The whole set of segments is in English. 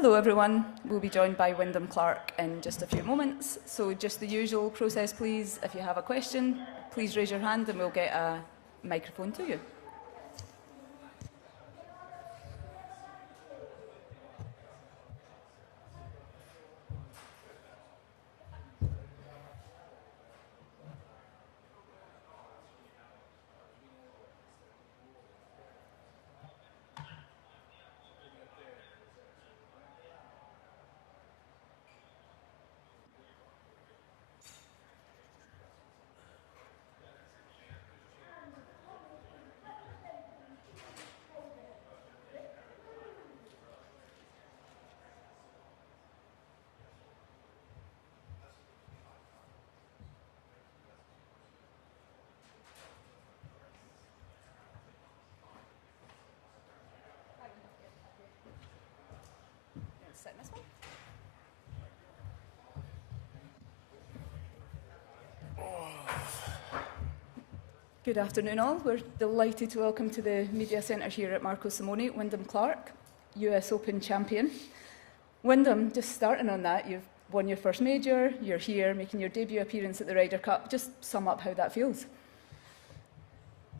Hello everyone, we'll be joined by Wyndham Clark in just a few moments. So just the usual process please, if you have a question, please raise your hand and we'll get a microphone to you. Good afternoon all. We're delighted to welcome to the Media Centre here at Marco Simone, Wyndham Clark, US Open champion. Wyndham, just starting on that, you've won your first major, you're here making your debut appearance at the Ryder Cup. Just sum up how that feels.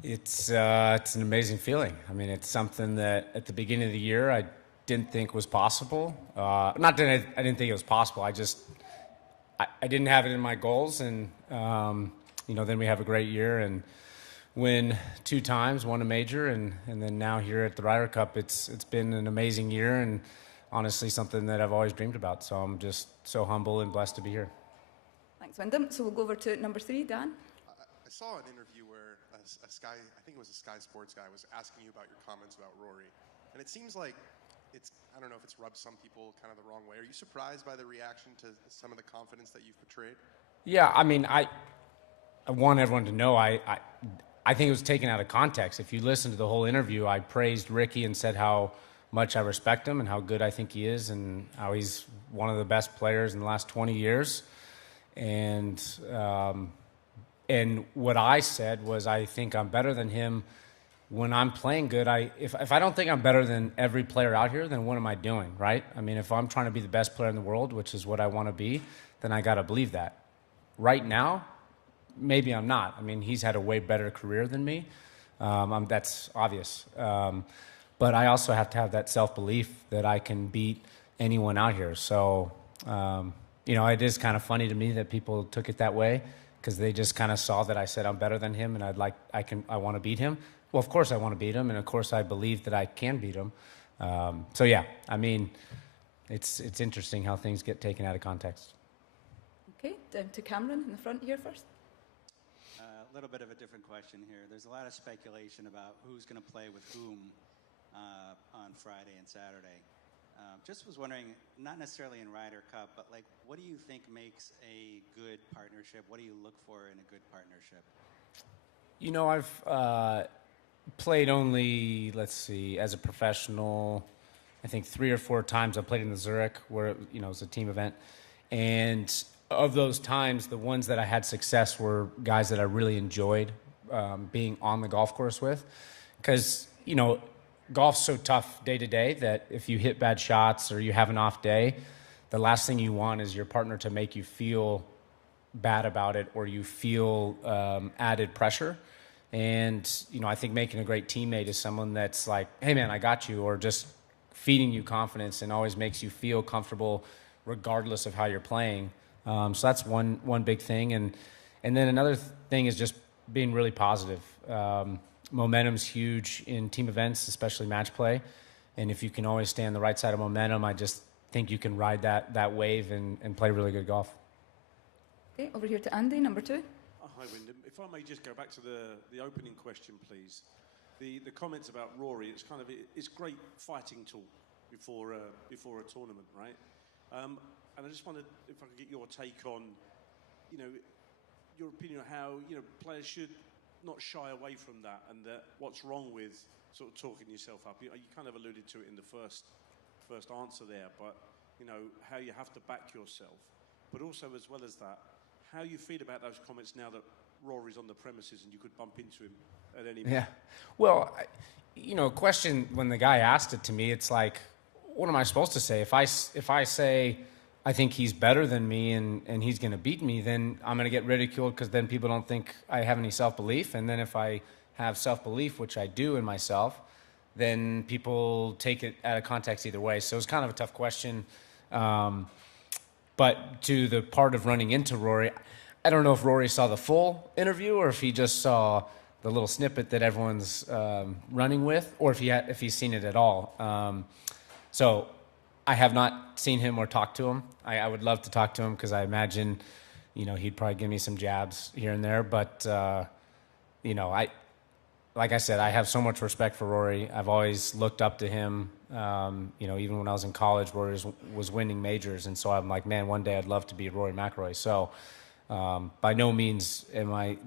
It's an amazing feeling. I mean, it's something that at the beginning of the year I didn't think was possible. Not that I didn't think it was possible. I didn't have it in my goals, and then we have a great year and win 2 times, won a major, and then now here at the Ryder Cup, it's been an amazing year and honestly something that I've always dreamed about. So I'm just so humble and blessed to be here. Thanks, Wyndham. So we'll go over to number 3, Dan. I saw an interview where a Sky, I think it was a Sky Sports guy, was asking you about your comments about Rory, and it seems like I don't know if it's rubbed some people kind of the wrong way. Are you surprised by the reaction to some of the confidence that you've portrayed? Yeah, I mean, I want everyone to know I think it was taken out of context. If you listen to the whole interview, I praised Rickie and said how much I respect him and how good I think he is and how he's one of the best players in the last 20 years. And what I said was I think I'm better than him when I'm playing good. If I don't think I'm better than every player out here, then what am I doing, right? I mean, if I'm trying to be the best player in the world, which is what I want to be, then I got to believe that. Right now, maybe I'm not. I mean, he's had a way better career than me. That's obvious. But I also have to have that self-belief that I can beat anyone out here. So, it is kind of funny to me that people took it that way because they just kind of saw that I said I'm better than him and I want to beat him. Well, of course I want to beat him, and of course I believe that I can beat him. So yeah, I mean, it's interesting how things get taken out of context. Okay, down to Cameron in the front here first. A little bit of a different question here. There's a lot of speculation about who's going to play with whom on Friday and Saturday. Just was wondering, not necessarily in Ryder Cup, but what do you think makes a good partnership? What do you look for in a good partnership? I've played only, as a professional, I think 3 or 4 times. I played in the Zurich where, it was a team event. And of those times, the ones that I had success were guys that I really enjoyed being on the golf course with. Because, golf's so tough day to day that if you hit bad shots or you have an off day, the last thing you want is your partner to make you feel bad about it or you feel added pressure. And, I think making a great teammate is someone that's like, hey man, I got you, or just feeding you confidence and always makes you feel comfortable regardless of how you're playing. So that's one big thing. And then another thing is just being really positive. Momentum's huge in team events, especially match play. And if you can always stay on the right side of momentum, I just think you can ride that wave and play really good golf. Okay, over here to Andy, number 2. Hi, Wyndham. If I may just go back to the opening question, please. The comments about Rory, it's great fighting talk before a tournament, right? And I just wondered if I could get your take on, your opinion on how, players should not shy away from that and what's wrong with sort of talking yourself up. You kind of alluded to it in the first answer there, but, how you have to back yourself. But also, as well as that, how you feel about those comments now that Rory's on the premises and you could bump into him at any moment? Yeah. Well, question when the guy asked it to me, it's like, what am I supposed to say? If I say I think he's better than me and he's going to beat me, then I'm going to get ridiculed because then people don't think I have any self-belief. And then if I have self-belief, which I do in myself, then people take it out of context either way. So it's kind of a tough question. But to the part of running into Rory, I don't know if Rory saw the full interview or if he just saw the little snippet that everyone's running with, or if he's seen it at all. So I have not seen him or talked to him. I would love to talk to him because I imagine, he'd probably give me some jabs here and there. But, like I said, I have so much respect for Rory. I've always looked up to him. Even when I was in college, Rory was winning majors. And so I'm like, man, one day I'd love to be Rory McIlroy. So by no means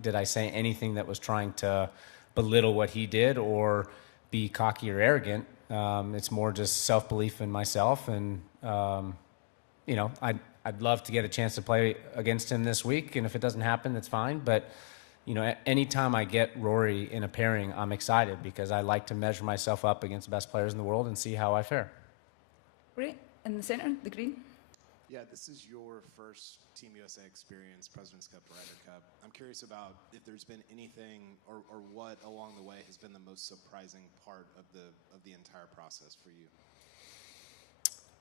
did I say anything that was trying to belittle what he did or be cocky or arrogant. It's more just self-belief in myself. And, I'd love to get a chance to play against him this week. And if it doesn't happen, that's fine. But, anytime I get Rory in a pairing, I'm excited because I like to measure myself up against the best players in the world and see how I fare. Great. In the centre, the green. Yeah, this is your first Team USA experience, President's Cup, Ryder Cup. I'm curious about if there's been anything or what along the way has been the most surprising part of the entire process for you.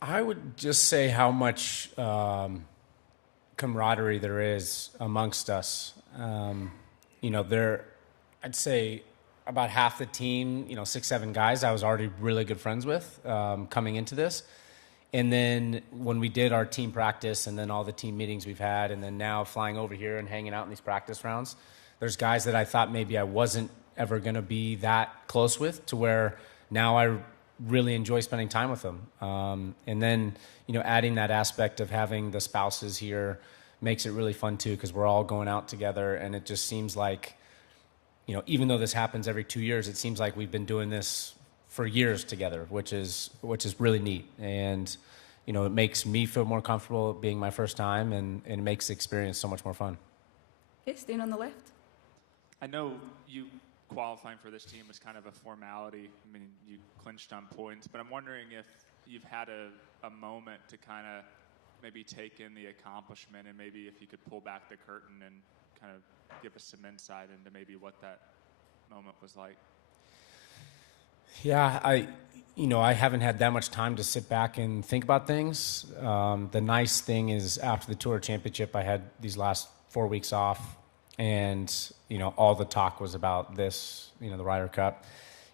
I would just say how much camaraderie there is amongst us. I'd say about half the team, 6, 7 guys I was already really good friends with coming into this. And then when we did our team practice and then all the team meetings we've had and then now flying over here and hanging out in these practice rounds, there's guys that I thought maybe I wasn't ever going to be that close with to where now I really enjoy spending time with them. And then, adding that aspect of having the spouses here makes it really fun too because we're all going out together and it just seems like, even though this happens every 2 years, it seems like we've been doing this for years together, which is really neat. And, it makes me feel more comfortable being my first time and it makes the experience so much more fun. Okay, staying on the left. I know you qualifying for this team was kind of a formality. I mean, you clinched on points, but I'm wondering if you've had a moment to kind of maybe take in the accomplishment and maybe if you could pull back the curtain and kind of give us some insight into maybe what that moment was like. Yeah, I haven't had that much time to sit back and think about things. The nice thing is after the Tour Championship, I had these last 4 weeks off and, all the talk was about this, the Ryder Cup.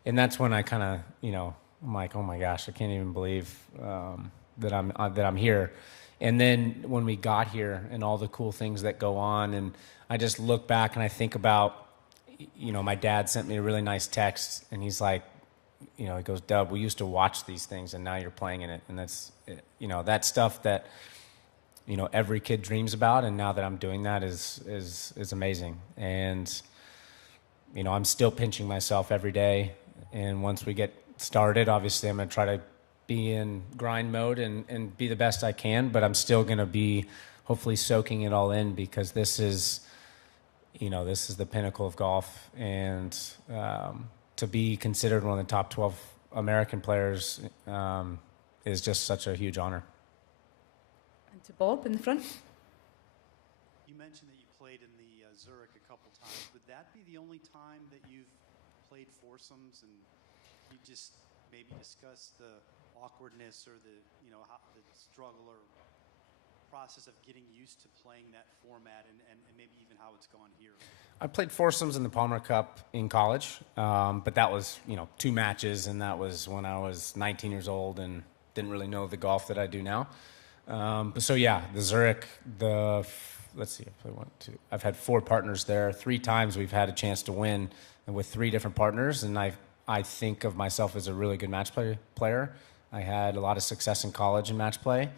And that's when I kind of, I'm like, oh my gosh, I can't even believe that I'm here. And then when we got here and all the cool things that go on, and I just look back and I think about, my dad sent me a really nice text and he's like, he goes, Dub, we used to watch these things and now you're playing in it. And that's, that stuff that, every kid dreams about. And now that I'm doing that is amazing. And, I'm still pinching myself every day. And once we get started, obviously I'm going to try to be in grind mode and be the best I can, but I'm still going to be hopefully soaking it all in because this is the pinnacle of golf. And to be considered one of the top 12 American players is just such a huge honor. And to Bob in the front. You mentioned that you played in the Zurich a couple times. Would that be the only time that you've played foursomes? And you just maybe discuss the awkwardness or the struggle or process of getting used to playing that format and maybe even how it's gone here? I played foursomes in the Palmer Cup in college, but that was, 2 matches, and that was when I was 19 years old and didn't really know the golf that I do now. The Zurich, let's see, I've had 4 partners there. 3 times we've had a chance to win with 3 different partners, and I think of myself as a really good match player. I had a lot of success in college in match play.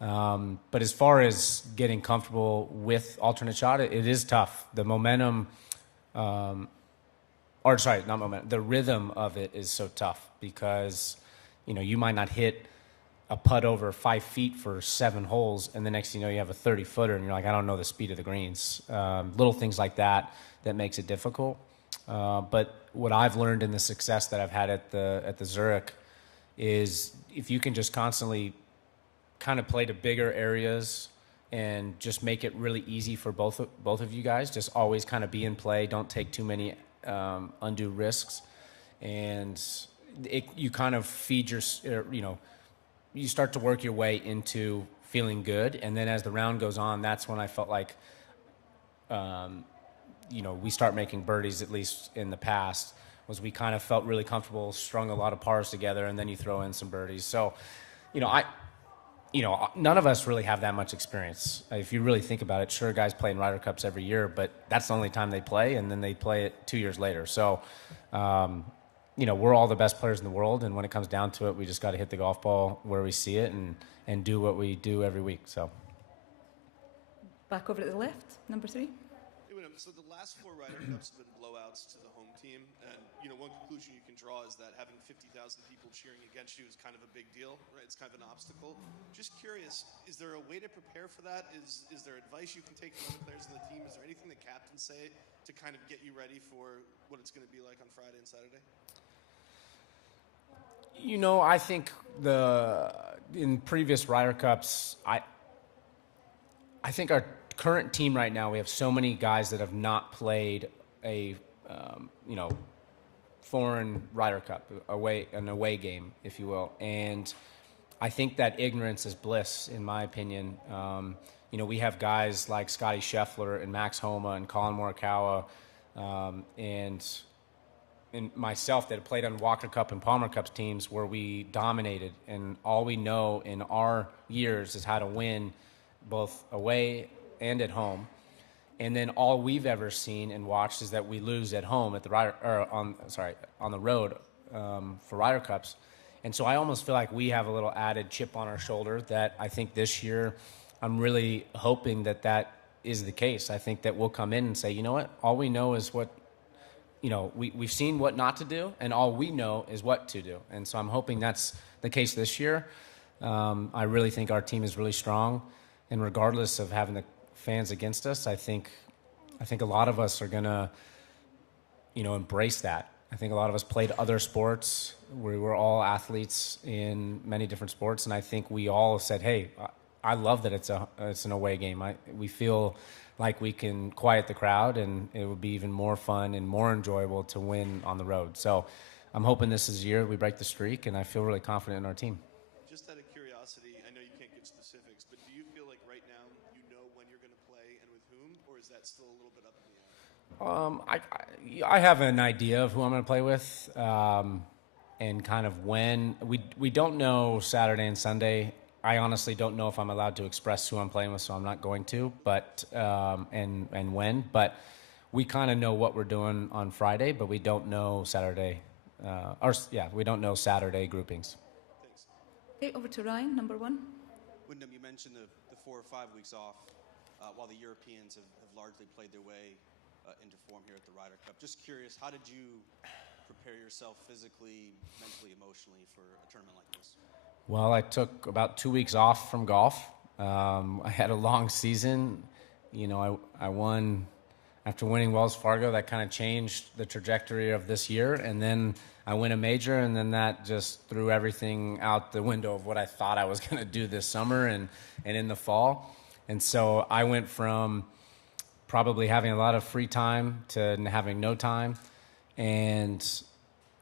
But as far as getting comfortable with alternate shot, it is tough. The momentum, the rhythm of it is so tough because, you might not hit a putt over 5 feet for 7 holes, and the next thing you know, you have a 30-footer, and you're like, I don't know the speed of the greens. Little things like that makes it difficult. But what I've learned in the success that I've had at the Zurich is if you can just constantly kind of play to bigger areas and just make it really easy for both of you guys, just always kind of be in play, don't take too many undue risks, and you kind of feed you start to work your way into feeling good. And then as the round goes on, that's when I felt like we start making birdies, at least in the past, was we kind of felt really comfortable, strung a lot of pars together, and then you throw in some birdies. So, none of us really have that much experience. If you really think about it, sure, guys play in Ryder Cups every year, but that's the only time they play, and then they play it 2 years later. So, we're all the best players in the world, and when it comes down to it, we just got to hit the golf ball where we see it and do what we do every week. So, back over to the left, number 3. So the last 4 Ryder Cups have been blowouts to the home team, and one conclusion you can draw is that having 50,000 people cheering against you is kind of a big deal, right? It's kind of an obstacle. Just curious, is there a way to prepare for that? Is there advice you can take from other players in the team? Is there anything the captains say to kind of get you ready for what it's going to be like on Friday and Saturday? I think in previous Ryder Cups, I think our current team right now, we have so many guys that have not played a foreign Ryder Cup, an away game, if you will. And I think that ignorance is bliss, in my opinion. We have guys like Scottie Scheffler and Max Homa and Collin Morikawa and myself that have played on Walker Cup and Palmer Cup teams where we dominated, and all we know in our years is how to win both away and at home. And then all we've ever seen and watched is that we lose at home at the on the road for Ryder Cups. And so I almost feel like we have a little added chip on our shoulder that I think this year I'm really hoping that is the case. I think that we'll come in and say, you know what, all we know is what, we've seen what not to do, and all we know is what to do. And so I'm hoping that's the case this year. I really think our team is really strong, and regardless of having the fans against us, I think a lot of us are gonna, embrace that. I think a lot of us played other sports. We were all athletes in many different sports, and I think we all said, "Hey, I love that it's an away game. We feel like we can quiet the crowd, and it would be even more fun and more enjoyable to win on the road." So, I'm hoping this is the year we break the streak, and I feel really confident in our team. Just out of curiosity, I know you can't give specifics, but do you feel like right now you know when you're going to play and with whom, or is that still a little bit up in the air? I have an idea of who I'm going to play with, and kind of when. We don't know Saturday and Sunday. I honestly don't know if I'm allowed to express who I'm playing with, so I'm not going to. But and when. But we kind of know what we're doing on Friday, but we don't know Saturday. We don't know Saturday groupings. Thanks. Okay, over to Ryan, number 1. Wyndham, you mentioned the 4 or 5 weeks off, while the Europeans have largely played their way into form here at the Ryder Cup. Just curious, how did you prepare yourself physically, mentally, emotionally for a tournament like this? Well, I took about 2 weeks off from golf. I had a long season. I won after winning Wells Fargo. That kind of changed the trajectory of this year. And then I win a major, and then that just threw everything out the window of what I thought I was going to do this summer and in the fall. And so I went from probably having a lot of free time to having no time. And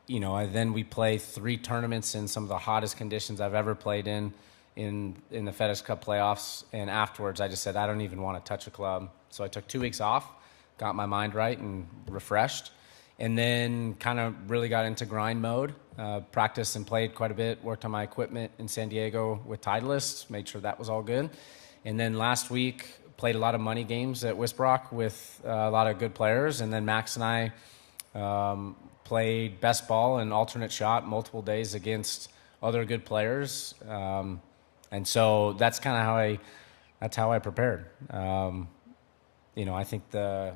then we play 3 tournaments in some of the hottest conditions I've ever played in the FedEx Cup playoffs. And afterwards, I just said, I don't even want to touch a club. So I took 2 weeks off, got my mind right and refreshed, and then kind of really got into grind mode, practiced and played quite a bit, worked on my equipment in San Diego with Titleist, made sure that was all good. And then last week, played a lot of money games at Wisbrock with a lot of good players. And then Max and I played best ball and alternate shot multiple days against other good players. And so that's kind of how I prepared. I think the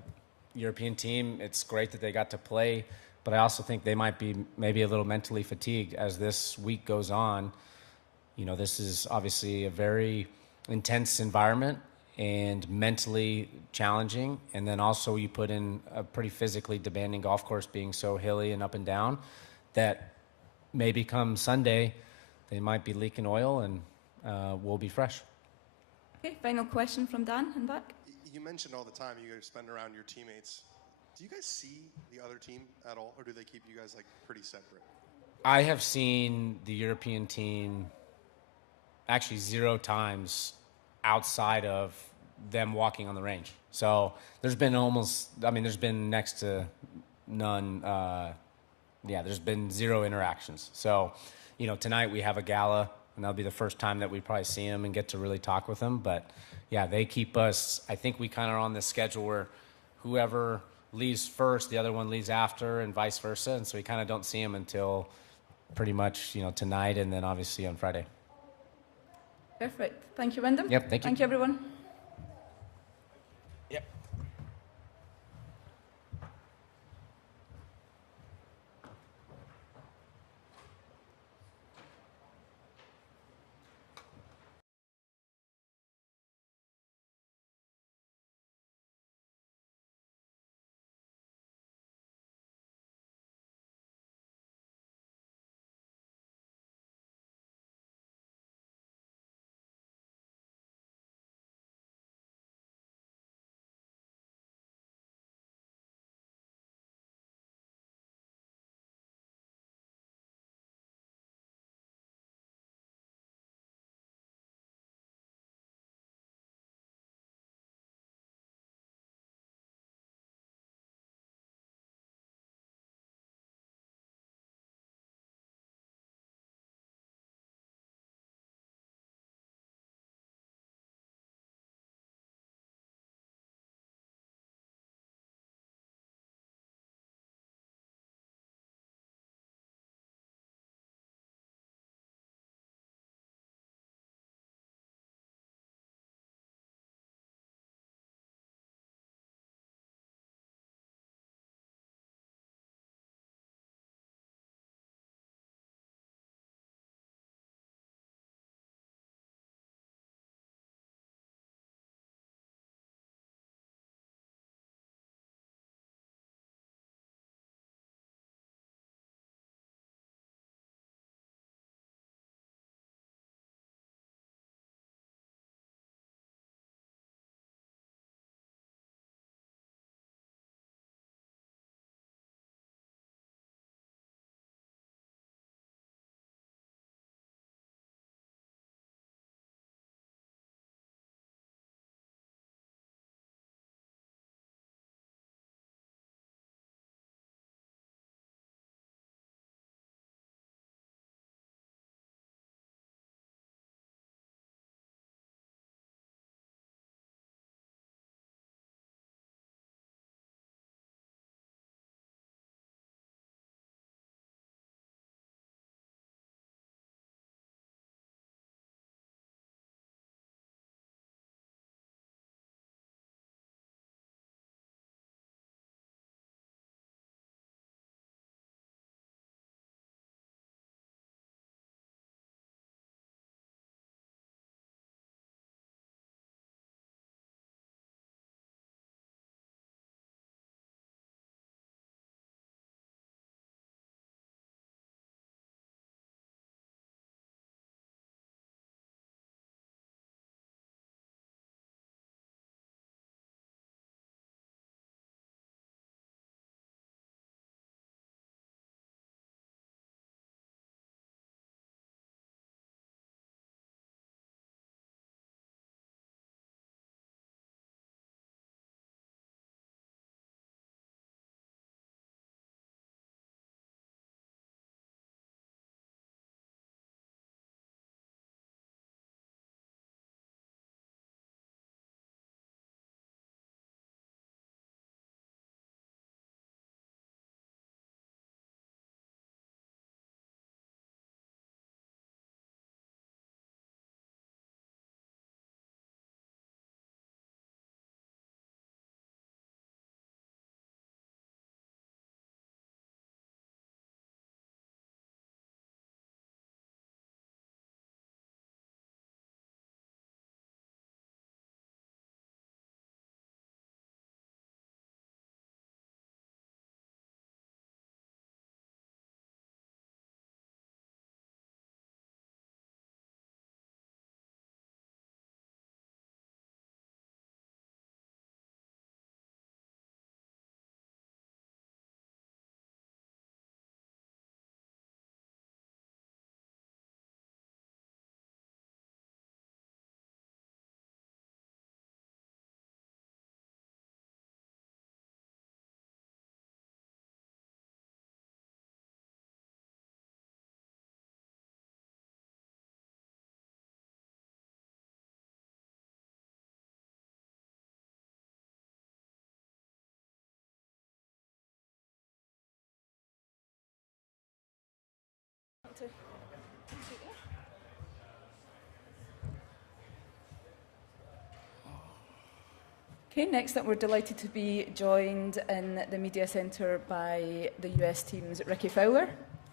European team, it's great that they got to play, but I also think they might be maybe a little mentally fatigued as this week goes on. This is obviously a very intense environment and mentally challenging. And then also you put in a pretty physically demanding golf course being so hilly and up and down that maybe come Sunday, they might be leaking oil, and we'll be fresh. Okay, final question from Dan in back. You mentioned all the time you guys spend around your teammates. Do you guys see the other team at all, or do they keep you guys like pretty separate? I have seen the European team actually 0 times outside of them walking on the range. So there's been there's been next to none. There's been 0 interactions. So, tonight we have a gala, and that'll be the first time that we probably see them and get to really talk with them. But yeah, they keep us. I think we kind of are on this schedule where whoever leaves first, the other one leaves after, and vice versa. And so we kind of don't see them until pretty much, tonight, and then obviously on Friday. Perfect. Thank you, Wyndham. Yep, thank you. Thank you, everyone. Okay, next up, we're delighted to be joined in the media centre by the US team's Rickie Fowler.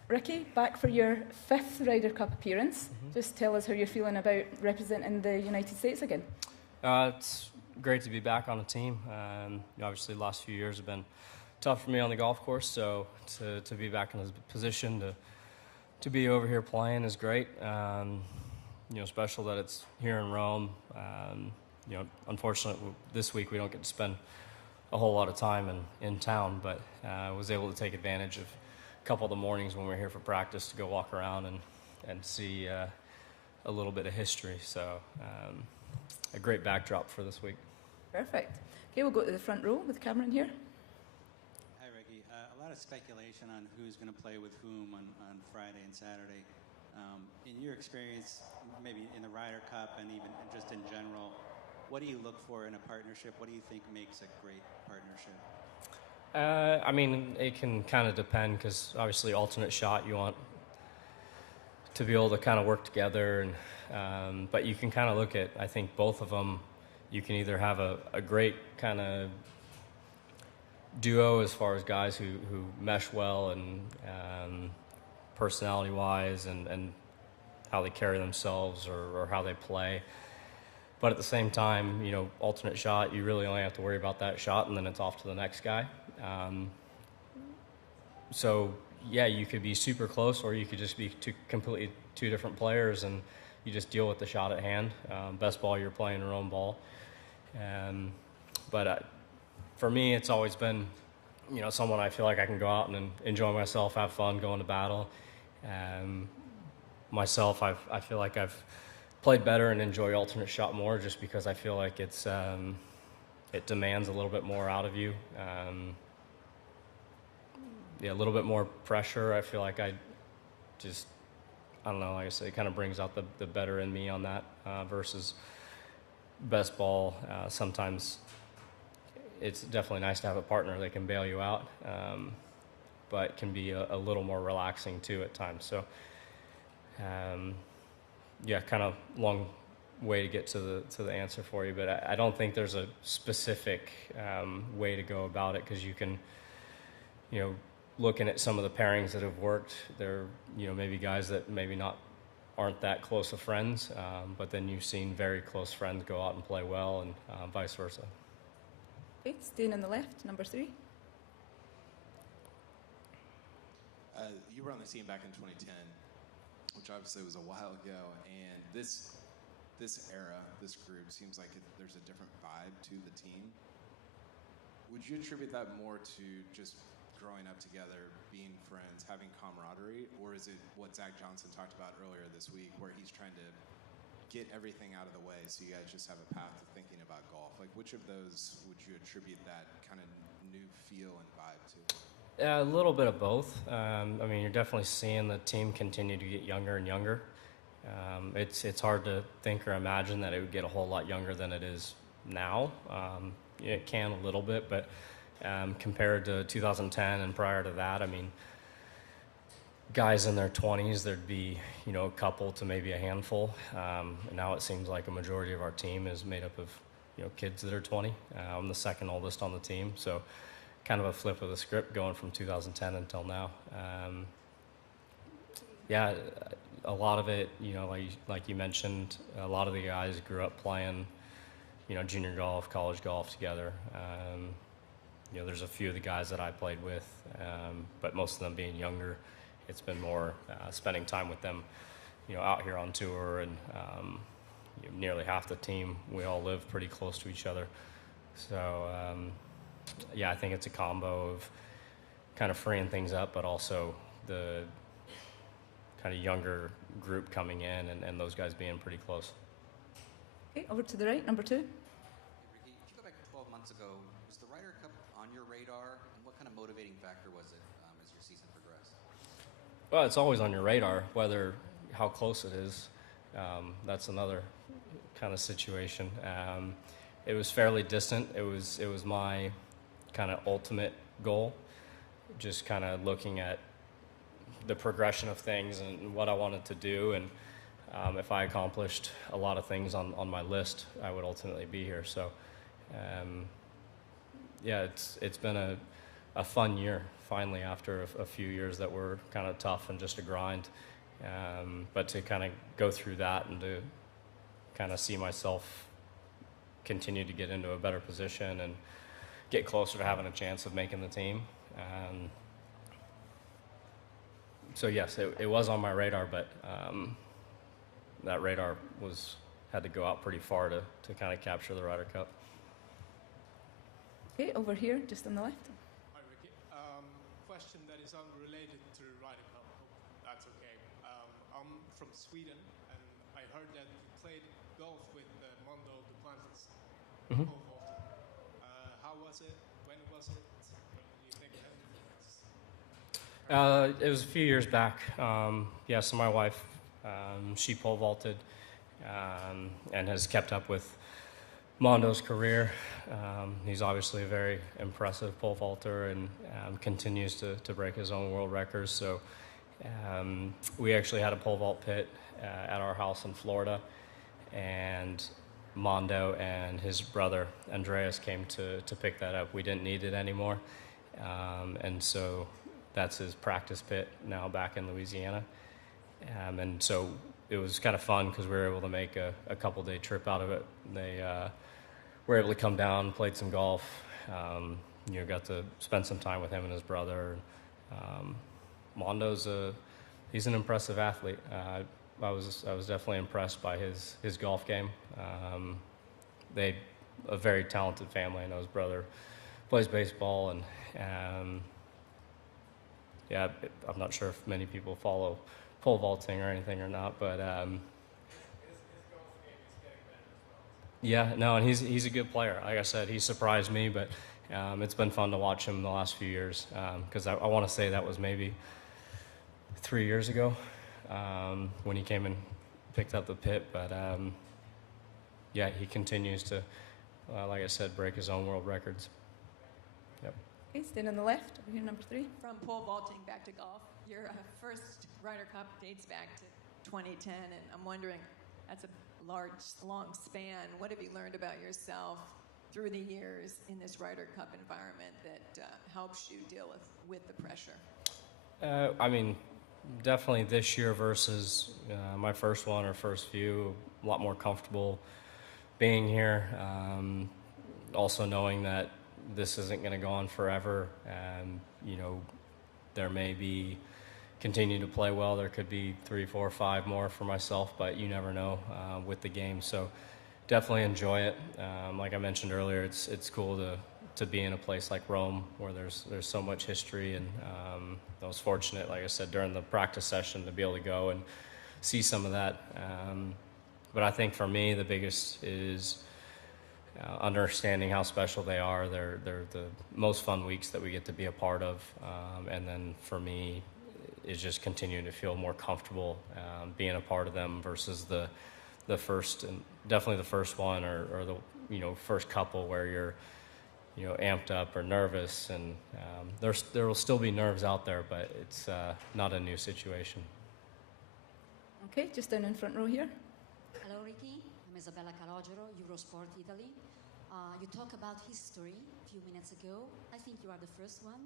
Rickie, back for your 5th Ryder Cup appearance. Just tell us how you're feeling about representing the United States again. It's great to be back on a team. Obviously, the last few years have been tough for me on the golf course, so to be back in a position to be over here playing is great. Special that it's here in Rome. Unfortunately, this week we don't get to spend a whole lot of time in town, but I was able to take advantage of a couple of the mornings when we were here for practice to go walk around and see a little bit of history. So a great backdrop for this week. Perfect. Okay, we'll go to the front row with Cameron here. Hi, Rickie. A lot of speculation on who's going to play with whom on Friday and Saturday. In your experience, maybe in the Ryder Cup and even just in general, what do you look for in a partnership? What do you think makes a great partnership? It can kind of depend because obviously alternate shot, you want to be able to kind of work together. But you can kind of look at, I think, both of them. You can either have a great kind of duo as far as guys who mesh well and personality-wise and how they carry themselves or how they play. But at the same time, alternate shot, you really only have to worry about that shot, and then it's off to the next guy. You could be super close, or you could just be completely two different players, and you just deal with the shot at hand. Best ball, you're playing your own ball. For me, it's always been, someone I feel like I can go out and enjoy myself, have fun, go into battle. Myself, I feel like I've played better and enjoy alternate shot more just because I feel like it demands a little bit more out of you. A little bit more pressure. I feel like I don't know, like I say, it kind of brings out the better in me on that versus best ball. Sometimes it's definitely nice to have a partner that can bail you out, but can be a little more relaxing too at times. So, kind of long way to get to the answer for you, but I don't think there's a specific way to go about it because you can, looking at some of the pairings that have worked, they're maybe guys that maybe aren't that close of friends, but then you've seen very close friends go out and play well, and vice versa. Okay, staying on the left, number 3. You were on the team back in 2010, which obviously was a while ago, and this era, this group, seems like there's a different vibe to the team. Would you attribute that more to just growing up together, being friends, having camaraderie, or is it what Zach Johnson talked about earlier this week, where he's trying to get everything out of the way so you guys just have a path to thinking about golf? Like, which of those would you attribute that kind of new feel and vibe to? A little bit of both. You're definitely seeing the team continue to get younger and younger. It's hard to think or imagine that it would get a whole lot younger than it is now. It can a little bit, but compared to 2010 and prior to that, guys in their 20s, there'd be a couple to maybe a handful. Now it seems like a majority of our team is made up of kids that are 20. I'm the second oldest on the team, so kind of a flip of the script going from 2010 until now. A lot of it, like you mentioned, a lot of the guys grew up playing, junior golf, college golf together. There's a few of the guys that I played with, but most of them being younger, it's been more spending time with them, out here on tour, and nearly half the team, we all live pretty close to each other. So, I think it's a combo of kind of freeing things up, but also the kind of younger group coming in and those guys being pretty close. Okay, over to the right, number 2. Rickie, if you go back 12 months ago, was the Ryder Cup on your radar, and what kind of motivating factor was it as your season progressed? Well, it's always on your radar, whether how close it is. That's another kind of situation. It was fairly distant. It was my kind of ultimate goal, just kind of looking at the progression of things and what I wanted to do, and if I accomplished a lot of things on my list, I would ultimately be here. So yeah, it's been a fun year finally after a few years that were kind of tough and just a grind. But to kind of go through that and to kind of see myself continue to get into a better position and get closer to having a chance of making the team. So yes, it was on my radar, but that radar had to go out pretty far to kind of capture the Ryder Cup. Okay, over here, just on the left. Hi, Rickie. Question that is unrelated to the Ryder Cup. Hope that's okay. I'm from Sweden, and I heard that you played golf with Mondo Duplantis. Mm-hmm. How was it? When was it? What do you think of it? It was a few years back. Yeah, so my wife, she pole vaulted and has kept up with Mondo's career. He's obviously a very impressive pole vaulter and continues to break his own world records. So we actually had a pole vault pit at our house in Florida, and Mondo and his brother Andreas came to pick that up. We didn't need it anymore, and so that's his practice pit now back in Louisiana. And so it was kind of fun because we were able to make a couple-day trip out of it. They were able to come down, played some golf, got to spend some time with him and his brother. Mondo's he's an impressive athlete. I was definitely impressed by his golf game. They a very talented family. I know his brother plays baseball, and yeah, I'm not sure if many people follow pole vaulting or anything or not, but yeah, no, and he's a good player. Like I said, he surprised me, but it's been fun to watch him the last few years because I want to say that was maybe 3 years ago when he came and picked up the pit. But yeah, he continues to, like I said, break his own world records. Yep. Okay, staying on the left, over here, number 3. From pole vaulting back to golf, your first Ryder Cup dates back to 2010, and I'm wondering, that's a long span. What have you learned about yourself through the years in this Ryder Cup environment that helps you deal with the pressure? I mean, definitely this year versus my first one or first few, a lot more comfortable being here. Also knowing that this isn't going to go on forever. There may be continue to play well. There could be 3, 4, 5 more for myself, but you never know with the game. So definitely enjoy it. Like I mentioned earlier, it's cool to be in a place like Rome where there's so much history, and I was fortunate, like I said, during the practice session to be able to go and see some of that. But I think for me, the biggest is understanding how special they are. They're the most fun weeks that we get to be a part of, and then for me is just continuing to feel more comfortable being a part of them versus the first, and definitely the first one or the first couple where you're amped up or nervous, and there will still be nerves out there, but it's not a new situation. Okay, just down in front row here. Hello, Rickie. I'm Isabella Calogero, Eurosport Italy. You talked about history a few minutes ago. I think you are the first one.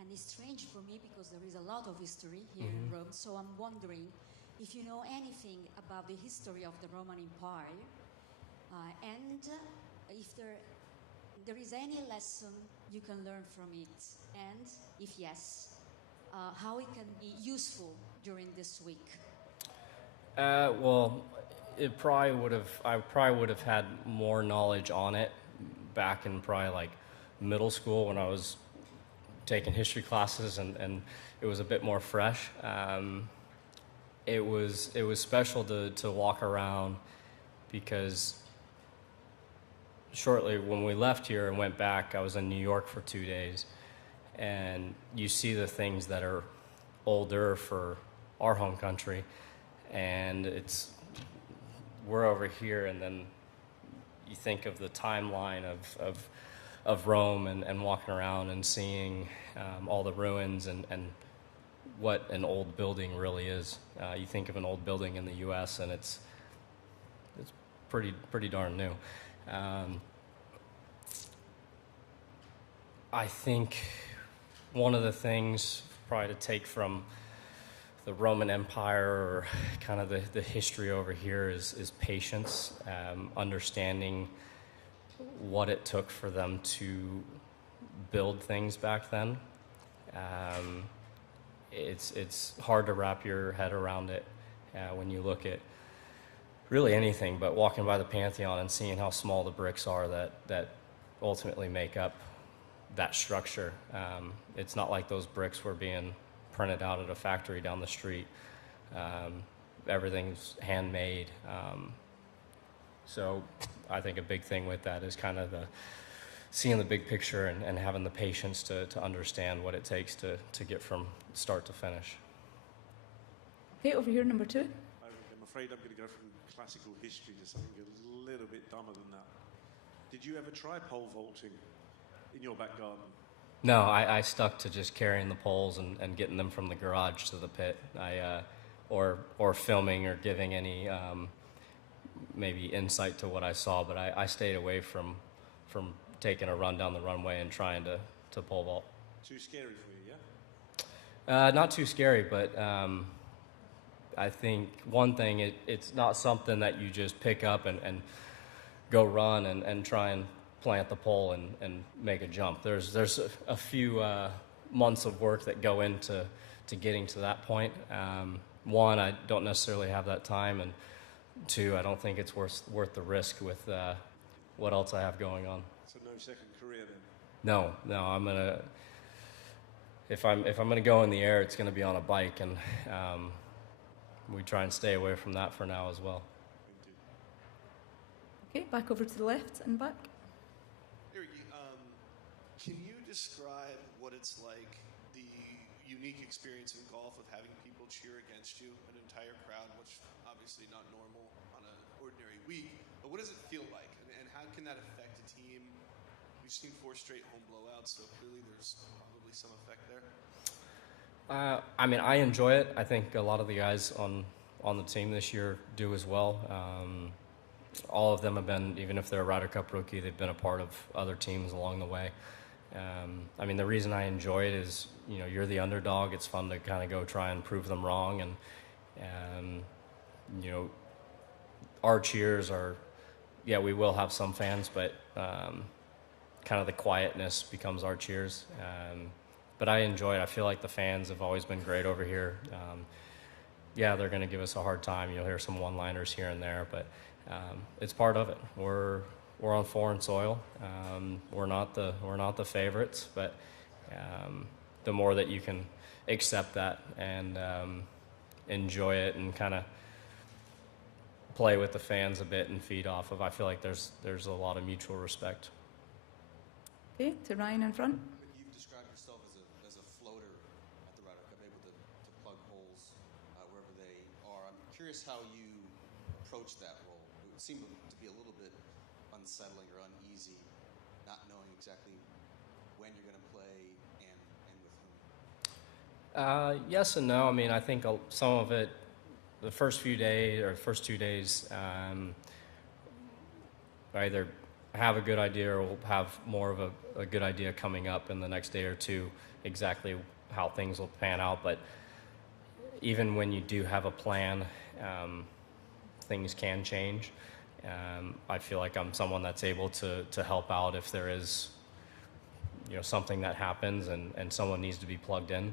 And it's strange for me because there is a lot of history here in Rome. So I'm wondering if you know anything about the history of the Roman Empire, and if there is any lesson you can learn from it, and if yes, how it can be useful during this week. Well, I probably would have had more knowledge on it back in probably like middle school when I was taking history classes, and it was a bit more fresh. It was special to walk around because shortly when we left here and went back, I was in New York for 2 days, and you see the things that are older for our home country, and we're over here, and then you think of the timeline of Rome and walking around and seeing all the ruins and what an old building really is. You think of an old building in the U.S. and it's pretty darn new. I think one of the things probably to take from the Roman Empire or kind of the history over here is patience, understanding what it took for them to build things back then. It's hard to wrap your head around it when you look at really anything, but walking by the Pantheon and seeing how small the bricks are that ultimately make up that structure. It's not like those bricks were being printed out at a factory down the street. Everything's handmade. So I think a big thing with that is kind of seeing the big picture and having the patience to understand what it takes to get from start to finish. Okay, over here, number 2. I'm afraid I'm going to go from classical history to something a little bit dumber than that. Did you ever try pole vaulting in your back garden? No, I stuck to just carrying the poles and getting them from the garage to the pit. Or filming or giving any maybe insight to what I saw, but I stayed away from taking a run down the runway and trying to pole vault. Too scary for you, yeah? Not too scary, but I think one thing, it's not something that you just pick up and go run and try and plant the pole and make a jump. There's a few months of work that go into getting to that point. One, I don't necessarily have that time, and 2, I don't think it's worth the risk with what else I have going on. So no second career then? No, I'm gonna. If I'm gonna go in the air, it's gonna be on a bike, and we try and stay away from that for now as well. Okay, back over to the left and back. Hey, Rickie, can you describe what it's like, the unique experience in golf of having people cheer against you, an entire crowd, which obviously not normal on an ordinary week, but what does it feel like, and how can that affect a team? We've seen 4 straight home blowouts, so clearly there's probably some effect there. I mean, I enjoy it. I think a lot of the guys on the team this year do as well. All of them have been, even if they're a Ryder Cup rookie, they've been a part of other teams along the way. I mean, the reason I enjoy it is, you're the underdog. It's fun to kind of go try and prove them wrong. And our cheers are, yeah, we will have some fans, but kind of the quietness becomes our cheers. But I enjoy it. I feel like the fans have always been great over here. Yeah, they're going to give us a hard time. You'll hear some one-liners here and there, but it's part of it. We're on foreign soil. We're not the favorites, but the more that you can accept that and enjoy it and kind of play with the fans a bit and feed off of, I feel like there's a lot of mutual respect. Okay, to Ryan in front. You've described yourself as a floater at the Ryder Cup, able to plug holes wherever they are. I'm curious how you approach that role. It would seem to be a little bit unsettling or uneasy, not knowing exactly when you're going to play and with whom. Yes and no. I mean, I think some of it, the first 2 days, I either have a good idea or we'll have more of a good idea coming up in the next day or two, exactly how things will pan out. But even when you do have a plan, things can change. I feel like I'm someone that's able to help out if there is, something that happens and someone needs to be plugged in.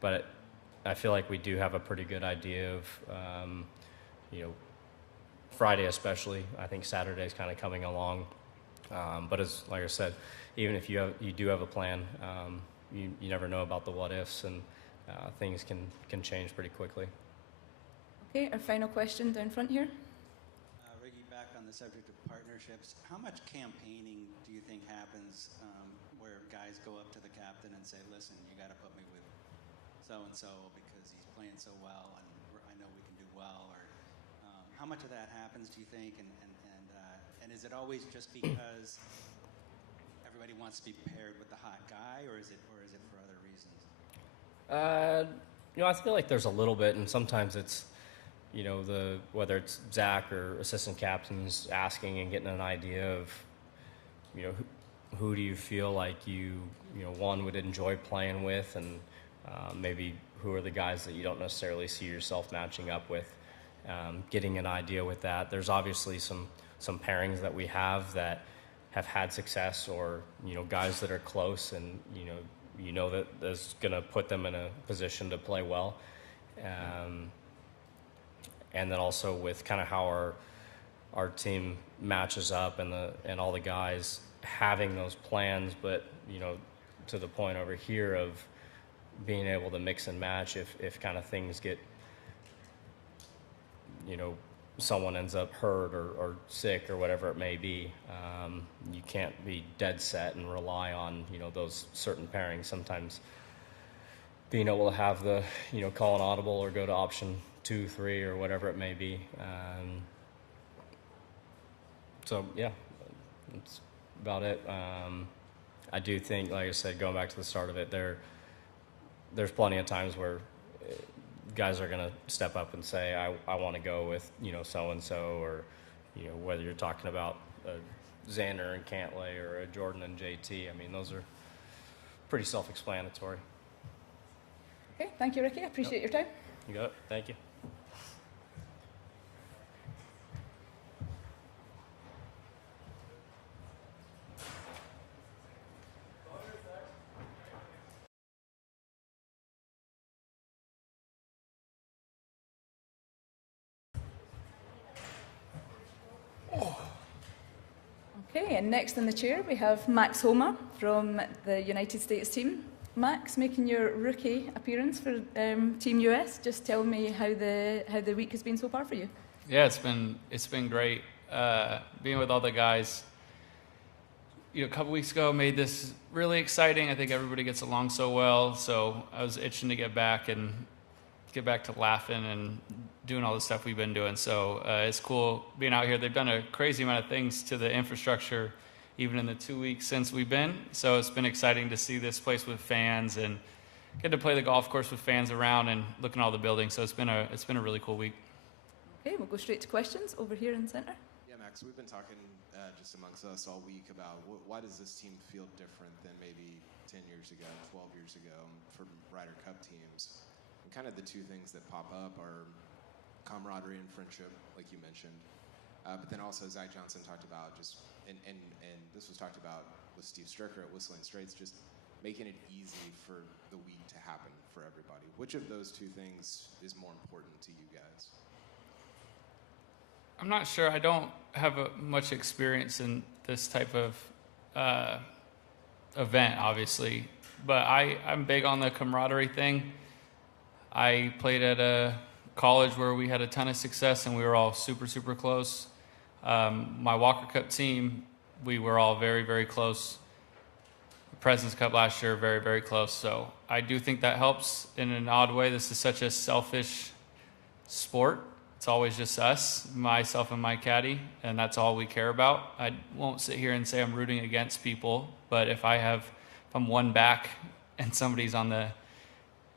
But I feel like we do have a pretty good idea of, Friday especially. I think Saturday's kind of coming along. But like I said, even if you do have a plan, you never know about the what ifs, and things can change pretty quickly. Okay, our final question down front here. Rickie, back on the subject of partnerships, how much campaigning do you think happens where guys go up to the captain and say, listen, you got to put me with so-and-so because he's playing so well and I know we can do well? Or how much of that happens, do you think? And is it always just because everybody wants to be paired with the hot guy, or is it for other reasons? I feel like there's a little bit, and sometimes it's, whether it's Zach or assistant captains asking and getting an idea of, who do you feel like you know, one would enjoy playing with, and maybe who are the guys that you don't necessarily see yourself matching up with. Getting an idea with that. There's obviously some pairings that we have that have had success, or, you know, guys that are close, and you know that that's going to put them in a position to play well. And then also with kind of how our team matches up, and all the guys having those plans, but, you know, to the point over here of being able to mix and match if kind of things get, you know, someone ends up hurt or sick or whatever it may be. You can't be dead set and rely on, you know, those certain pairings. Sometimes being able to have the, you know, call an audible or go to option 2, 3, or whatever it may be. So yeah, that's about it. I do think, like I said, going back to the start of it, there's plenty of times where guys are going to step up and say, I want to go with, you know, so-and-so, or, you know, whether you're talking about Xander and Cantlay or a Jordan and JT. I mean, those are pretty self-explanatory. Okay, thank you, Rickie. I appreciate your time. You got it. Thank you. Okay, and next in the chair we have Max Homa from the United States team. Max, making your rookie appearance for Team US. Just tell me how the week has been so far for you. Yeah, it's been great being with all the guys. You know, a couple weeks ago made this really exciting. I think everybody gets along so well, so I was itching to get back to laughing and doing all the stuff we've been doing. So it's cool being out here. They've done a crazy amount of things to the infrastructure even in the 2 weeks since we've been. So it's been exciting to see this place with fans and get to play the golf course with fans around and look at all the buildings. So it's been a really cool week. Okay, we'll go straight to questions over here in the centre. Yeah, Max, we've been talking just amongst us all week about why does this team feel different than maybe 10 years ago, 12 years ago for Ryder Cup teams. And kind of the two things that pop up are camaraderie and friendship, like you mentioned. But then also Zach Johnson talked about just, and this was talked about with Steve Stricker at Whistling Straits, just making it easy for the week to happen for everybody. Which of those two things is more important to you guys? I'm not sure. I don't have much experience in this type of event, obviously. But I'm big on the camaraderie thing. I played at a college where we had a ton of success and we were all super, super close. My Walker Cup team, we were all very, very close. The President's Cup last year, very, very close. So I do think that helps in an odd way. This is such a selfish sport. It's always just us, myself and my caddy, and that's all we care about. I won't sit here and say I'm rooting against people, but if I'm one back and somebody's on the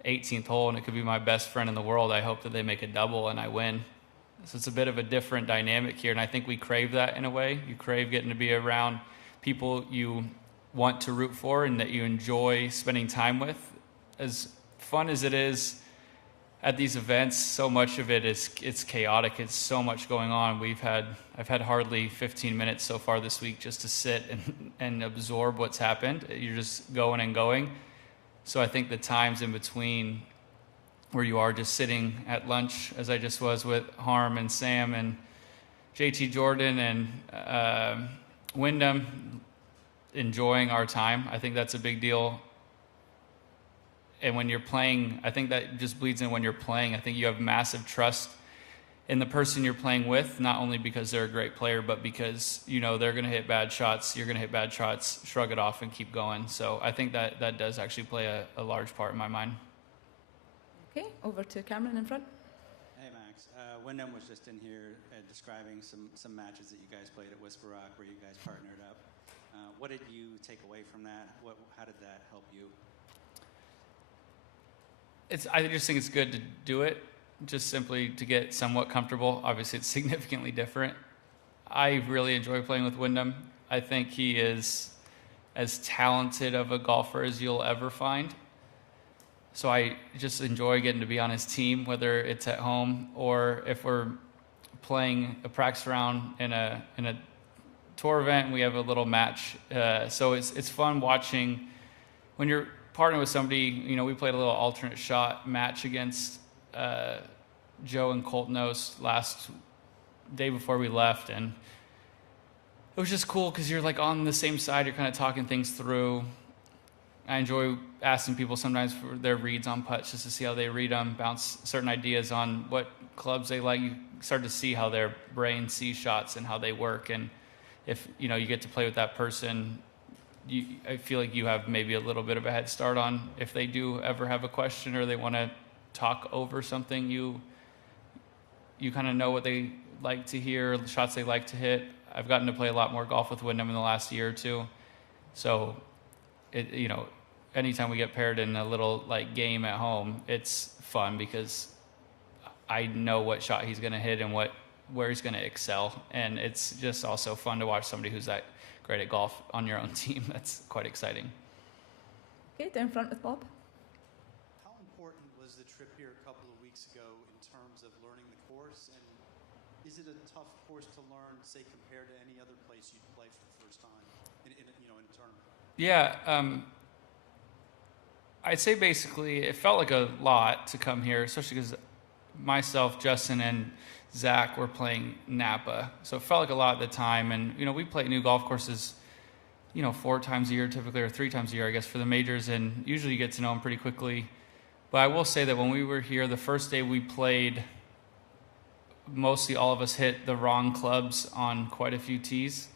18th hole and it could be my best friend in the world, I hope that they make a double and I win. So it's a bit of a different dynamic here, and I think we crave that in a way. You crave getting to be around people you want to root for and that you enjoy spending time with. As fun as it is at these events, so much of it's chaotic. It's so much going on. I've had hardly 15 minutes so far this week just to sit and absorb what's happened. You're just going and going. So I think the times in between where you are just sitting at lunch, as I just was with Harm and Sam and JT Jordan and Wyndham, enjoying our time, I think that's a big deal. And when you're playing, I think that just bleeds in when you're playing. I think you have massive trust in the person you're playing with, not only because they're a great player, but because, you know, they're going to hit bad shots, you're going to hit bad shots, shrug it off and keep going. So I think that does actually play a large part in my mind. Okay, over to Cameron in front. Hey, Max. Wyndham was just in here describing some matches that you guys played at Whisper Rock where you guys partnered up. What did you take away from that? How did that help you? I just think it's good to do it, just simply to get somewhat comfortable. Obviously, it's significantly different. I really enjoy playing with Wyndham. I think he is as talented of a golfer as you'll ever find. So I just enjoy getting to be on his team, whether it's at home or if we're playing a practice round in a tour event and we have a little match. So it's fun watching when you're partnering with somebody. You know, we played a little alternate shot match against Joe and Colt Knost last day before we left, and it was just cool because you're like on the same side, you're kind of talking things through. I enjoy asking people sometimes for their reads on putts just to see how they read them, bounce certain ideas on what clubs they like. You start to see how their brain sees shots and how they work, and if you know you get to play with that person, I feel like you have maybe a little bit of a head start on if they do ever have a question or they want to talk over something. You kind of know what they like to hear, the shots they like to hit. I've gotten to play a lot more golf with Wyndham in the last year or two, so anytime we get paired in a little like game at home, it's fun because I know what shot he's going to hit and where he's going to excel, and it's just also fun to watch somebody who's that great at golf on your own team. That's quite exciting. Okay, down front with Bob. How important was the trip here a couple of weeks ago in terms of learning the course, and is it a tough course to learn, say, compared to any other place you'd play for the first time in a tournament? Yeah, I'd say basically it felt like a lot to come here, especially because myself, Justin, and Zach were playing Napa, so it felt like a lot at the time. And we play new golf courses 4 times a year typically, or 3 times a year I guess, for the majors, and usually you get to know them pretty quickly. But I will say that when we were here the first day we played, mostly all of us hit the wrong clubs on quite a few tees,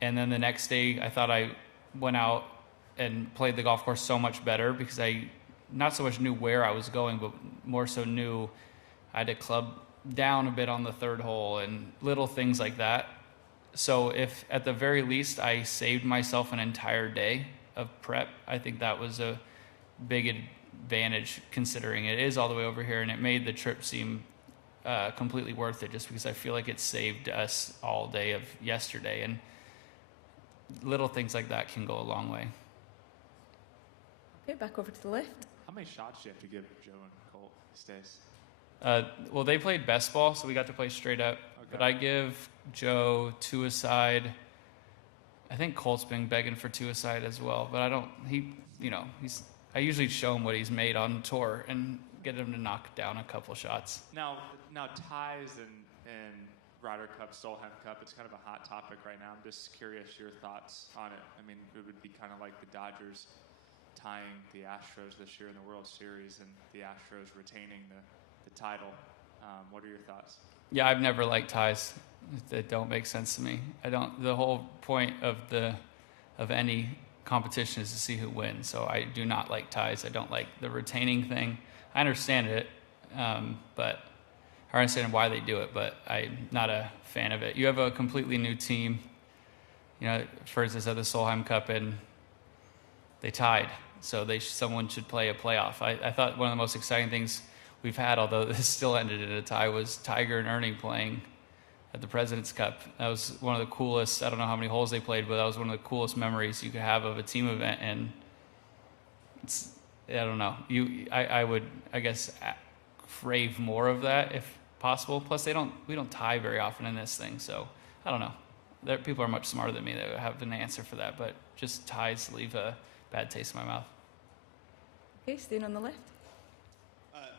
and then the next day I thought I went out and played the golf course so much better because I not so much knew where I was going, but more so knew I had to club down a bit on the 3rd hole and little things like that. So if at the very least I saved myself an entire day of prep, I think that was a big advantage considering it is all the way over here, and it made the trip seem completely worth it just because I feel like it saved us all day of yesterday, and little things like that can go a long way. Okay, back over to the left. How many shots do you have to give Joe and Colt these days? Well, they played best ball, so we got to play straight up. Okay. But I give Joe 2 aside. I think Colt's been begging for 2 aside as well, but I don't. I usually show him what he's made on tour and get him to knock down a couple shots. Now ties and Ryder Cup, Solheim Cup, it's kind of a hot topic right now. I'm just curious your thoughts on it. I mean, it would be kind of like the Dodgers tying the Astros this year in the World Series and the Astros retaining the title. What are your thoughts? Yeah, I've never liked ties. That don't make sense to me. The whole point of any competition is to see who wins. So I do not like ties. I don't like the retaining thing. I understand it, but I understand why they do it, but I'm not a fan of it. You have a completely new team. For instance, at the Solheim Cup, and they tied. So someone should play a playoff. I thought one of the most exciting things we've had, although this still ended in a tie, was Tiger and Ernie playing at the President's Cup. That was one of the coolest, I don't know how many holes they played, but that was one of the coolest memories you could have of a team event. And I don't know. I would, I guess, crave more of that if possible. Plus, we don't tie very often in this thing, so I don't know. People are much smarter than me that have an answer for that, but just ties leave a bad taste in my mouth. Okay, staying on the left.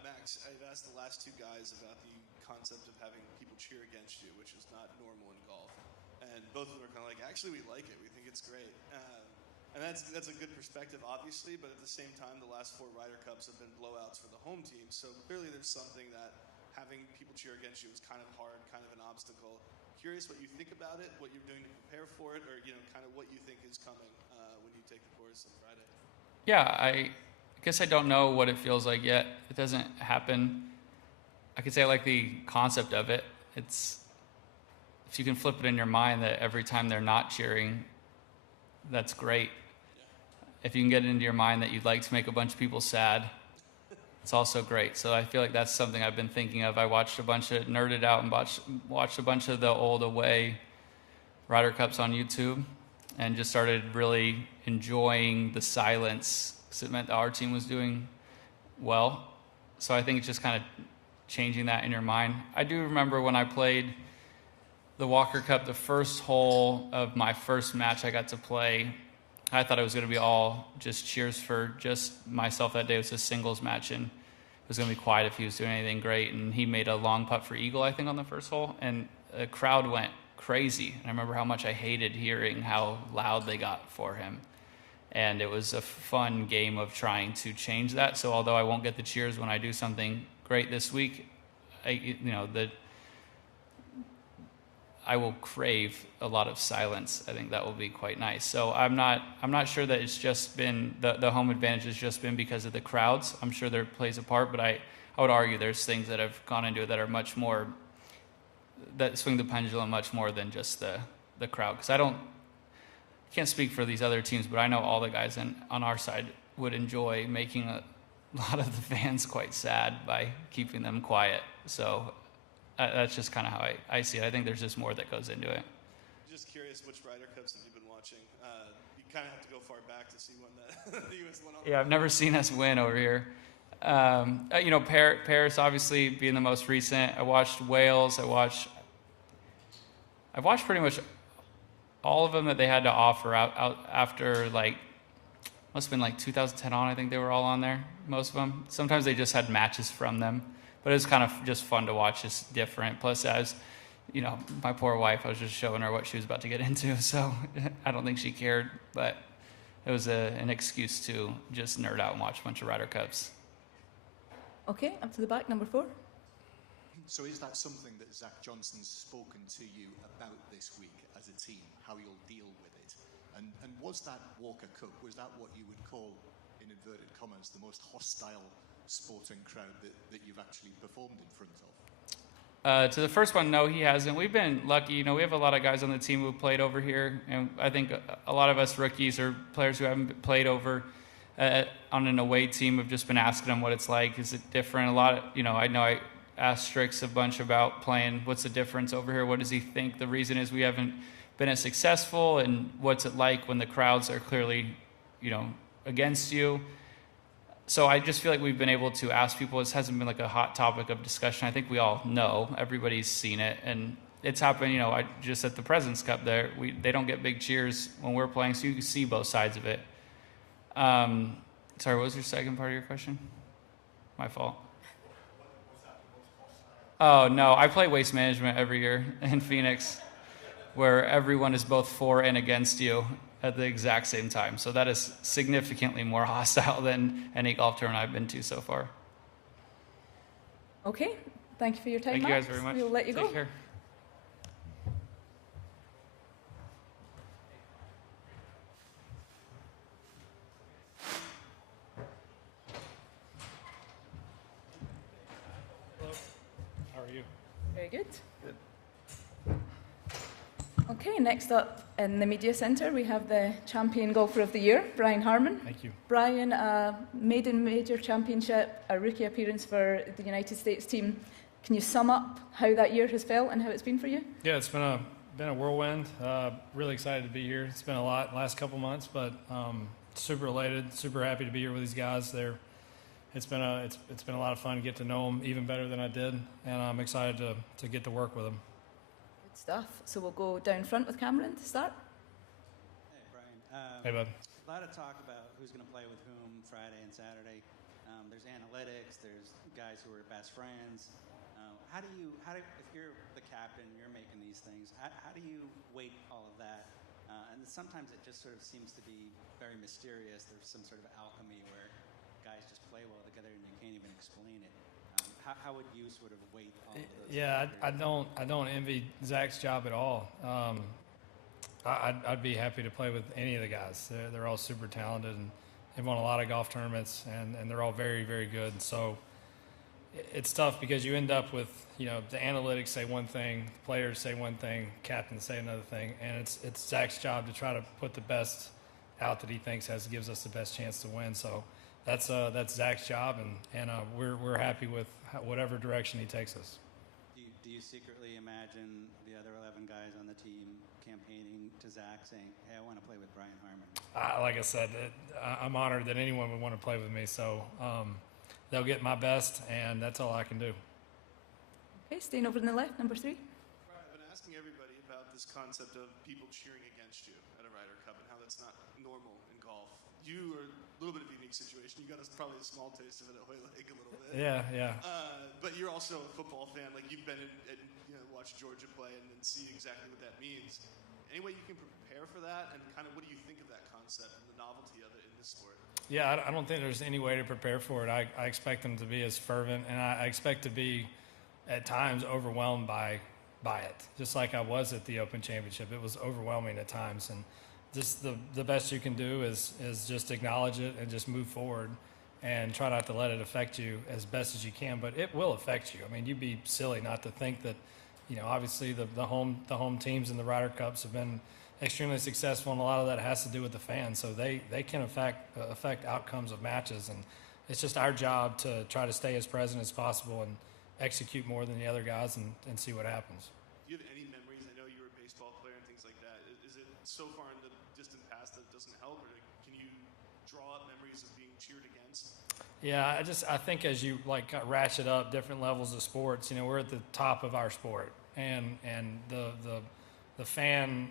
Max, I've asked the last 2 guys about the concept of having people cheer against you, which is not normal in golf. And both of them are kind of like, actually, we like it. We think it's great. And that's a good perspective, obviously, but at the same time, the last 4 Ryder Cups have been blowouts for the home team. So clearly there's something that having people cheer against you is kind of hard, kind of an obstacle. Curious what you think about it, what you're doing to prepare for it, or kind of what you think is coming when you take the course on Friday. Yeah, I guess I don't know what it feels like yet. It doesn't happen. I could say I like the concept of it. It's if you can flip it in your mind that every time they're not cheering, that's great. If you can get it into your mind that you'd like to make a bunch of people sad, it's also great. So I feel like that's something I've been thinking of. I watched nerded out and watched a bunch of the old away Ryder Cups on YouTube. and just started really enjoying the silence because it meant that our team was doing well. So I think it's just kind of changing that in your mind. I do remember when I played the Walker Cup, the first hole of my first match I got to play, I thought it was going to be all just cheers for just myself that day. It was a singles match, and it was going to be quiet if he was doing anything great. And he made a long putt for eagle, I think, on the first hole, and the crowd went crazy. And I remember how much I hated hearing how loud they got for him. And it was a fun game of trying to change that. So although I won't get the cheers when I do something great this week, I will crave a lot of silence. I think that will be quite nice. So I'm not sure that it's just been the home advantage has just been because of the crowds. I'm sure there plays a part, but I would argue there's things that have gone into it that are much more, that swing the pendulum much more than just the crowd. Because I can't speak for these other teams, but I know all the guys on our side would enjoy making a lot of the fans quite sad by keeping them quiet. So that's just kind of how I see it. I think there's just more that goes into it. Just curious, which Ryder Cups have you been watching? You kind of have to go far back to see when the U.S. went on. Yeah, I've never seen us win over here. Paris obviously being the most recent. I watched Wales. I've watched pretty much all of them that they had to offer out after, like, must have been like 2010 on. I think they were all on there, most of them. Sometimes they just had matches from them. But it was kind of just fun to watch, just different. Plus, my poor wife, I was just showing her what she was about to get into, so I don't think she cared. But it was an excuse to just nerd out and watch a bunch of Ryder Cups. Okay, up to the back, number 4. So is that something that Zach Johnson's spoken to you about this week as a team, how you'll deal with it? And was that Walker Cup, was that what you would call, in inverted commas, the most hostile sporting crowd that you've actually performed in front of? To the first one, no, he hasn't. We've been lucky. We have a lot of guys on the team who played over here, and I think a lot of us rookies or players who haven't played over on an away team have just been asking them what it's like. Is it different? I know I asked Strix a bunch about playing. What's the difference over here? What does he think the reason is we haven't been as successful, and what's it like when the crowds are clearly, against you? So I just feel like we've been able to ask people. This hasn't been like a hot topic of discussion. I think we all know. Everybody's seen it. And it's happened, I just at the President's Cup there, they don't get big cheers when we're playing, so you can see both sides of it. Sorry, what was your second part of your question? My fault. Oh, no, I play Waste Management every year in Phoenix, where everyone is both for and against you at the exact same time. So that is significantly more hostile than any golf tournament I've been to so far. Okay, thank you for your time, Thank you Max. guys very much. We'll let you go. Take care. Hello. How are you? Very good. Okay, next up in the media centre, we have the champion golfer of the year, Brian Harman. Thank you. Brian, a maiden major championship, a rookie appearance for the United States team. Can you sum up how that year has felt and how it's been for you? Yeah, it's been a whirlwind. Really excited to be here. It's been a lot the last couple months, but super elated, super happy to be here with these guys. It's been a lot of fun to get to know them even better than I did, and I'm excited to get to work with them. Stuff. So we'll go down front with Cameron to start. Hey, Brian. Hey, bud. A lot of talk about who's going to play with whom Friday and Saturday. There's analytics. There's guys who are best friends. If you're the captain, you're making these things, how do you weight all of that? And sometimes it just sort of seems to be very mysterious. There's some sort of alchemy where guys just play well together and you can't even explain it. How would you sort of weight all of those? Yeah, I don't envy Zach's job at all. I'd be happy to play with any of the guys. They're all super talented, and they've won a lot of golf tournaments, and they're all very, very good. So it's tough because you end up with, the analytics say one thing, the players say one thing, captains say another thing, and it's Zach's job to try to put the best out that he thinks gives us the best chance to win. So that's Zach's job, and we're happy with whatever direction he takes us. Do do you secretly imagine the other 11 guys on the team campaigning to Zach saying, hey, I want to play with Brian Harman? Like I said, I'm honored that anyone would want to play with me. So they'll get my best, and that's all I can do. Okay, staying over in the left, number 3. Right, I've been asking everybody about this concept of people cheering against you at a Ryder Cup and how that's not normal in golf. You are a little bit of a unique situation. You got probably a small taste of it at Hoylake a little bit. Yeah. But you're also a football fan. Like you've been and watched Georgia play and see exactly what that means. Any way you can prepare for that, and kind of what do you think of that concept and the novelty of it in this sport? Yeah, I don't think there's any way to prepare for it. I expect them to be as fervent, and I expect to be at times overwhelmed by it, just like I was at the Open Championship. It was overwhelming at times, and just the best you can do is just acknowledge it and just move forward and try not to let it affect you as best as you can. But it will affect you. I mean, you'd be silly not to think that, obviously the home teams in the Ryder Cups have been extremely successful, and a lot of that has to do with the fans. So they can affect outcomes of matches, and it's just our job to try to stay as present as possible and execute more than the other guys and see what happens. Do you have any memories? I know you were a baseball player and things like that. Is it so far in the distant past that it doesn't help, or can you draw up memories of being cheered against? Yeah, I think as you ratchet up different levels of sports, we're at the top of our sport, and the fan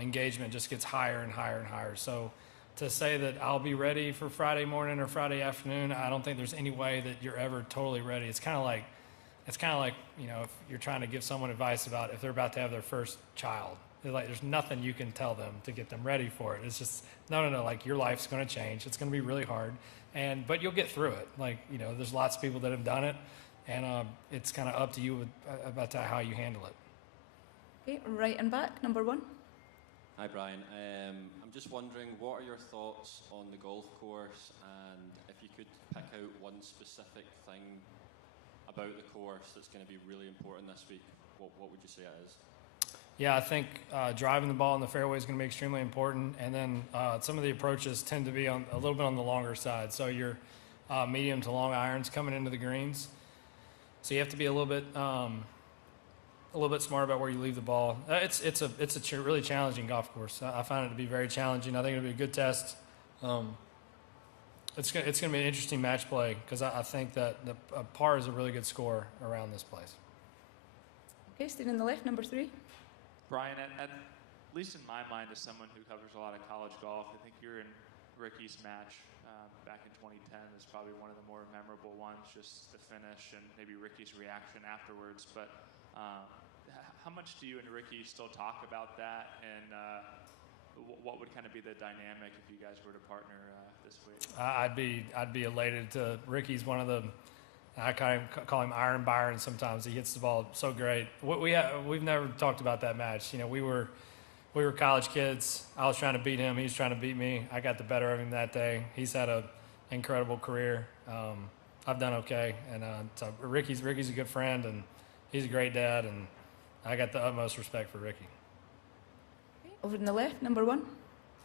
engagement just gets higher and higher and higher. So to say that I'll be ready for Friday morning or Friday afternoon, I don't think there's any way that you're ever totally ready. It's kind of like if you're trying to give someone advice about if they're about to have their first child. There's nothing you can tell them to get them ready for it. It's just no. Like your life's going to change. It's going to be really hard, but you'll get through it. There's lots of people that have done it, and it's kind of up to you about how you handle it. Okay, right and back, number 1. Hi, Brian. I'm just wondering, what are your thoughts on the golf course, and if you could pick out one specific thing about the course that's going to be really important this week, what would you say it is? Yeah, I think driving the ball in the fairway is going to be extremely important, and then some of the approaches tend to be a little bit on the longer side. So your medium to long irons coming into the greens. So you have to be a little bit smart about where you leave the ball. It's a really challenging golf course. I find it to be very challenging. I think it'll be a good test. It's going to be an interesting match play because I think that a par is a really good score around this place. Okay, staying in the left, number 3. Brian, at least in my mind, as someone who covers a lot of college golf, I think you're in Rickie's match back in 2010 is probably one of the more memorable ones, just the finish and maybe Rickie's reaction afterwards. But how much do you and Rickie still talk about that, and what would kind of be the dynamic if you guys were to partner this week? I'd be elated. Rickie's one of the, I call him Iron Byron sometimes. He hits the ball so great. We've never talked about that match. We were college kids. I was trying to beat him. He was trying to beat me. I got the better of him that day. He's had an incredible career. I've done okay, and so Rickie's a good friend, and he's a great dad, and I got the utmost respect for Rickie. Over in the left, number 1.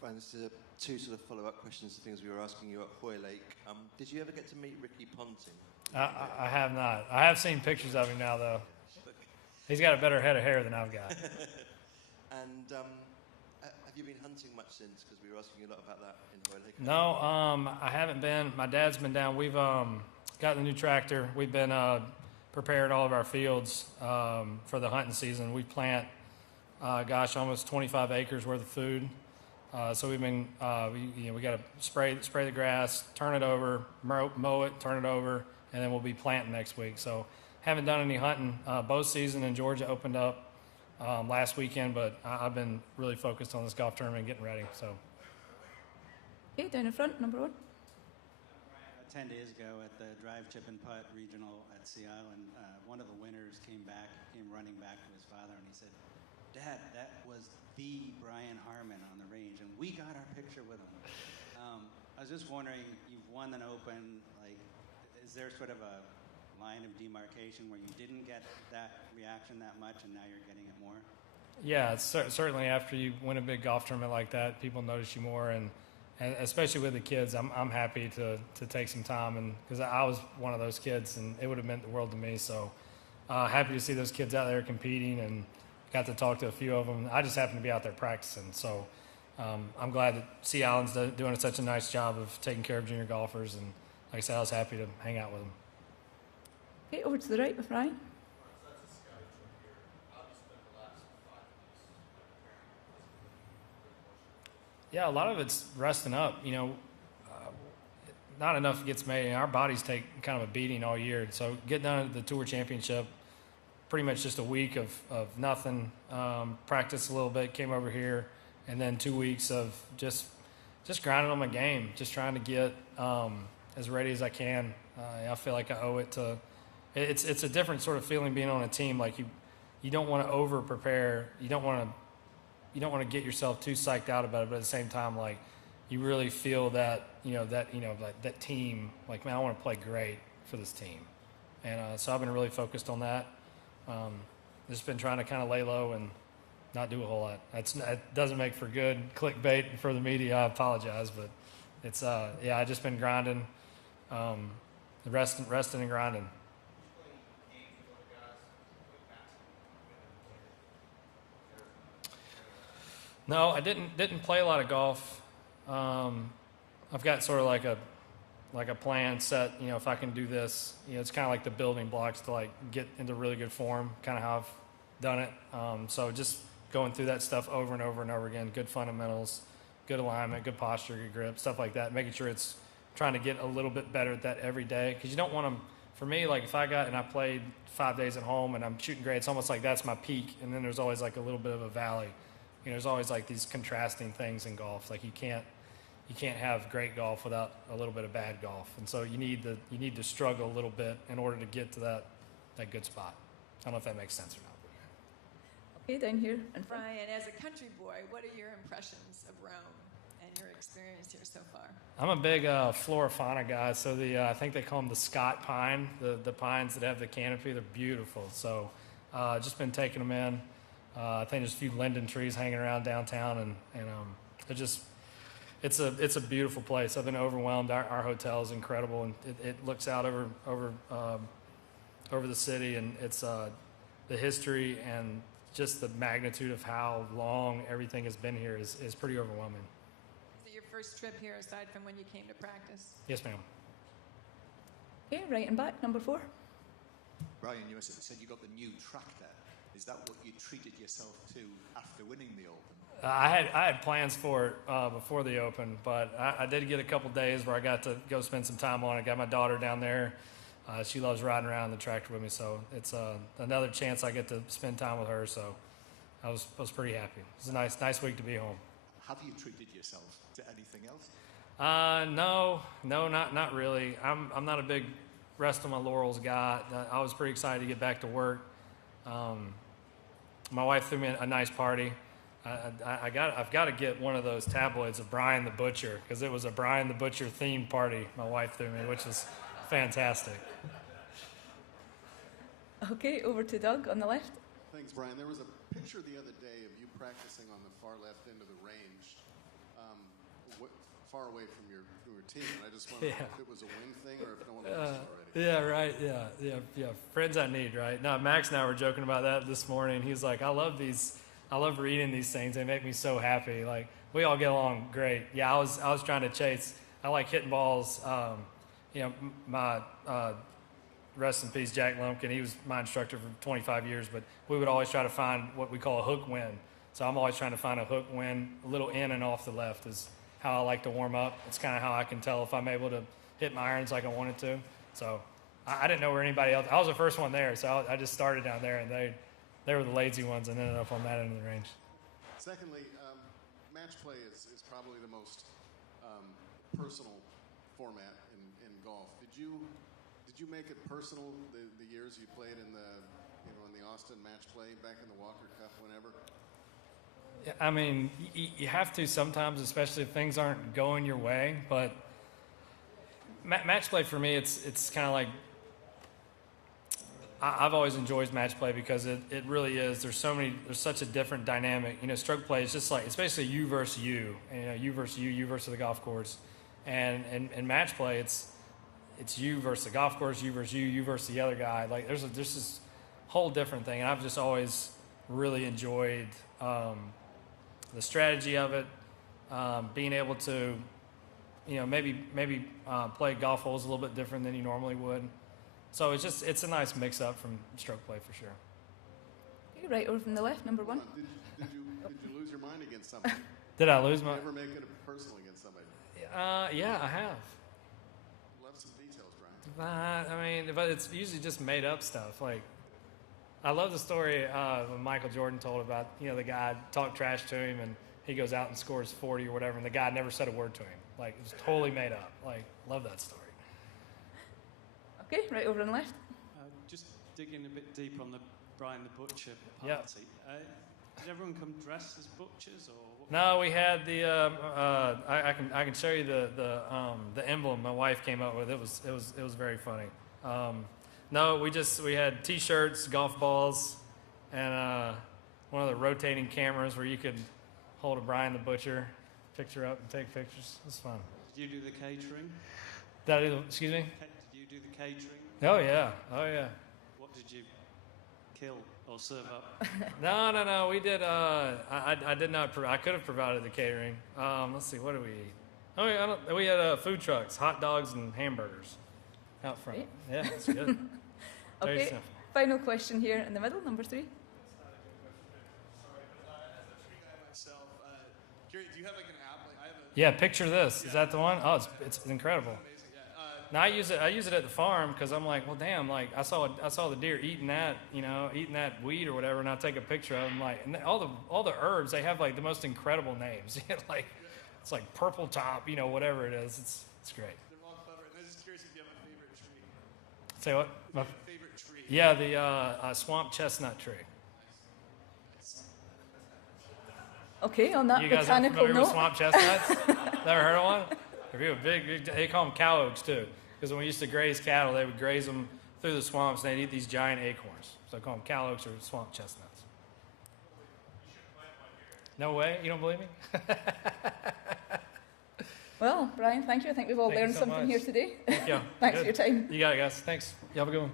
Brian, this is two sort of follow-up questions to things we were asking you at Hoylake. Did you ever get to meet Rickie Ponting? I have not. I have seen pictures of him now, though. He's got a better head of hair than I've got. And have you been hunting much since? Because we were asking you a lot about that in Hoylake. No, I haven't been. My dad's been down. We've got the new tractor. We've been prepared all of our fields for the hunting season. We plant, almost 25 acres worth of food. So we've been, we got to spray the grass, turn it over, mow it, turn it over, and then we'll be planting next week. So haven't done any hunting. Bow season in Georgia opened up last weekend, but I've been really focused on this golf tournament and getting ready. So. Okay, down in front, number 1. 10 days ago at the Drive, Chip, and Putt Regional at Sea Island, one of the winners came running back to his father, and he said, "Dad, that was the Brian Harman on the range, and we got our picture with him." I was just wondering, you've won an Open, is there sort of a line of demarcation where you didn't get that reaction that much, and now you're getting it more? Yeah, it's certainly after you win a big golf tournament like that, people notice you more, and especially with the kids, I'm happy to take some time, and because I was one of those kids, and it would have meant the world to me. So happy to see those kids out there competing, and got to talk to a few of them. I just happened to be out there practicing, so I'm glad that Sea Island's doing such a nice job of taking care of junior golfers, and like I said, I was happy to hang out with them. Okay, over to the right with Ryan. Yeah, a lot of it's resting up. Not enough gets made. Our bodies take kind of a beating all year. So getting done at the Tour Championship, pretty much just a week of nothing. Practiced a little bit, came over here, and then 2 weeks of just grinding on my game, just trying to get as ready as I can. I feel like I owe it to. It's a different sort of feeling being on a team. Like you don't want to over prepare. You don't want to get yourself too psyched out about it, but at the same time, like you really feel that that team. Like, man, I want to play great for this team, and so I've been really focused on that. Just been trying to kind of lay low and not do a whole lot. It doesn't make for good clickbait for the media. I apologize, but it's I just been grinding, resting and grinding. No, I didn't play a lot of golf. I've got sort of like a plan set. If I can do this, it's kind of like the building blocks to like get into really good form. Kind of how I've done it. So just going through that stuff over and over and over again. Good fundamentals, good alignment, good posture, good grip, stuff like that. Making sure it's trying to get a little bit better at that every day, because you don't want to. For me, like if I played 5 days at home and I'm shooting great, it's almost like that's my peak, and then there's always like a little bit of a valley. There's always like these contrasting things in golf. Like you can't have great golf without a little bit of bad golf, and so you need to struggle a little bit in order to get to that good spot. I don't know if that makes sense or not. Okay, down here. And Brian, as a country boy, what are your impressions of Rome and your experience here so far? I'm a big flora fauna guy. So I think they call them the Scott pine, the pines that have the canopy. They're beautiful. So just been taking them in. I think there's a few linden trees hanging around downtown, and it's a beautiful place. I've been overwhelmed. Our hotel is incredible, and it looks out over the city, and it's the history and just the magnitude of how long everything has been here is pretty overwhelming. Is it your first trip here aside from when you came to practice? Yes, ma'am. Okay, right and back, number 4. Brian, you said you got the new track there. Is that what you treated yourself to after winning the Open? I had plans for it before the Open, but I did get a couple days where I got to go spend some time on it. Got my daughter down there. She loves riding around the tractor with me, so it's another chance I get to spend time with her. So I was pretty happy. It was a nice week to be home. Have you treated yourself to anything else? No, not really. I'm not a big rest on my laurels guy. I was pretty excited to get back to work. My wife threw me a nice party. I've got to get one of those tabloids of Brian the Butcher, because it was a Brian the Butcher themed party my wife threw me, which is fantastic. Okay, over to Doug on the left. Thanks, Brian. There was a picture the other day of you practicing on the far left end of the range, far away from your team. And I just wondered if it was a wing thing or if no one noticed already. Yeah, right. Yeah. Friends I need, right? No, Max and I were joking about that this morning. He's like, I love reading these things. They make me so happy. Like, we all get along great. Yeah, I was trying to chase. I like hitting balls. My rest in peace, Jack Lumpkin. He was my instructor for 25 years, but we would always try to find what we call a hook win. So I'm always trying to find a hook win, a little in and off the left is how I like to warm up. It's kind of how I can tell if I'm able to hit my irons like I wanted to. So I didn't know where anybody else. I was the first one there, so I just started down there, and they were the lazy ones and ended up on that end of the range. Secondly, match play is probably the most personal format in golf. Did you make it personal the years you played in the Austin match play back in the Walker Cup, whenever? I mean, you have to sometimes, especially if things aren't going your way. But match play for me, it's kind of like I've always enjoyed match play because it really is. There's such a different dynamic. Stroke play is just like, it's basically you versus you. You versus you versus the golf course. And match play, it's you versus the golf course, you versus you versus the other guy. Like there's whole different thing. And I've just always really enjoyed the strategy of it, being able to, maybe play golf holes a little bit different than you normally would. So it's a nice mix up from stroke play for sure. Okay, right over from the left, number one. Did you lose your mind against somebody? Did I lose Did my? you ever make it personal against somebody? Yeah, I have. Love some details, Brian. I mean, but it's usually just made up stuff. Like, I love the story when Michael Jordan told about, the guy talked trash to him and he goes out and scores 40 or whatever, and the guy never said a word to him. Like, it was totally made up. Like, love that story. Okay, right over on the left. Just digging a bit deeper on the Brian the Butcher party. Yep. Did everyone come dressed as butchers, or what? No, we had the. I can show you the emblem my wife came up with. It was very funny. No, we had T-shirts, golf balls, and one of the rotating cameras where you could hold a Brian the Butcher picture up and take pictures. It was fun. Did you do the catering? Did I do the, excuse me? Did you do the catering? Oh yeah. What did you kill or serve up? No. We did. I did not. I could have provided the catering. Let's see. What did we eat? Oh, yeah, we had food trucks, hot dogs and hamburgers out front. Great. Yeah, it's good. Very Okay, simple. final question here in the middle, number 3. Myself, curious, do you have like an app? Like I have a. Yeah, picture this. Is that the one? Oh, it's incredible. Now I use it at the farm because I'm like, well, damn, like I saw the deer eating that weed or whatever, and I take a picture of them. Like, and all the herbs, they have like the most incredible names. Like it's like purple top, whatever it is. It's great. They're all clever. And I was just curious if you have a favorite tree. Say what? My favorite tree. Yeah, the swamp chestnut tree. Okay, on that You guys are botanical familiar note. with swamp chestnuts? Never heard of one? If you're a big, they call them cow oaks too. Because when we used to graze cattle, they would graze them through the swamps and they'd eat these giant acorns. So they call them cow oaks or swamp chestnuts. No way? You don't believe me? Well, Brian, thank you. I think we've all Thank you learned so something much. here today. Thank you. Thanks Good. for your time. You got it, guys. Thanks. You have a good one.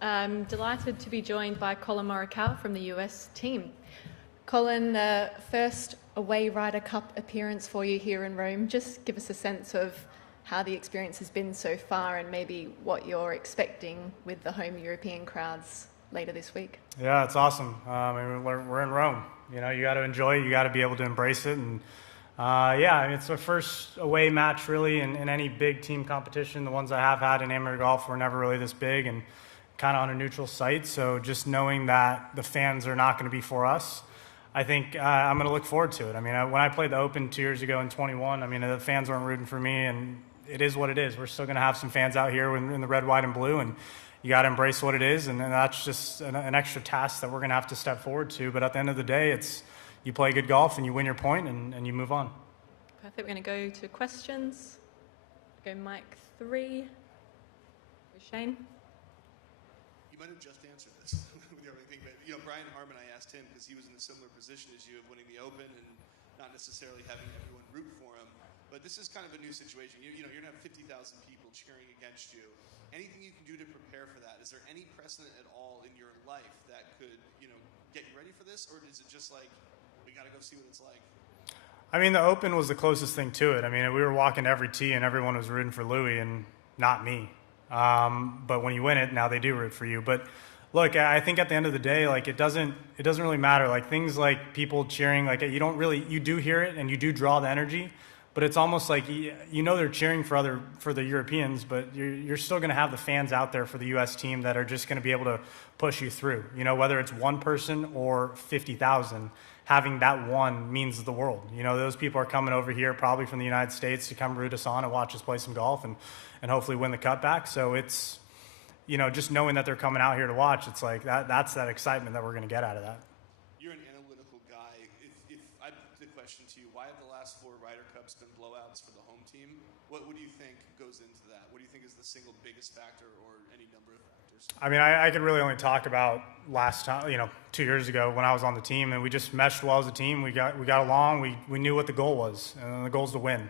I'm delighted to be joined by Collin Morikawa from the US team. Collin, first away Ryder Cup appearance for you here in Rome. Just give us a sense of how the experience has been so far and maybe what you're expecting with the home European crowds later this week. Yeah, it's awesome. We're in Rome. You know, you got to enjoy it. You got to be able to embrace it. And it's our first away match really in any big team competition. The ones I have had in amateur golf were never really this big and kind of on a neutral site. So just knowing that the fans are not going to be for us, I think I'm going to look forward to it. I mean, when I played the Open 2 years ago in 21, I mean, the fans weren't rooting for me, and it is what it is. We're still going to have some fans out here in the red, white, and blue, and you got to embrace what it is, and that's just an extra task that we're going to have to step forward to. But at the end of the day, it's you play good golf and you win your point and you move on. Perfect. We're going to go to questions. Go mic 3 with Shane. You might have just answered this with your thing, but Brian Harman, I asked him because he was in a similar position as you of winning the Open and not necessarily having everyone root for him. But this is kind of a new situation. You're going to have 50,000 people cheering against you. Anything you can do to prepare for that? Is there any precedent at all in your life that could, get you ready for this? Or is it just like, we got to go see what it's like? I mean, the Open was the closest thing to it. I mean, we were walking to every tee and everyone was rooting for Louis and not me. But when you win it, now they do root for you. But look, I think at the end of the day, like it doesn't really matter. Like things like people cheering, like you do hear it and you do draw the energy. But it's almost like they're cheering for the Europeans, but you're still going to have the fans out there for the U.S. team that are just going to be able to push you through. Whether it's one person or 50,000, having that one means the world. Those people are coming over here probably from the United States to come root us on and watch us play some golf and hopefully win the cutback. So it's just knowing that they're coming out here to watch. It's like that's that excitement that we're going to get out of that. You're an analytical guy. If I put the question to you, why have the last 4 Ryder Cups been blowouts for the home team? What do you think goes into that? What do you think is the single biggest factor, or any number of factors? I mean, I could really only talk about last time, 2 years ago when I was on the team, and we just meshed well as a team. We got along. We knew what the goal was, and the goal is to win.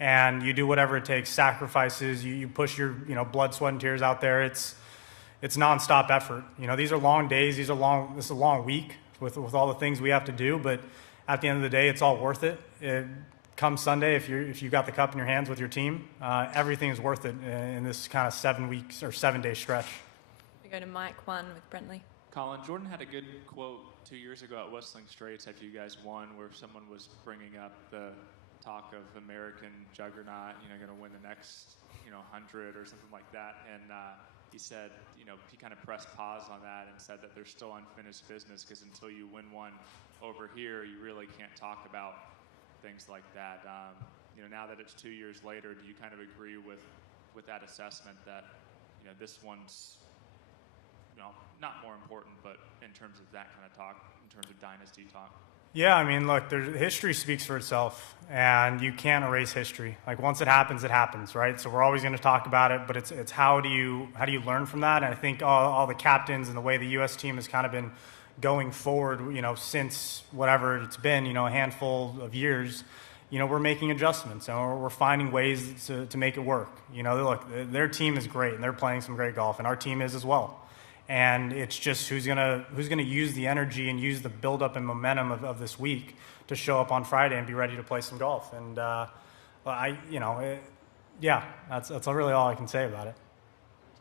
And you do whatever it takes, sacrifices. You push your blood, sweat, and tears out there. It's nonstop effort. These are long days. This is a long week with all the things we have to do. But at the end of the day, it's all worth it. Come Sunday, if you got the cup in your hands with your team, everything is worth it in this kind of 7 weeks or 7 day stretch. We go to mic 1 with Brentley. Collin, Jordan had a good quote 2 years ago at Whistling Straits after you guys won, where someone was bringing up the talk of American juggernaut, going to win the next, 100 or something like that. And he said, he kind of pressed pause on that and said that there's still unfinished business because until you win one over here, you really can't talk about things like that. Now that it's 2 years later, do you kind of agree with that assessment that, this one's, not more important, but in terms of that kind of talk, in terms of dynasty talk? Yeah, I mean, look, history speaks for itself, and you can't erase history. Like once it happens, right? So we're always going to talk about it, but it's how do you learn from that? And I think all the captains and the way the U.S. team has kind of been going forward, since whatever it's been, a handful of years, we're making adjustments and we're finding ways to make it work. Look, their team is great and they're playing some great golf, and our team is as well. And it's just who's gonna use the energy and use the buildup and momentum of this week to show up on Friday and be ready to play some golf. And that's really all I can say about it.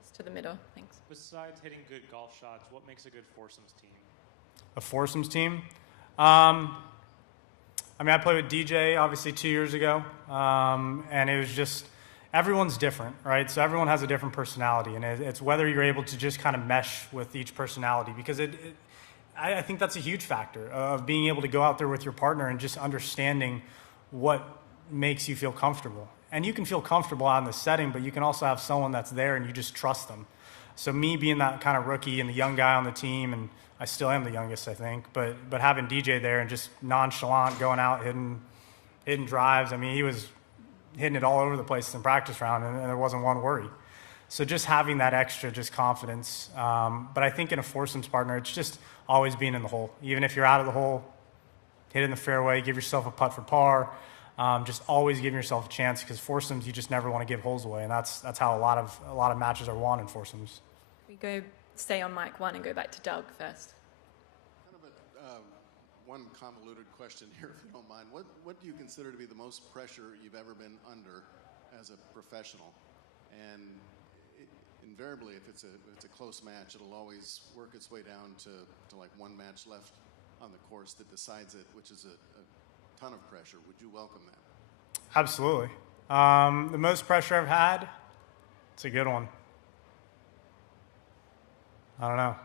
Just to the middle, thanks. Besides hitting good golf shots, what makes a good foursomes team? A foursomes team? I played with DJ obviously 2 years ago, and it was just. Everyone's different, right? So everyone has a different personality, and it's whether you're able to just kind of mesh with each personality, because I think that's a huge factor of being able to go out there with your partner and just understanding what makes you feel comfortable. And you can feel comfortable out in the setting, but you can also have someone that's there and you just trust them. So me being that kind of rookie and the young guy on the team, and I still am the youngest, I think, but having DJ there and just nonchalant going out, hitting drives, I mean, he was hitting it all over the place in practice round, and there wasn't one worry. So just having that extra just confidence. But I think in a foursomes partner, it's just always being in the hole. Even if you're out of the hole, hit in the fairway, give yourself a putt for par. Just always giving yourself a chance, because foursomes, you just never want to give holes away, and that's how a lot of matches are won in foursomes. We go stay on mic 1 and go back to Doug first. Kind of one convoluted question here, if you don't mind. What do you consider to be the most pressure you've ever been under as a professional? And invariably, if it's a close match, it'll always work its way down to like one match left on the course that decides it, which is a ton of pressure. Would you welcome that? Absolutely. The most pressure I've had, it's a good one. I don't know.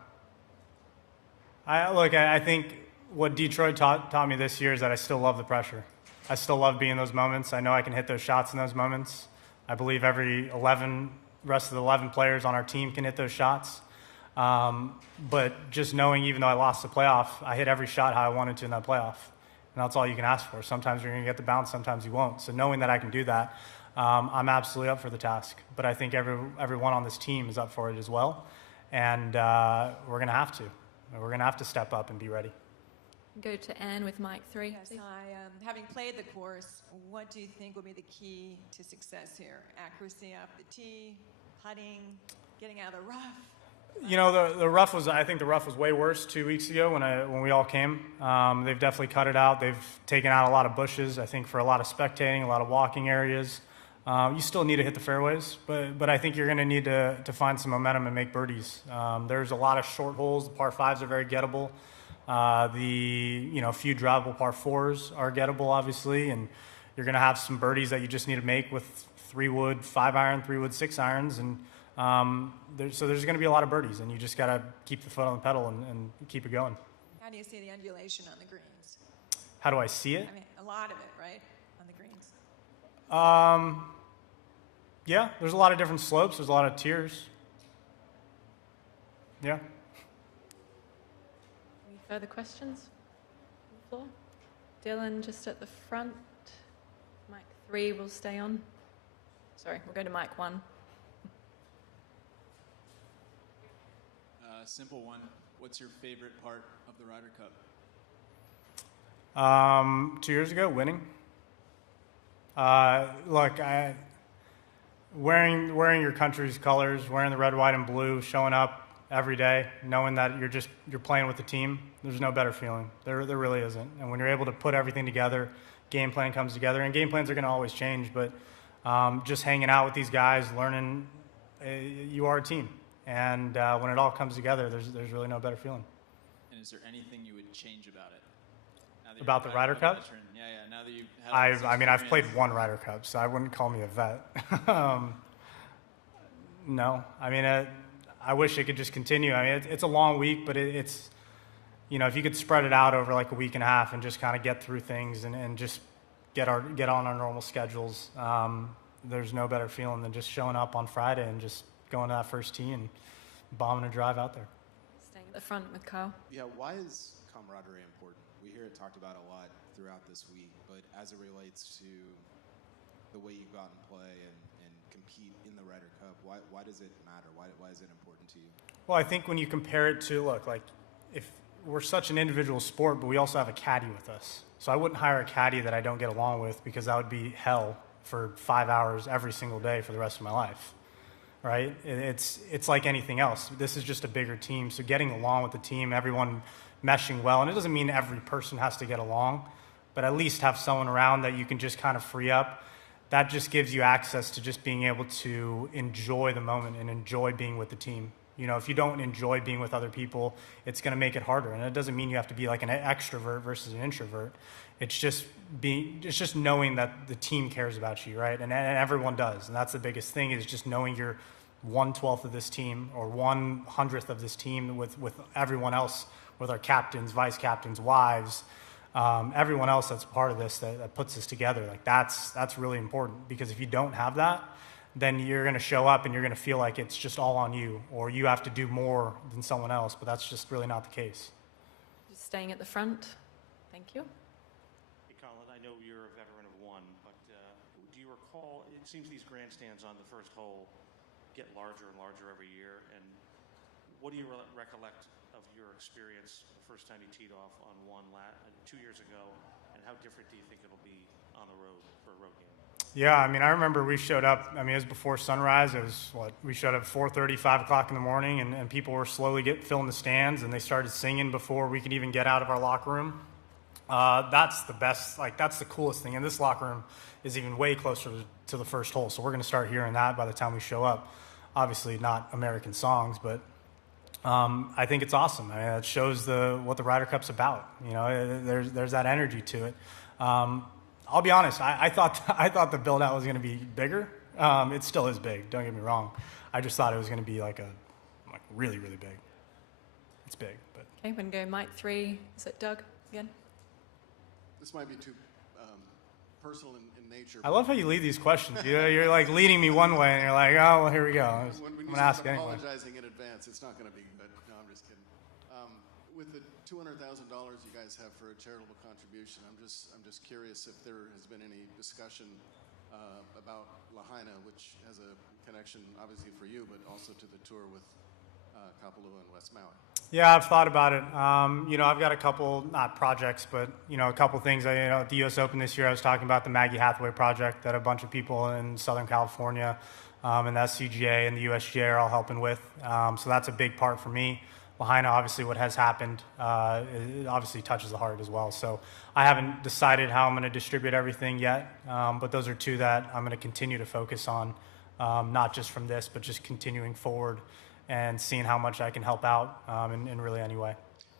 I think what Detroit taught me this year is that I still love the pressure. I still love being in those moments. I know I can hit those shots in those moments. I believe every rest of the 11 players on our team can hit those shots. But just knowing, even though I lost the playoff, I hit every shot how I wanted to in that playoff. And that's all you can ask for. Sometimes you're going to get the bounce, sometimes you won't. So knowing that I can do that, I'm absolutely up for the task. But I think everyone on this team is up for it as well. And we're going to have to. We're going to have to step up and be ready. Go to Anne with mic 3. Yes, having played the course, what do you think will be the key to success here? Accuracy off the tee, putting, getting out of the rough? You know, the rough was, I think the rough was way worse 2 weeks ago when we all came. They've definitely cut it out. They've taken out a lot of bushes, I think, for a lot of spectating, a lot of walking areas. You still need to hit the fairways, but I think you're going to need to find some momentum and make birdies. There's a lot of short holes. The par 5s are very gettable. Few drivable par 4s are gettable, obviously, and you're going to have some birdies that you just need to make with 3-wood 5-iron, 3-wood 6-irons, and so there's going to be a lot of birdies, and you just got to keep the foot on the pedal and keep it going. How do you see the undulation on the greens? How do I see it? I mean, a lot of it, right, on the greens? Yeah, there's a lot of different slopes. There's a lot of tiers. Yeah. Any further questions on the floor? Dylan, just at the front. Mic 3 will stay on. Sorry, we'll go to mic 1. Simple one. What's your favorite part of the Ryder Cup? 2 years ago, winning. Wearing your country's colors, wearing the red, white, and blue, showing up every day, knowing that you're playing with the team. There's no better feeling. There really isn't. And when you're able to put everything together, game plan comes together, and game plans are going to always change. But just hanging out with these guys, learning, you are a team. And when it all comes together, there's really no better feeling. And is there anything you would change about it? About the Ryder Cup? Yeah. Now that you've had I've played one Ryder Cup, so I wouldn't call me a vet. No. I wish it could just continue. It's a long week, but it's, if you could spread it out over like a week and a half and just kind of get through things and just get on our normal schedules, there's no better feeling than just showing up on Friday and just going to that first tee and bombing a drive out there. Staying at the front with Kyle. Yeah, why is camaraderie important? We hear it talked about a lot throughout this week, but as it relates to the way you go out and play and compete in the Ryder Cup, why does it matter? Why is it important to you? Well, I think when you compare it to, if we're such an individual sport, but we also have a caddy with us. So I wouldn't hire a caddy that I don't get along with, because that would be hell for 5 hours every single day for the rest of my life. Right? It's like anything else. This is just a bigger team. So getting along with the team, everyone meshing well, and it doesn't mean every person has to get along, but at least have someone around that you can just kind of free up. That just gives you access to just being able to enjoy the moment and enjoy being with the team. If you don't enjoy being with other people, it's going to make it harder. And it doesn't mean you have to be like an extrovert versus an introvert. It's just knowing that the team cares about you, right? And everyone does. And that's the biggest thing, is just knowing you're 1/12 of this team or 1/100th of this team with everyone else, with our captains, vice captains, wives, everyone else that's part of this that puts us together. That's really important, because if you don't have that, then you're going to show up and you're going to feel like it's just all on you, or you have to do more than someone else, but that's just really not the case. Just staying at the front. Thank you. Hey, Collin, I know you're a veteran of one, but do you recall, it seems these grandstands on the first hole get larger and larger every year, and what do you recollect of your experience the first time you teed off on 2 years ago, and how different do you think it'll be on the road for a road game? Yeah, I mean, I remember we showed up, I mean, it was before sunrise. It was, we showed up 4:30, 5 o'clock in the morning, and people were slowly filling the stands, and they started singing before we could even get out of our locker room. That's the best, that's the coolest thing. And this locker room is even way closer to the first hole, so we're going to start hearing that by the time we show up. Obviously not American songs, but I think it's awesome. I mean, it shows what the Ryder Cup's about. There's that energy to it. I'll be honest. I thought the build out was going to be bigger. It still is big. Don't get me wrong. I just thought it was going to be really, really big. It's big, but. Okay, we're going to go mic 3. Is it Doug again? This might be too personal in nature. I love how you lead these questions. You're like leading me one way, and you're like, oh, well, here we go. I'm going to ask anyway. Apologizing in advance, it's not going to be good. No, I'm just kidding. With the $200,000 you guys have for a charitable contribution, I'm just curious if there has been any discussion about Lahaina, which has a connection obviously for you, but also to the tour with Kapalua and West Maui. Yeah, I've thought about it. I've got a couple, not projects, but, a couple things. At the U.S. Open this year, I was talking about the Maggie Hathaway project that a bunch of people in Southern California and the SCGA and the USGA are all helping with. So that's a big part for me. Lahaina, obviously, what has happened, it obviously touches the heart as well. So I haven't decided how I'm going to distribute everything yet, but those are two that I'm going to continue to focus on, not just from this, but just continuing forward and seeing how much I can help out in really any way.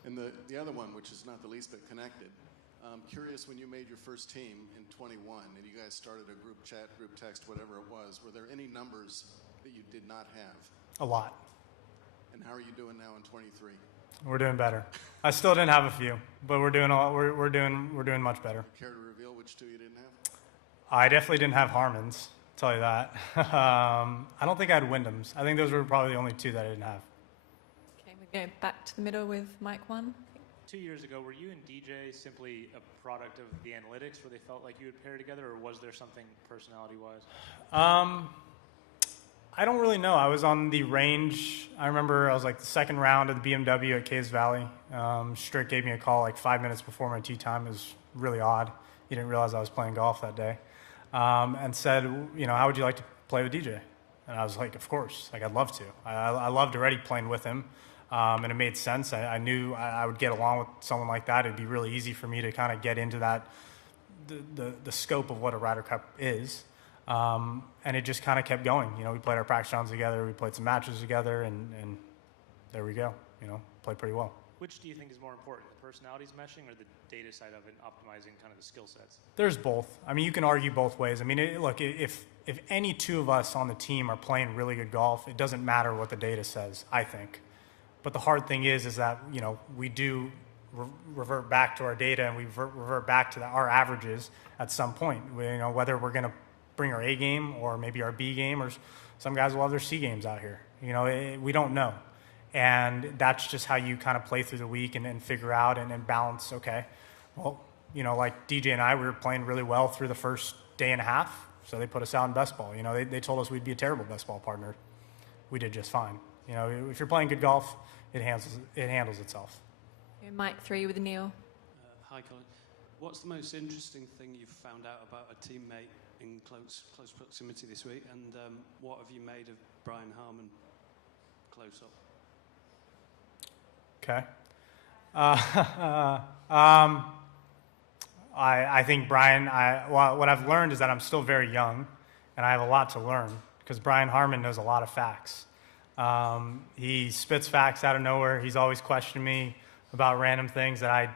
And the other one, which is not the least bit connected, I'm curious, when you made your first team in 21 and you guys started a group chat, group text, whatever it was, were there any numbers that you did not have? A lot. And how are you doing now in 23? We're doing better. I still didn't have a few, but we're doing much better. Care to reveal which two you didn't have? I definitely didn't have Harman's. Tell you that. I don't think I had Wyndham's. I think those were probably the only two that I didn't have. Okay, we go back to the middle with mic 1. 2 years ago, were you and DJ simply a product of the analytics where they felt like you would pair together, or was there something personality-wise? I don't really know. I was on the range. I remember I was the second round of the BMW at Caves Valley. Strick gave me a call 5 minutes before my tee time. It was really odd. He didn't realize I was playing golf that day. And said, how would you like to play with DJ? And I was like, of course. I'd love to. I loved already playing with him. And it made sense. I knew I would get along with someone like that. It'd be really easy for me to kind of get into that, the scope of what a Ryder Cup is. And it just kind of kept going. We played our practice rounds together. We played some matches together, and there we go. Played pretty well. Which do you think is more important, the personalities meshing or the data side of it, optimizing kind of the skill sets? There's both. I mean, you can argue both ways. I mean, look, if any two of us on the team are playing really good golf, it doesn't matter what the data says, I think. But the hard thing is that, we do revert back to our data and we revert back to our averages at some point. Whether we're going to bring our A game or maybe our B game, or some guys will have their C games out here. We don't know. And that's just how you kind of play through the week and figure out and balance, okay, well, like DJ and I, we were playing really well through the first day and a half, so they put us out in best ball. They told us we'd be a terrible best ball partner. We did just fine. If you're playing good golf, it handles itself. Mic 3 with Neil. Hi, Colin. What's the most interesting thing you've found out about a teammate in close proximity this week, and what have you made of Brian Harman close up? Okay. I think Brian, what I've learned is that I'm still very young, and I have a lot to learn, because Brian Harman knows a lot of facts. He spits facts out of nowhere. He's always questioning me about random things that I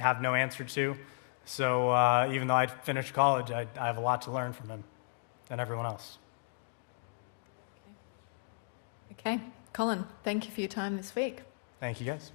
have no answer to. So even though I finished college, I have a lot to learn from him and everyone else. Okay. Colin, thank you for your time this week. Thank you, guys.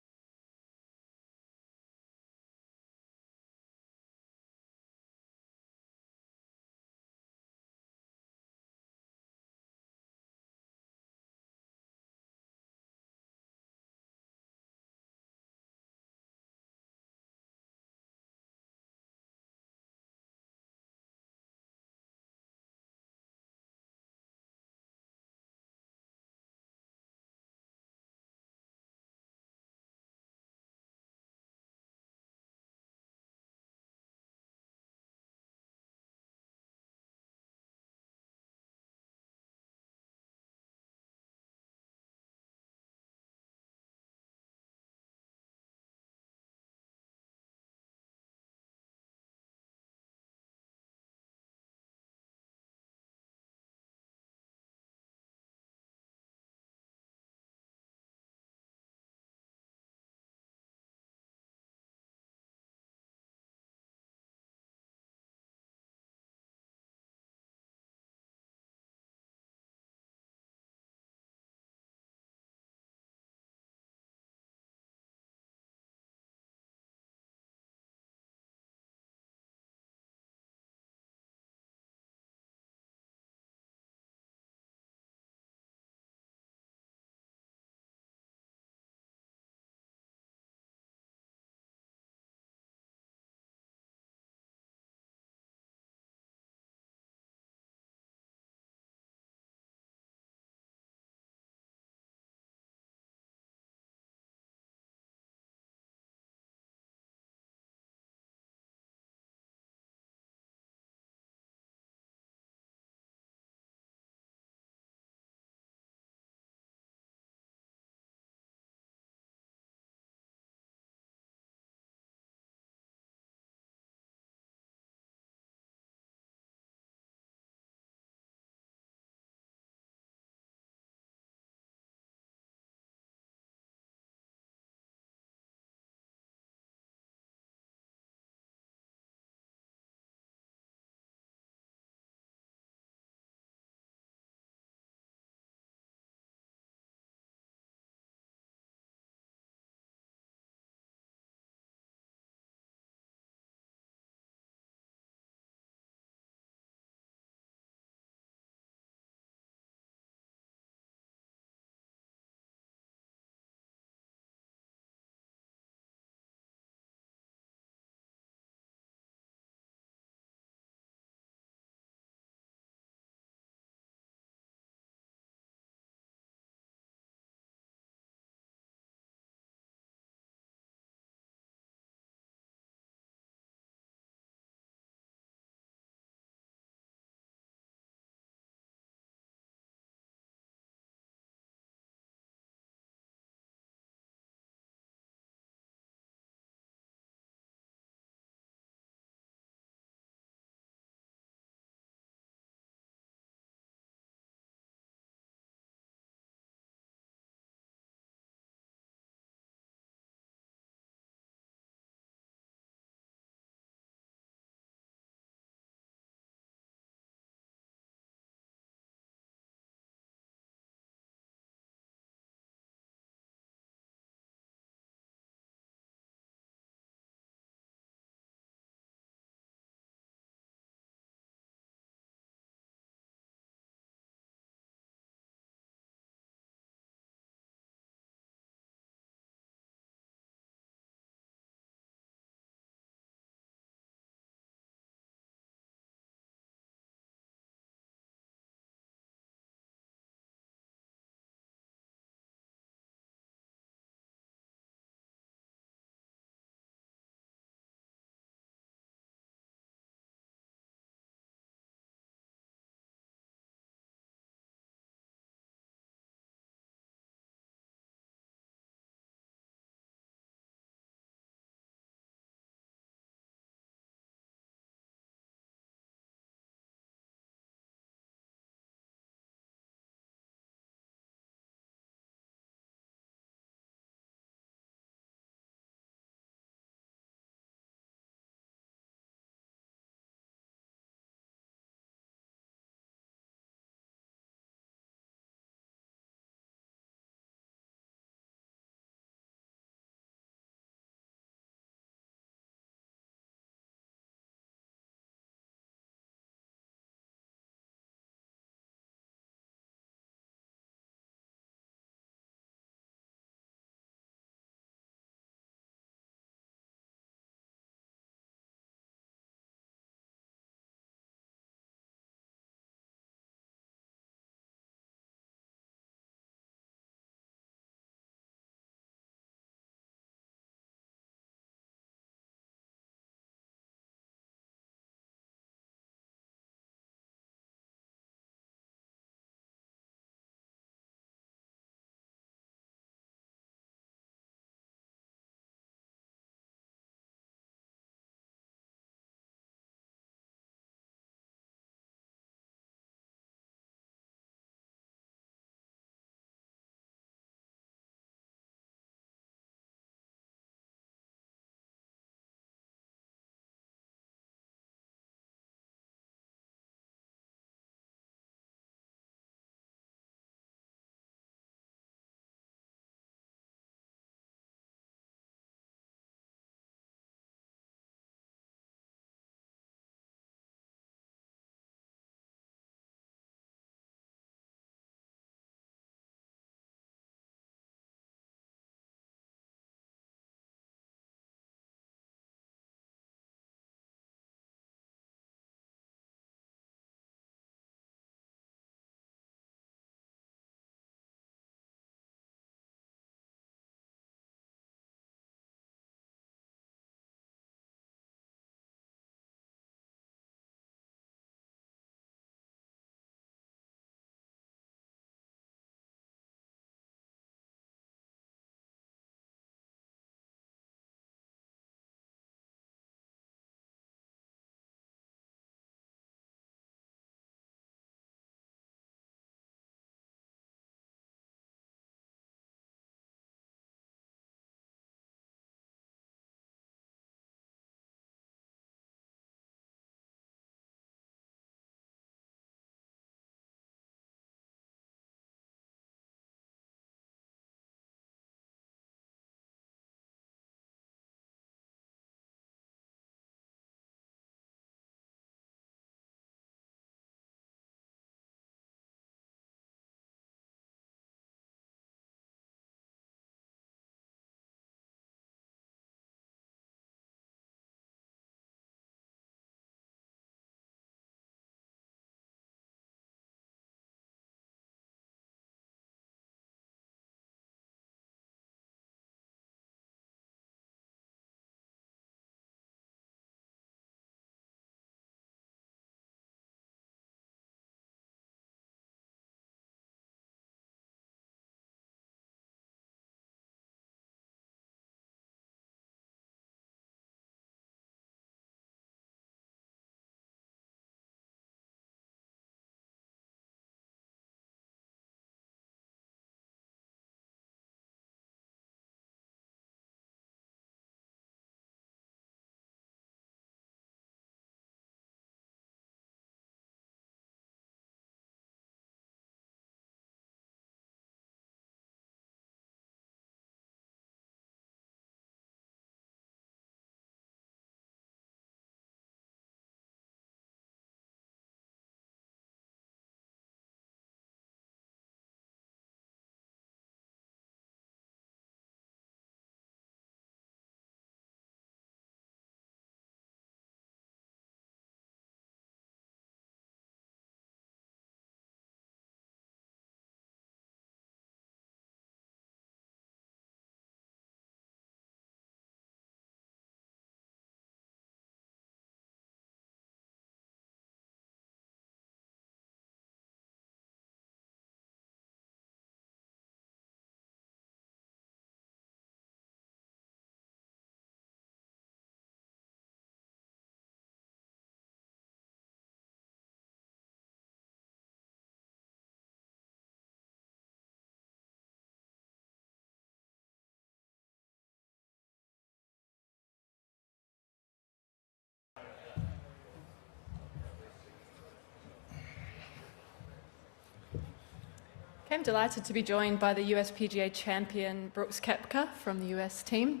I'm delighted to be joined by the US PGA champion Brooks Koepka from the US team.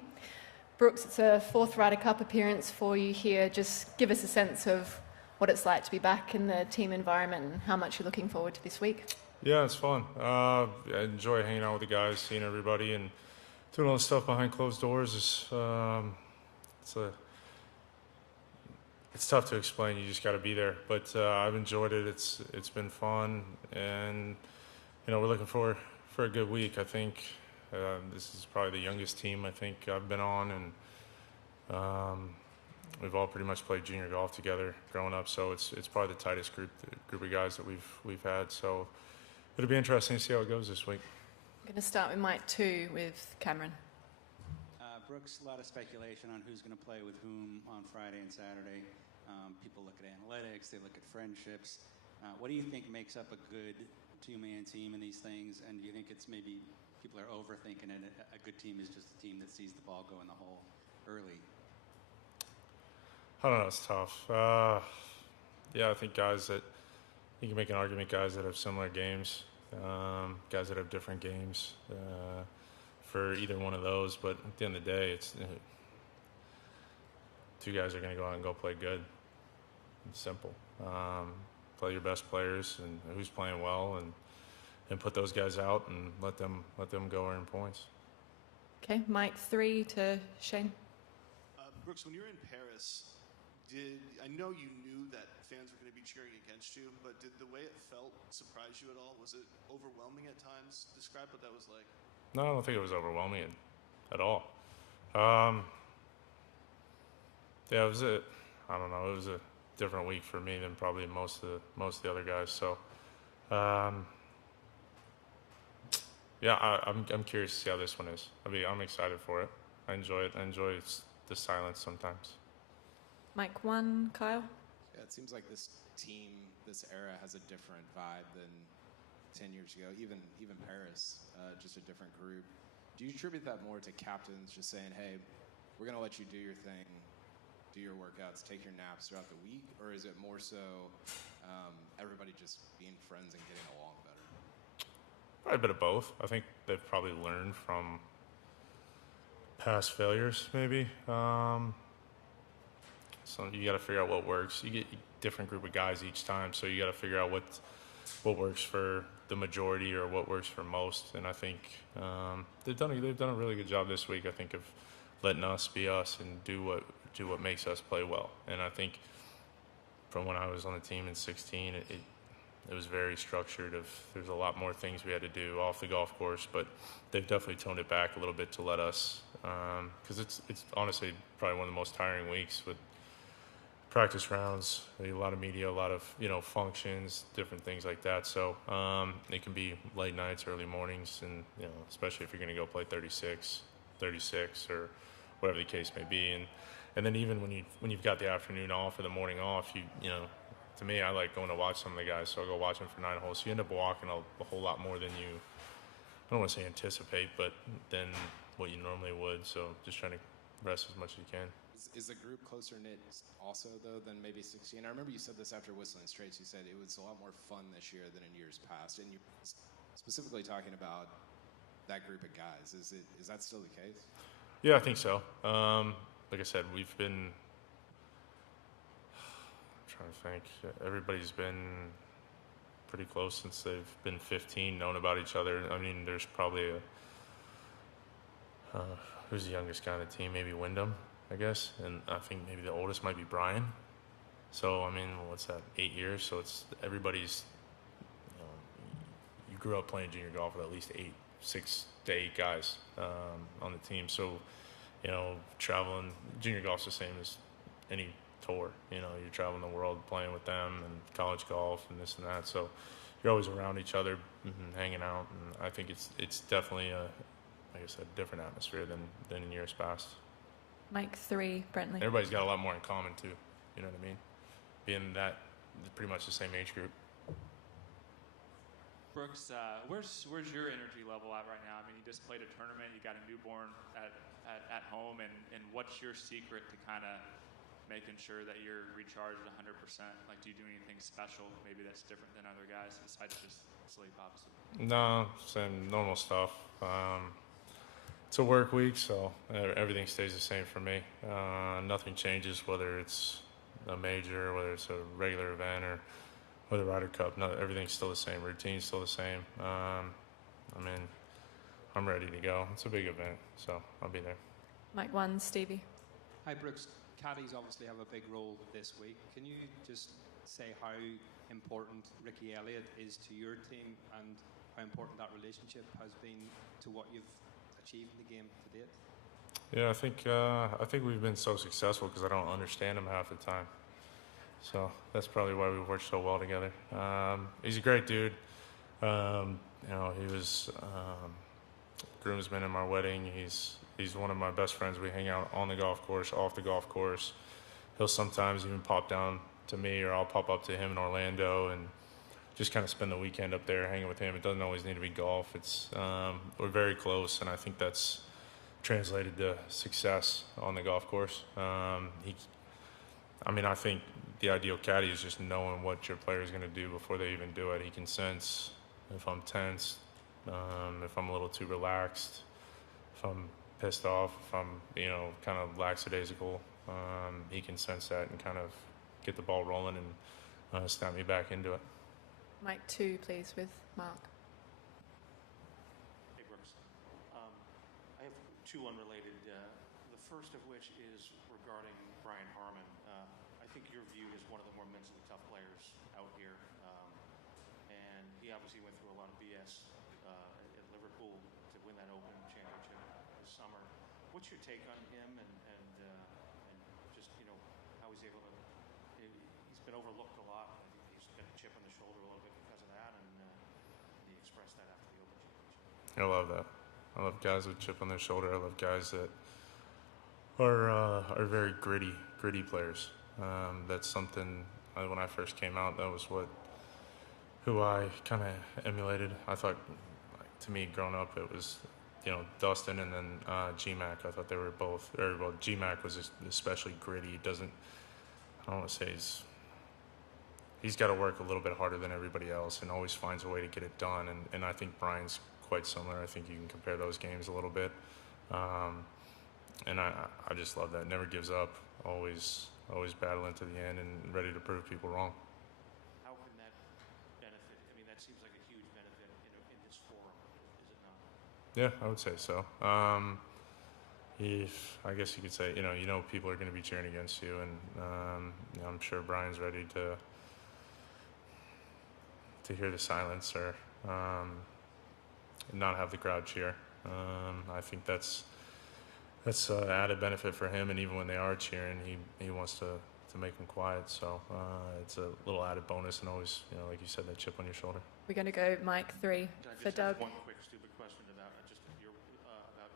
Brooks, it's a fourth Ryder Cup appearance for you here. Just give us a sense of what it's like to be back in the team environment and how much you're looking forward to this week. Yeah, it's fun. I enjoy hanging out with the guys, seeing everybody, and doing all the stuff behind closed doors. It's tough to explain. You just got to be there. But I've enjoyed it. It's been fun, and we're looking for a good week. I think this is probably the youngest team I think I've been on, and we've all pretty much played junior golf together growing up. So it's probably the tightest group of guys that we've had. So it'll be interesting to see how it goes this week. I'm going to start with Mike 2 with Cameron. Brooks, a lot of speculation on who's going to play with whom on Friday and Saturday. People look at analytics, they look at friendships. What do you think makes up a good two-man team in these things? And do you think it's maybe people are overthinking it? A good team is just a team that sees the ball go in the hole early. I don't know. It's tough. Yeah, I think guys that you can make an argument. Guys that have similar games, guys that have different games. For either one of those, but at the end of the day, it's two guys are going to go out and go play good. It's simple. Play your best players and who's playing well, and put those guys out and let them go earn points. Okay, Mike 3 to Shane. Brooks, when you were in Paris, I know you knew that fans were going to be cheering against you, but did the way it felt surprise you at all? Was it overwhelming at times? Describe what that was like. No, I don't think it was overwhelming at all. Yeah, it was I don't know. It was a different week for me than probably most of the other guys. So, yeah, I'm curious to see how this one is. I'm excited for it. I enjoy it. I enjoy the silence sometimes. Mike 1, Kyle. Yeah, it seems like this team, this era, has a different vibe than 10 years ago, even Paris, just a different group. Do you attribute that more to captains just saying, hey, we're going to let you do your thing, do your workouts, take your naps throughout the week? Or is it more so everybody just being friends and getting along better? Probably a bit of both. I think they've probably learned from past failures, maybe. So you got to figure out what works. You get a different group of guys each time, so you got to figure out what works for the majority or what works for most. And I think they've done a really good job this week, I think, of letting us be us and do what makes us play well. And I think from when I was on the team in 16, it was very structured. There's a lot more things we had to do off the golf course, but they've definitely toned it back a little bit to let us, because it's honestly probably one of the most tiring weeks with practice rounds, a lot of media, a lot of functions, different things like that. So it can be late nights, early mornings, and especially if you're going to go play 36, or whatever the case may be. And then even when you've got the afternoon off or the morning off, to me, I like going to watch some of the guys. So I'll go watch them for 9 holes. So you end up walking a whole lot more than you, I don't want to say anticipate, but than what you normally would. So just trying to rest as much as you can. Is the group closer knit also, though, than maybe 16? I remember you said this after Whistling Straits. You said it was a lot more fun this year than in years past. And you're specifically talking about that group of guys. Is that still the case? Yeah, I think so. Like I said, we've been, I'm trying to think, everybody's been pretty close since they've been 15, known about each other. I mean, there's probably who's the youngest guy on the team? Maybe Wyndham, I guess. And I think maybe the oldest might be Brian. So, I mean, what's that, 8 years? So it's everybody's, you grew up playing junior golf with at least 6 to 8 guys on the team. So, traveling, junior golf's the same as any tour. You're traveling the world playing with them and college golf and this and that. So you're always around each other, hanging out. And I think it's definitely like I said, different atmosphere than in years past. Mike 3, Brentley. Everybody's got a lot more in common too. You know what I mean? Being that pretty much the same age group. Brooks, where's your energy level at right now? I mean, you just played a tournament, you got a newborn at home, and what's your secret to kind of making sure that you're recharged 100%? Like, do you do anything special, maybe that's different than other guys, besides just sleep, obviously? No, same normal stuff. It's a work week, so everything stays the same for me. Nothing changes, whether it's a major, whether it's a regular event, or the Ryder Cup. No, everything's still the same. Routine's still the same. I mean, I'm ready to go. It's a big event, so I'll be there. Mike 1, Stevie. Hi, Brooks. Caddies obviously have a big role this week. Can you just say how important Ricky Elliott is to your team and how important that relationship has been to what you've achieved in the game to date? Yeah, I think we've been so successful because I don't understand him half the time. So that's probably why we work so well together. He's a great dude. You know, he was groomsman in my wedding. He's one of my best friends. We hang out on the golf course, off the golf course. He'll sometimes even pop down to me, or I'll pop up to him in Orlando and just kind of spend the weekend up there hanging with him. It doesn't always need to be golf. It's we're very close, and I think that's translated to success on the golf course. I mean, I think the ideal caddy is just knowing what your player is going to do before they even do it. He can sense if I'm tense, if I'm a little too relaxed, if I'm pissed off, if I'm, you know, kind of lackadaisical. He can sense that and kind of get the ball rolling and snap me back into it. Mike 2, please, with Mark. Hey, Brooks. I have two unrelated. The first of which is regarding Brian Harman. I think you're viewed as one of the more mentally tough players out here. And he obviously went through a lot of BS at Liverpool to win that Open Championship this summer. What's your take on him and just, you know, how he's able to, he's been overlooked a lot. I think he's got a chip on the shoulder a little bit because of that, and he expressed that after the Open Championship. I love that. I love guys with chip on their shoulder. I love guys that are very gritty players. That's something when I first came out, that was who I kind of emulated. I thought, to me, growing up, it was, you know, Dustin and then G-Mac. I thought they were both, well, G-Mac was especially gritty. He doesn't, I don't want to say he's got to work a little bit harder than everybody else and always finds a way to get it done. And I think Brian's quite similar. I think you can compare those games a little bit. And I just love that. Never gives up. Always battling to the end and ready to prove people wrong. How can that benefit? I mean, that seems like a huge benefit in this forum, is it not? Yeah, I would say so. I guess you could say, you know, people are going to be cheering against you, and you know, I'm sure Brian's ready to hear the silence or not have the crowd cheer. I think that's an added benefit for him, and even when they are cheering, he wants to make them quiet. So it's a little added bonus, and always, you know, like you said, that chip on your shoulder. We're going to go Mike 3 for Doug. One quick stupid question about about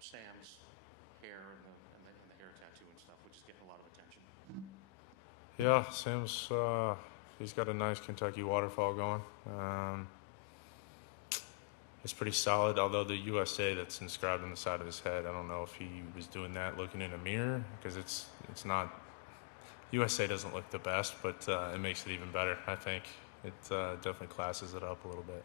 Sam's hair and the hair tattoo and stuff, which is getting a lot of attention. Yeah, Sam's he's got a nice Kentucky waterfall going. It's pretty solid, although the USA that's inscribed on the side of his head, I don't know if he was doing that looking in a mirror, because it's not, USA doesn't look the best, but it makes it even better, I think. It definitely classes it up a little bit.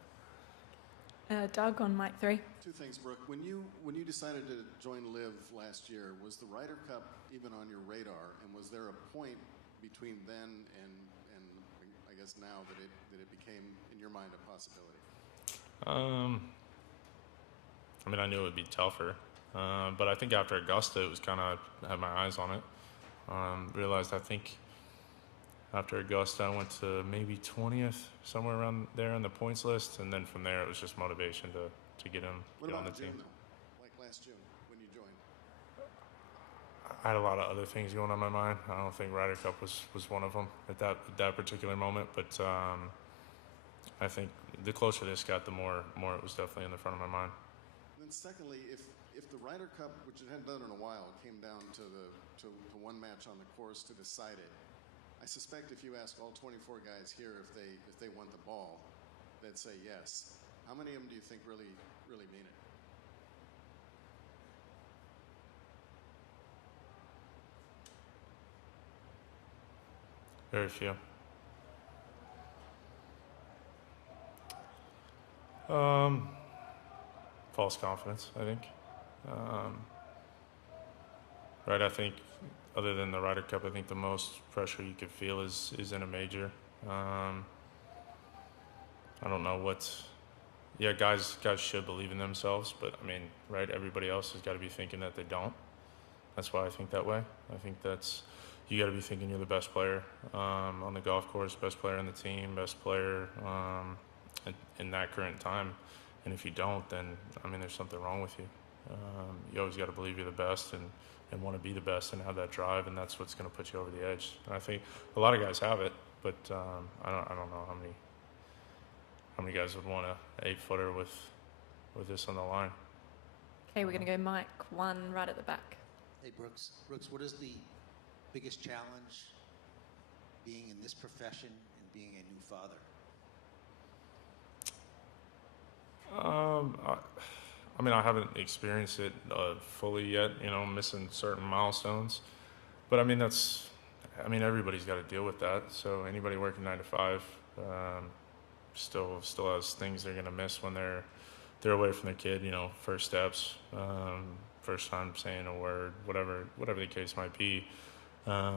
Doug on Mike 3. Two things, Brooke. When you decided to join LIV last year, was the Ryder Cup even on your radar, and was there a point between then and I guess now that it became, in your mind, a possibility? I mean, I knew it would be tougher, but I think after Augusta, it was kind of, I had my eyes on it. Realized, I think, after Augusta, I went to maybe 20th, somewhere around there on the points list, and then from there, it was just motivation to get on the team. What about June, though? Like last June, when you joined? I had a lot of other things going on in my mind. I don't think Ryder Cup was one of them at that particular moment, but I think the closer this got, the more it was definitely in the front of my mind. And then secondly, if the Ryder Cup, which it hadn't done in a while, came down to one match on the course to decide it, I suspect if you ask all 24 guys here if they want the ball, they'd say yes. How many of them do you think really mean it? Very few. False confidence, I think. Right, I think other than the Ryder Cup, I think the most pressure you could feel is in a major. I don't know what's... Yeah, guys should believe in themselves, but I mean, right, everybody else has got to be thinking that they don't. That's why I think that way. I think that's... You got to be thinking you're the best player on the golf course, best player on the team, best player in that current time. And if you don't, then, I mean, there's something wrong with you. You always got to believe you're the best and want to be the best and have that drive, and that's what's going to put you over the edge. And I think a lot of guys have it, but I don't know how many guys would want a 8-footer with this on the line. Okay, we're going to go Mike 1 right at the back. Hey, Brooks. Brooks, what is the biggest challenge being in this profession and being a new father? I mean, I haven't experienced it fully yet, missing certain milestones. But I mean, everybody's got to deal with that. So anybody working 9 to 5 still has things they're going to miss when they're away from their kid, first steps, first time saying a word, whatever the case might be. I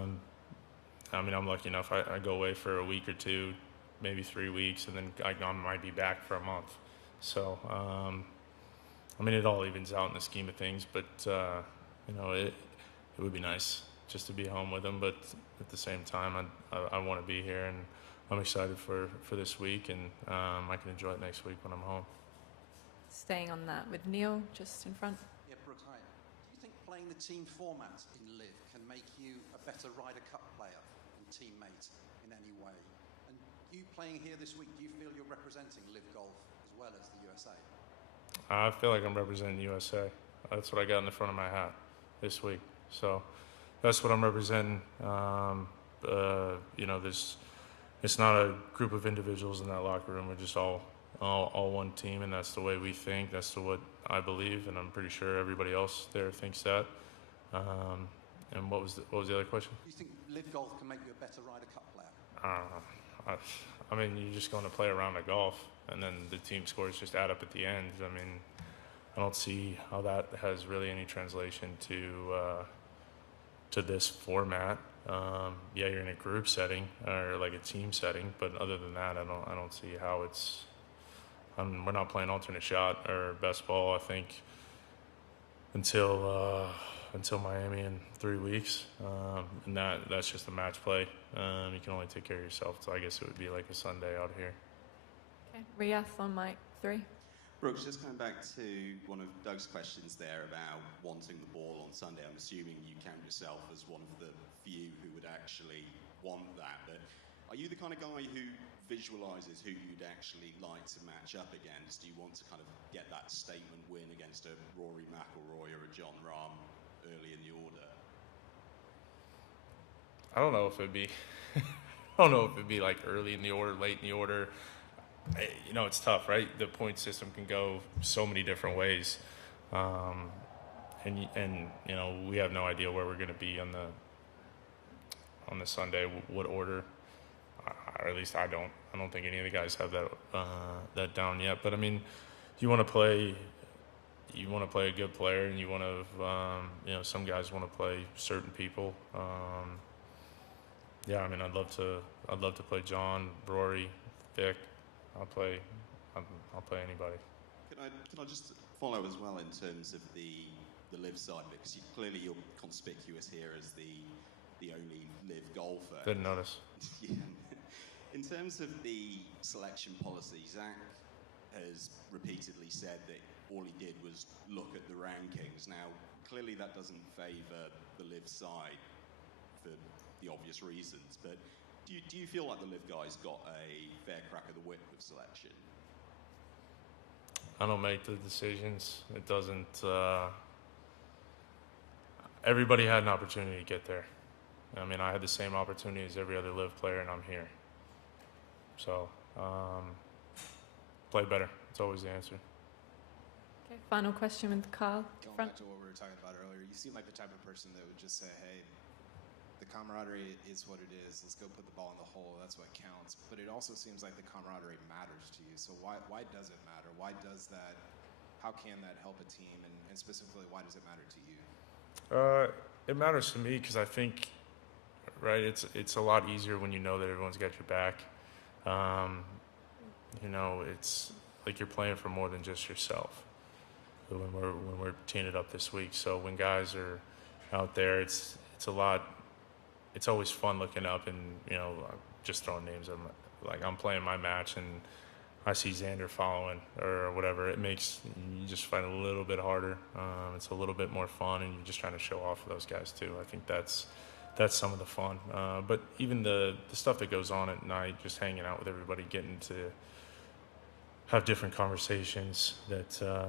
mean, I'm lucky enough, I go away for a week or 2, maybe 3 weeks, and then I might be back for a month. So, I mean, it all evens out in the scheme of things, but, it would be nice just to be home with them. But at the same time, I want to be here, and I'm excited for this week, and I can enjoy it next week when I'm home. Staying on that with Neil, just in front. Yeah, Brooks, hi. Do you think playing the team format in LIV can make you a better Ryder Cup player and teammate in any way? And you playing here this week, do you feel you're representing LIV Golf as well as the USA? I feel like I'm representing the USA. That's what I got in the front of my hat this week. So that's what I'm representing. It's not a group of individuals in that locker room. We're just all one team, and that's the way we think. That's what I believe, and I'm pretty sure everybody else there thinks that. And what was the other question? Do you think LIV Golf can make you a better Ryder Cup player? I mean, you're just going to play around of golf, and then the team scores just add up at the end. I mean, I don't see how that has really any translation to this format. Yeah, you're in a group setting or like a team setting, but other than that, I don't see how it's. We're not playing alternate shot or best ball, I think, until Miami in 3 weeks, and that's just a match play. You can only take care of yourself, so I guess it would be like a Sunday out here. Okay, Riath on mic 3. Brooks, just coming back to one of Doug's questions there about wanting the ball on Sunday. I'm assuming you count yourself as one of the few who would actually want that, but are you the kind of guy who visualises who you'd actually like to match up against? Do you want to kind of get that statement win against a Rory McIlroy or a Jon Rahm early in the order? I don't know if it'd be like early in the order, late in the order. It's tough, right? The point system can go so many different ways, and we have no idea where we're going to be on the Sunday, what order. Or at least I don't think any of the guys have that down yet. But I mean, you want to play a good player, and you want to, some guys want to play certain people. Yeah, I mean, I'd love to play John, Rory, Vic. I'll play anybody. Can I just follow as well in terms of the LIV side, because clearly you're conspicuous here as the only LIV golfer. Didn't notice. Yeah. In terms of the selection policy, Zach has repeatedly said that all he did was look at the rankings. Now, clearly that doesn't favour the LIV side for the obvious reasons, but do you feel like the LIV guys got a fair crack of the whip with selection? I don't make the decisions. It doesn't... everybody had an opportunity to get there. I mean, I had the same opportunity as every other LIV player, and I'm here. So, play better. It's always the answer. Okay, final question with Carl. Going back to what we were talking about earlier, you seem like the type of person that would just say, hey, the camaraderie is what it is. Let's go put the ball in the hole. That's what counts. But it also seems like the camaraderie matters to you. So why does it matter? Why does that? How can that help a team? And specifically, why does it matter to you? It matters to me because I think, right, it's a lot easier when you know that everyone's got your back. You know, it's like you're playing for more than just yourself when we're teeing it up this week. So when guys are out there, it's a lot. It's always fun looking up and, you know, just throwing names. I'm playing my match and I see Xander following or whatever. It makes you just fight a little bit harder. It's a little bit more fun, and you're just trying to show off for those guys too. I think that's some of the fun. But even the stuff that goes on at night, just hanging out with everybody, getting to have different conversations. That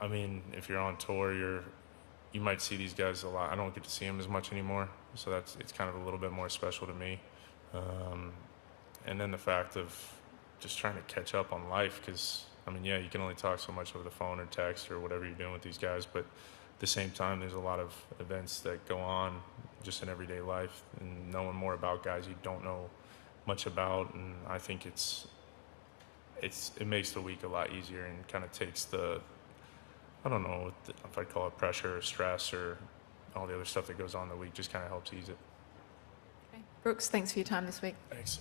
I mean, if you're on tour, you might see these guys a lot. I don't get to see them as much anymore, so it's kind of a little bit more special to me. And then the fact of just trying to catch up on life, because I mean, yeah, you can only talk so much over the phone or text or whatever you're doing with these guys, but at the same time, there's a lot of events that go on just in everyday life, and knowing more about guys you don't know much about, and I think it makes the week a lot easier and kind of takes the, I don't know if I'd call it pressure or stress or all the other stuff that goes on in the week, just kind of helps ease it. Okay. Brooks, thanks for your time this week. Thanks.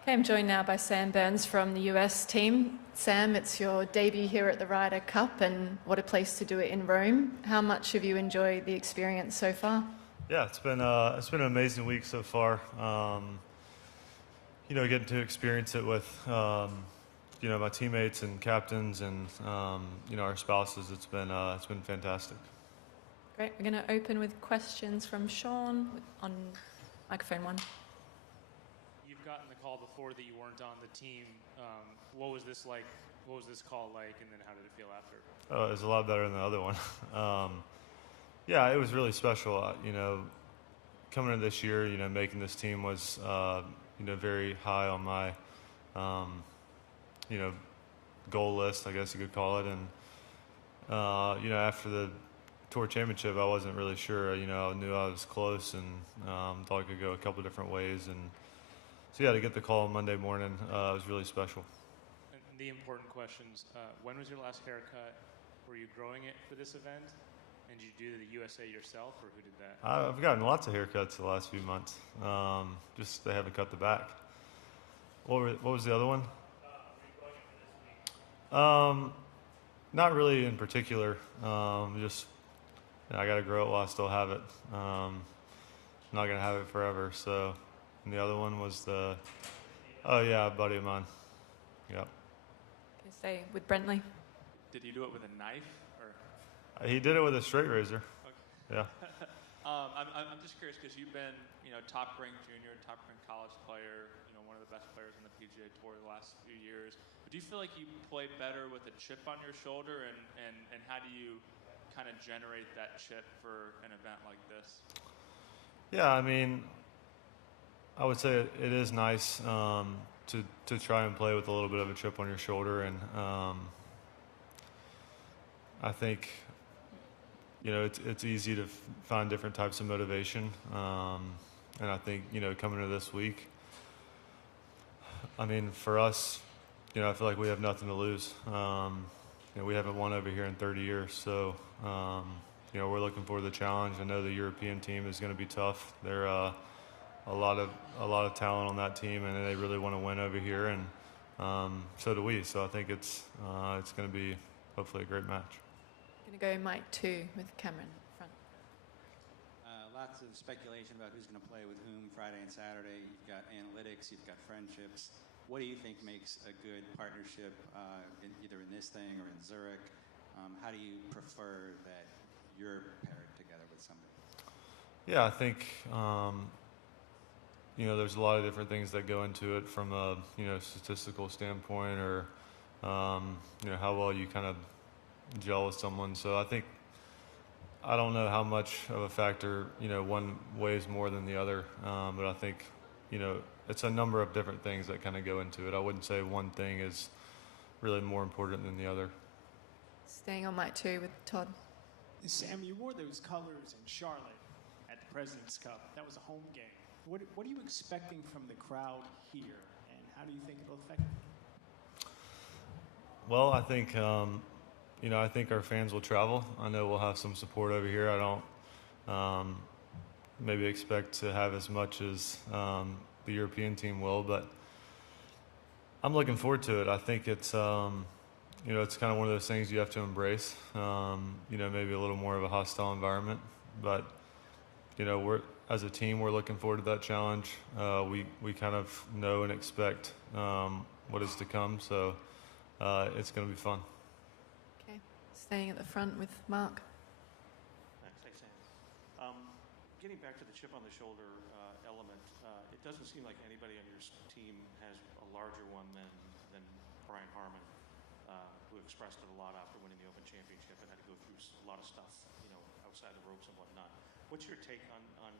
Okay, I'm joined now by Sam Burns from the US team. Sam, it's your debut here at the Ryder Cup, and what a place to do it in Rome. How much have you enjoyed the experience so far? Yeah, it's been an amazing week so far. You know, getting to experience it with you know, my teammates and captains and you know, our spouses. It's been fantastic. Great. We're going to open with questions from Sean on microphone 1. You've gotten the call before that you weren't on the team. What was this like? What was this call like, and then how did it feel after? It was a lot better than the other one. Yeah, it was really special. You know, coming into this year, you know, making this team was you know, very high on my you know, goal list, I guess you could call it. And you know, after the Tour Championship, I wasn't really sure. You know, I knew I was close and thought it could go a couple different ways. And so yeah, to get the call on Monday morning was really special. And the important questions: when was your last haircut? Were you growing it for this event? And did you do the USA yourself, or who did that? I've gotten lots of haircuts the last few months. Just they haven't cut the back. What was the other one? Not really in particular. Just I got to grow it while I still have it. I'm not gonna have it forever. So, and the other one was oh yeah, a buddy of mine. Yep. Okay, stay with Brentley. Did you do it with a knife, or? He did it with a straight razor. Okay. Yeah. I'm just curious because you've been, you know, top-ranked junior, top-ranked college player, you know, one of the best players on the PGA Tour the last few years. But do you feel like you play better with a chip on your shoulder, and how do you kind of generate that chip for an event like this? Yeah, I mean, I would say it is nice to try and play with a little bit of a chip on your shoulder, and I think, you know, it's easy to find different types of motivation, and I think, you know, coming to this week, I mean, for us, you know, I feel like we have nothing to lose. You know, we haven't won over here in 30 years, so you know, we're looking for the challenge. I know the European team is going to be tough. They're a lot of talent on that team, and they really want to win over here, and so do we. So I think it's going to be hopefully a great match. Going to go Mike 2 with Cameron front. Lots of speculation about who's going to play with whom Friday and Saturday. You've got analytics, you've got friendships. What do you think makes a good partnership, either in this thing or in Zurich? How do you prefer that you're paired together with somebody? Yeah, I think there's a lot of different things that go into it from a, statistical standpoint or, how well you kind of gel with someone. So I don't know how much of a factor, one weighs more than the other. But I think, it's a number of different things that kind of go into it. I wouldn't say one thing is really more important than the other. Staying on mic 2 with Todd. Sam, you wore those colors in Charlotte at the President's Cup. That was a home game. What are you expecting from the crowd here, and how do you think it'll affect you? Well, I think, I think our fans will travel. I know we'll have some support over here. I don't maybe expect to have as much as the European team will, but I'm looking forward to it. I think it's, it's kind of one of those things you have to embrace. Maybe a little more of a hostile environment, but as a team, we're looking forward to that challenge. We kind of know and expect what is to come, so it's going to be fun. Okay, staying at the front with Mark. Thanks, Sam. Getting back to the chip on the shoulder element, it doesn't seem like anybody on your team has a larger one than Brian Harman, who expressed it a lot after winning the Open Championship and had to go through a lot of stuff, outside the ropes and whatnot. What's your take on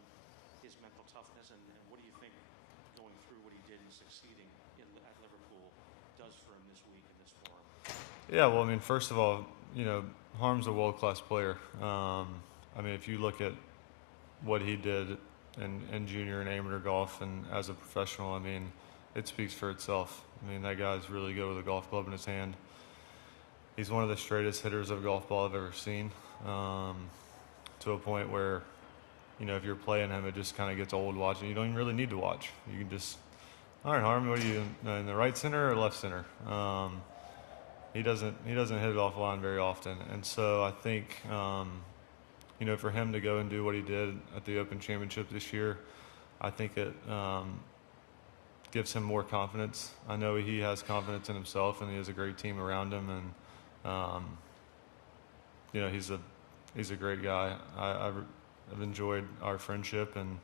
his mental toughness, and what do you think going through what he did and succeeding at Liverpool does for him this week in this forum? Yeah, well, first of all, Harm's a world-class player. If you look at what he did in junior and amateur golf and as a professional, it speaks for itself. That guy's really good with a golf club in his hand. He's one of the straightest hitters of a golf ball I've ever seen, to a point where, if you're playing him, it just kind of gets old watching. You don't even really need to watch. You can just, all right, Harman, what are you in the right center or left center? He doesn't hit it off the line very often, and so I think, for him to go and do what he did at the Open Championship this year, I think it gives him more confidence. I know he has confidence in himself, and he has a great team around him, and he's a great guy. I've enjoyed our friendship and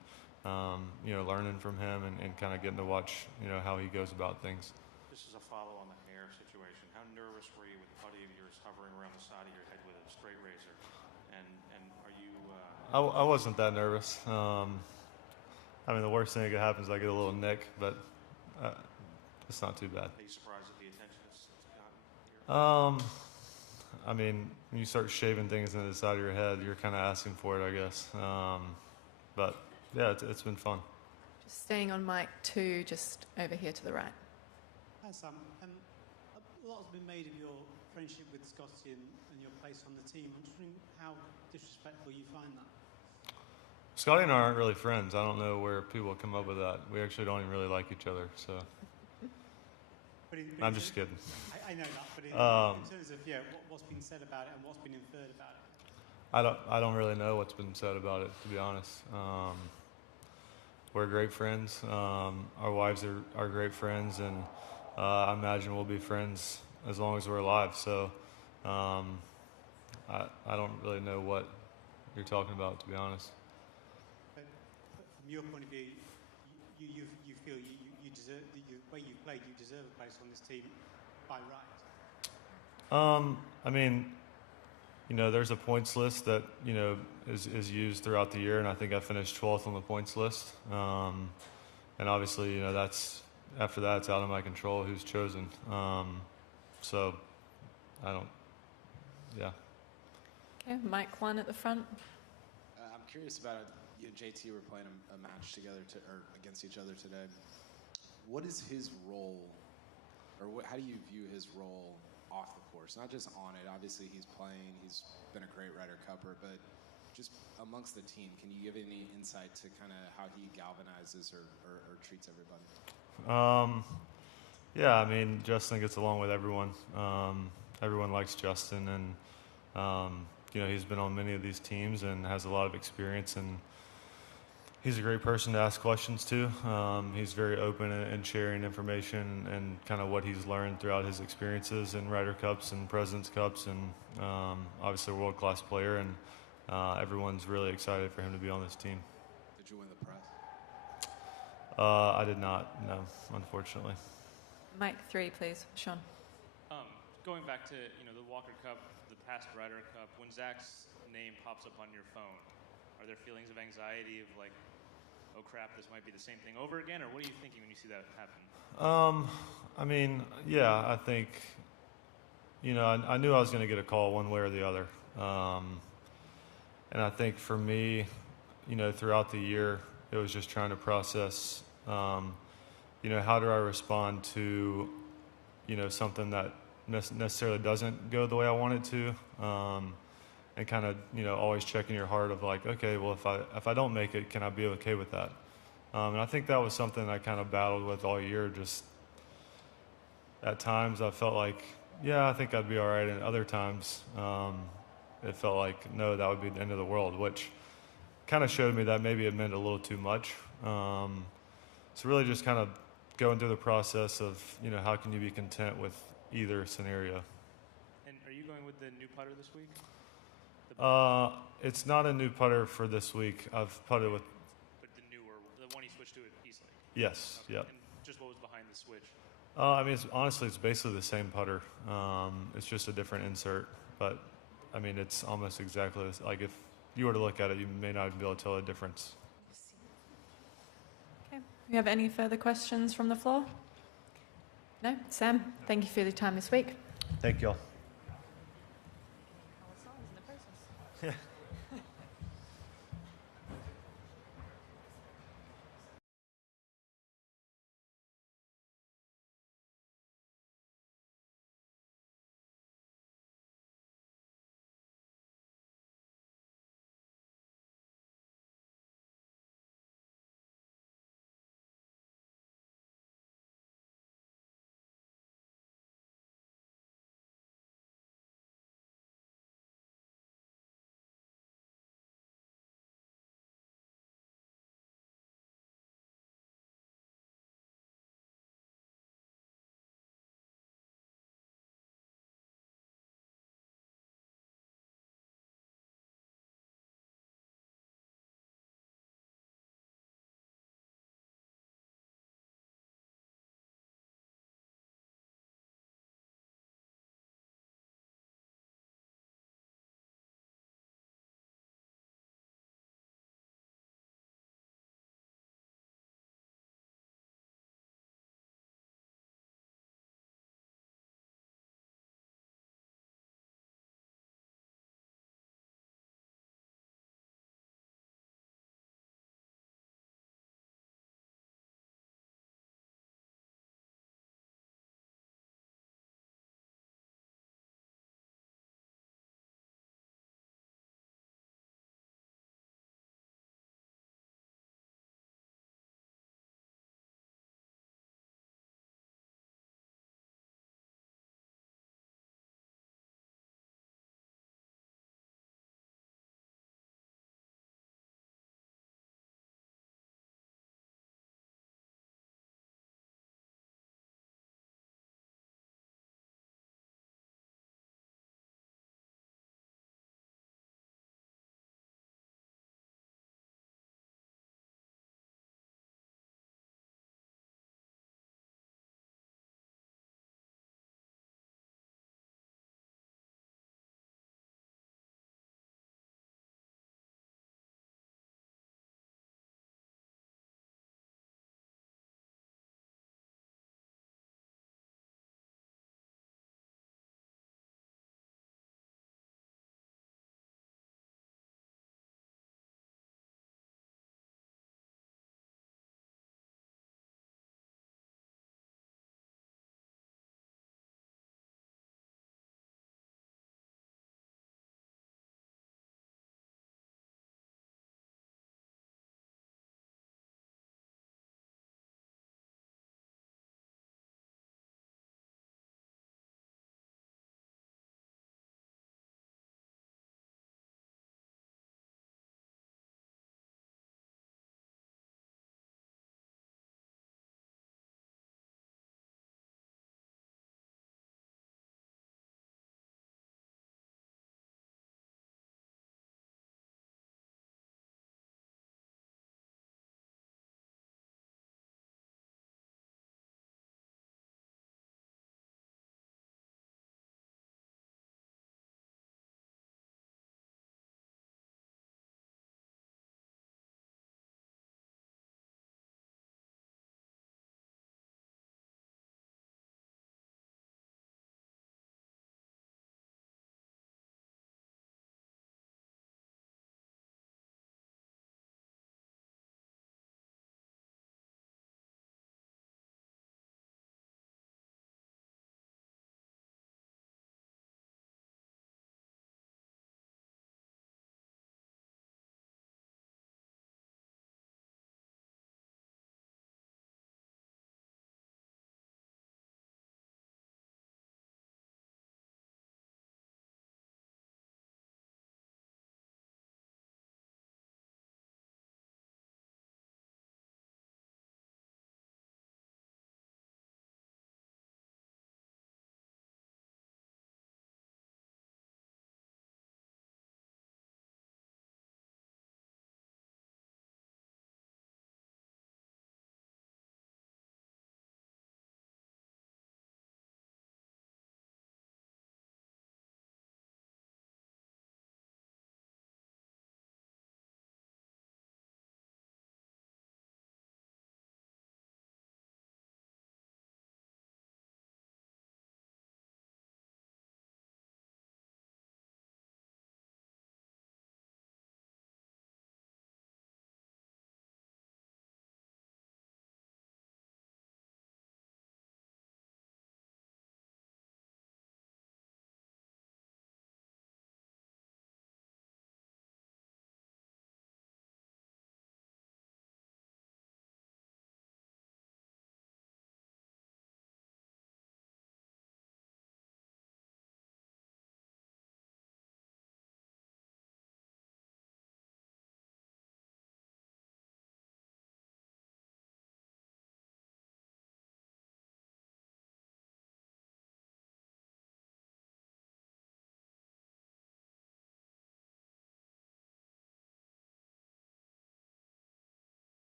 learning from him and kind of getting to watch how he goes about things. This is a follow on the hair situation. How nervous were you with a buddy of yours hovering around the side of your head with a straight razor? And are you? I wasn't that nervous. The worst thing that could happen is I get a little nick, but it's not too bad. Are you surprised at the attention it's gotten here? When you start shaving things into the side of your head, you're kind of asking for it, I guess. But yeah, it's been fun. Just staying on mic 2, just over here to the right. Hi, Sam. A lot has been made of your friendship with Scottie and your place on the team. I'm just wondering how disrespectful you find that. Scottie and I aren't really friends. I don't know where people come up with that. We actually don't even really like each other, so. I'm just kidding. I know that, but in terms of what's been said about it and what's been inferred about it. I don't really know what's been said about it, to be honest. We're great friends. Our wives are great friends, and I imagine we'll be friends as long as we're alive. So I don't really know what you're talking about, to be honest. But from your point of view, you feel you deserve the way you played. You deserve a place on this team by right. There's a points list that is used throughout the year, and I think I finished 12th on the points list. And obviously, that's after that, it's out of my control who's chosen. So I don't. Yeah. Okay, mic 1 at the front. I'm curious about it. You and JT were playing a match together or against each other today. What is his role, or how do you view his role off the course? Not just on it. Obviously, he's playing. He's been a great Ryder Cupper, but just amongst the team, can you give any insight to kind of how he galvanizes or treats everybody? Justin gets along with everyone. Everyone likes Justin, and he's been on many of these teams and has a lot of experience, and he's a great person to ask questions to. He's very open and sharing information and kind of what he's learned throughout his experiences in Ryder Cups and President's Cups, and obviously a world-class player, and everyone's really excited for him to be on this team. Did you win the press? I did not, no, unfortunately. Mic 3, please. Sean. Going back to the Walker Cup, the past Ryder Cup, when Zach's name pops up on your phone, are there feelings of anxiety of like, oh crap, this might be the same thing over again, or what are you thinking when you see that happen? I mean, yeah, I think, I knew I was going to get a call one way or the other. And I think for me, throughout the year, it was just trying to process, how do I respond to, something that necessarily doesn't go the way I want it to, and kind of, always checking your heart of like, okay, well, if I don't make it, can I be okay with that? And I think that was something I kind of battled with all year. Just at times I felt like, yeah, I think I'd be all right, and other times it felt like, no, that would be the end of the world, which kind of showed me that maybe it meant a little too much. So really just kind of going through the process of, how can you be content with either scenario. And are you going with the new putter this week? It's not a new putter for this week. I've putted with... But the one he switched to at East Lake? Yes, okay. yep. And just what was behind the switch? I mean, honestly, it's basically the same putter. It's just a different insert. But, I mean, it's almost exactly like if you were to look at it, you may not even be able to tell the difference. Okay. We have any further questions from the floor? No? Sam, thank you for your time this week. Thank you all.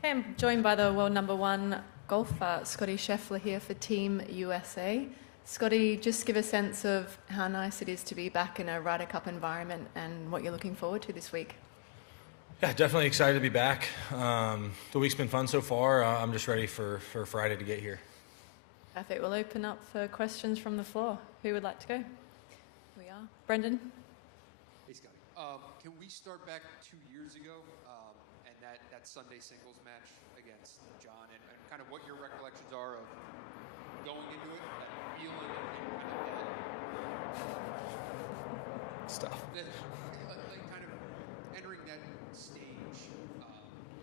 Okay, I'm joined by the world number one golfer, Scottie Scheffler, here for Team USA. Scottie, just give a sense of how nice it is to be back in a Ryder Cup environment and what you're looking forward to this week. Yeah, definitely excited to be back. The week's been fun so far. I'm just ready for Friday to get here. Perfect. We'll open up for questions from the floor. Who would like to go? Here we are. Brendan? Hey, Scottie. Can we start back 2 years ago and that Sunday singles match against John and kind of what your recollections are of going into it, that feeling and stuff. Like kind of entering that stage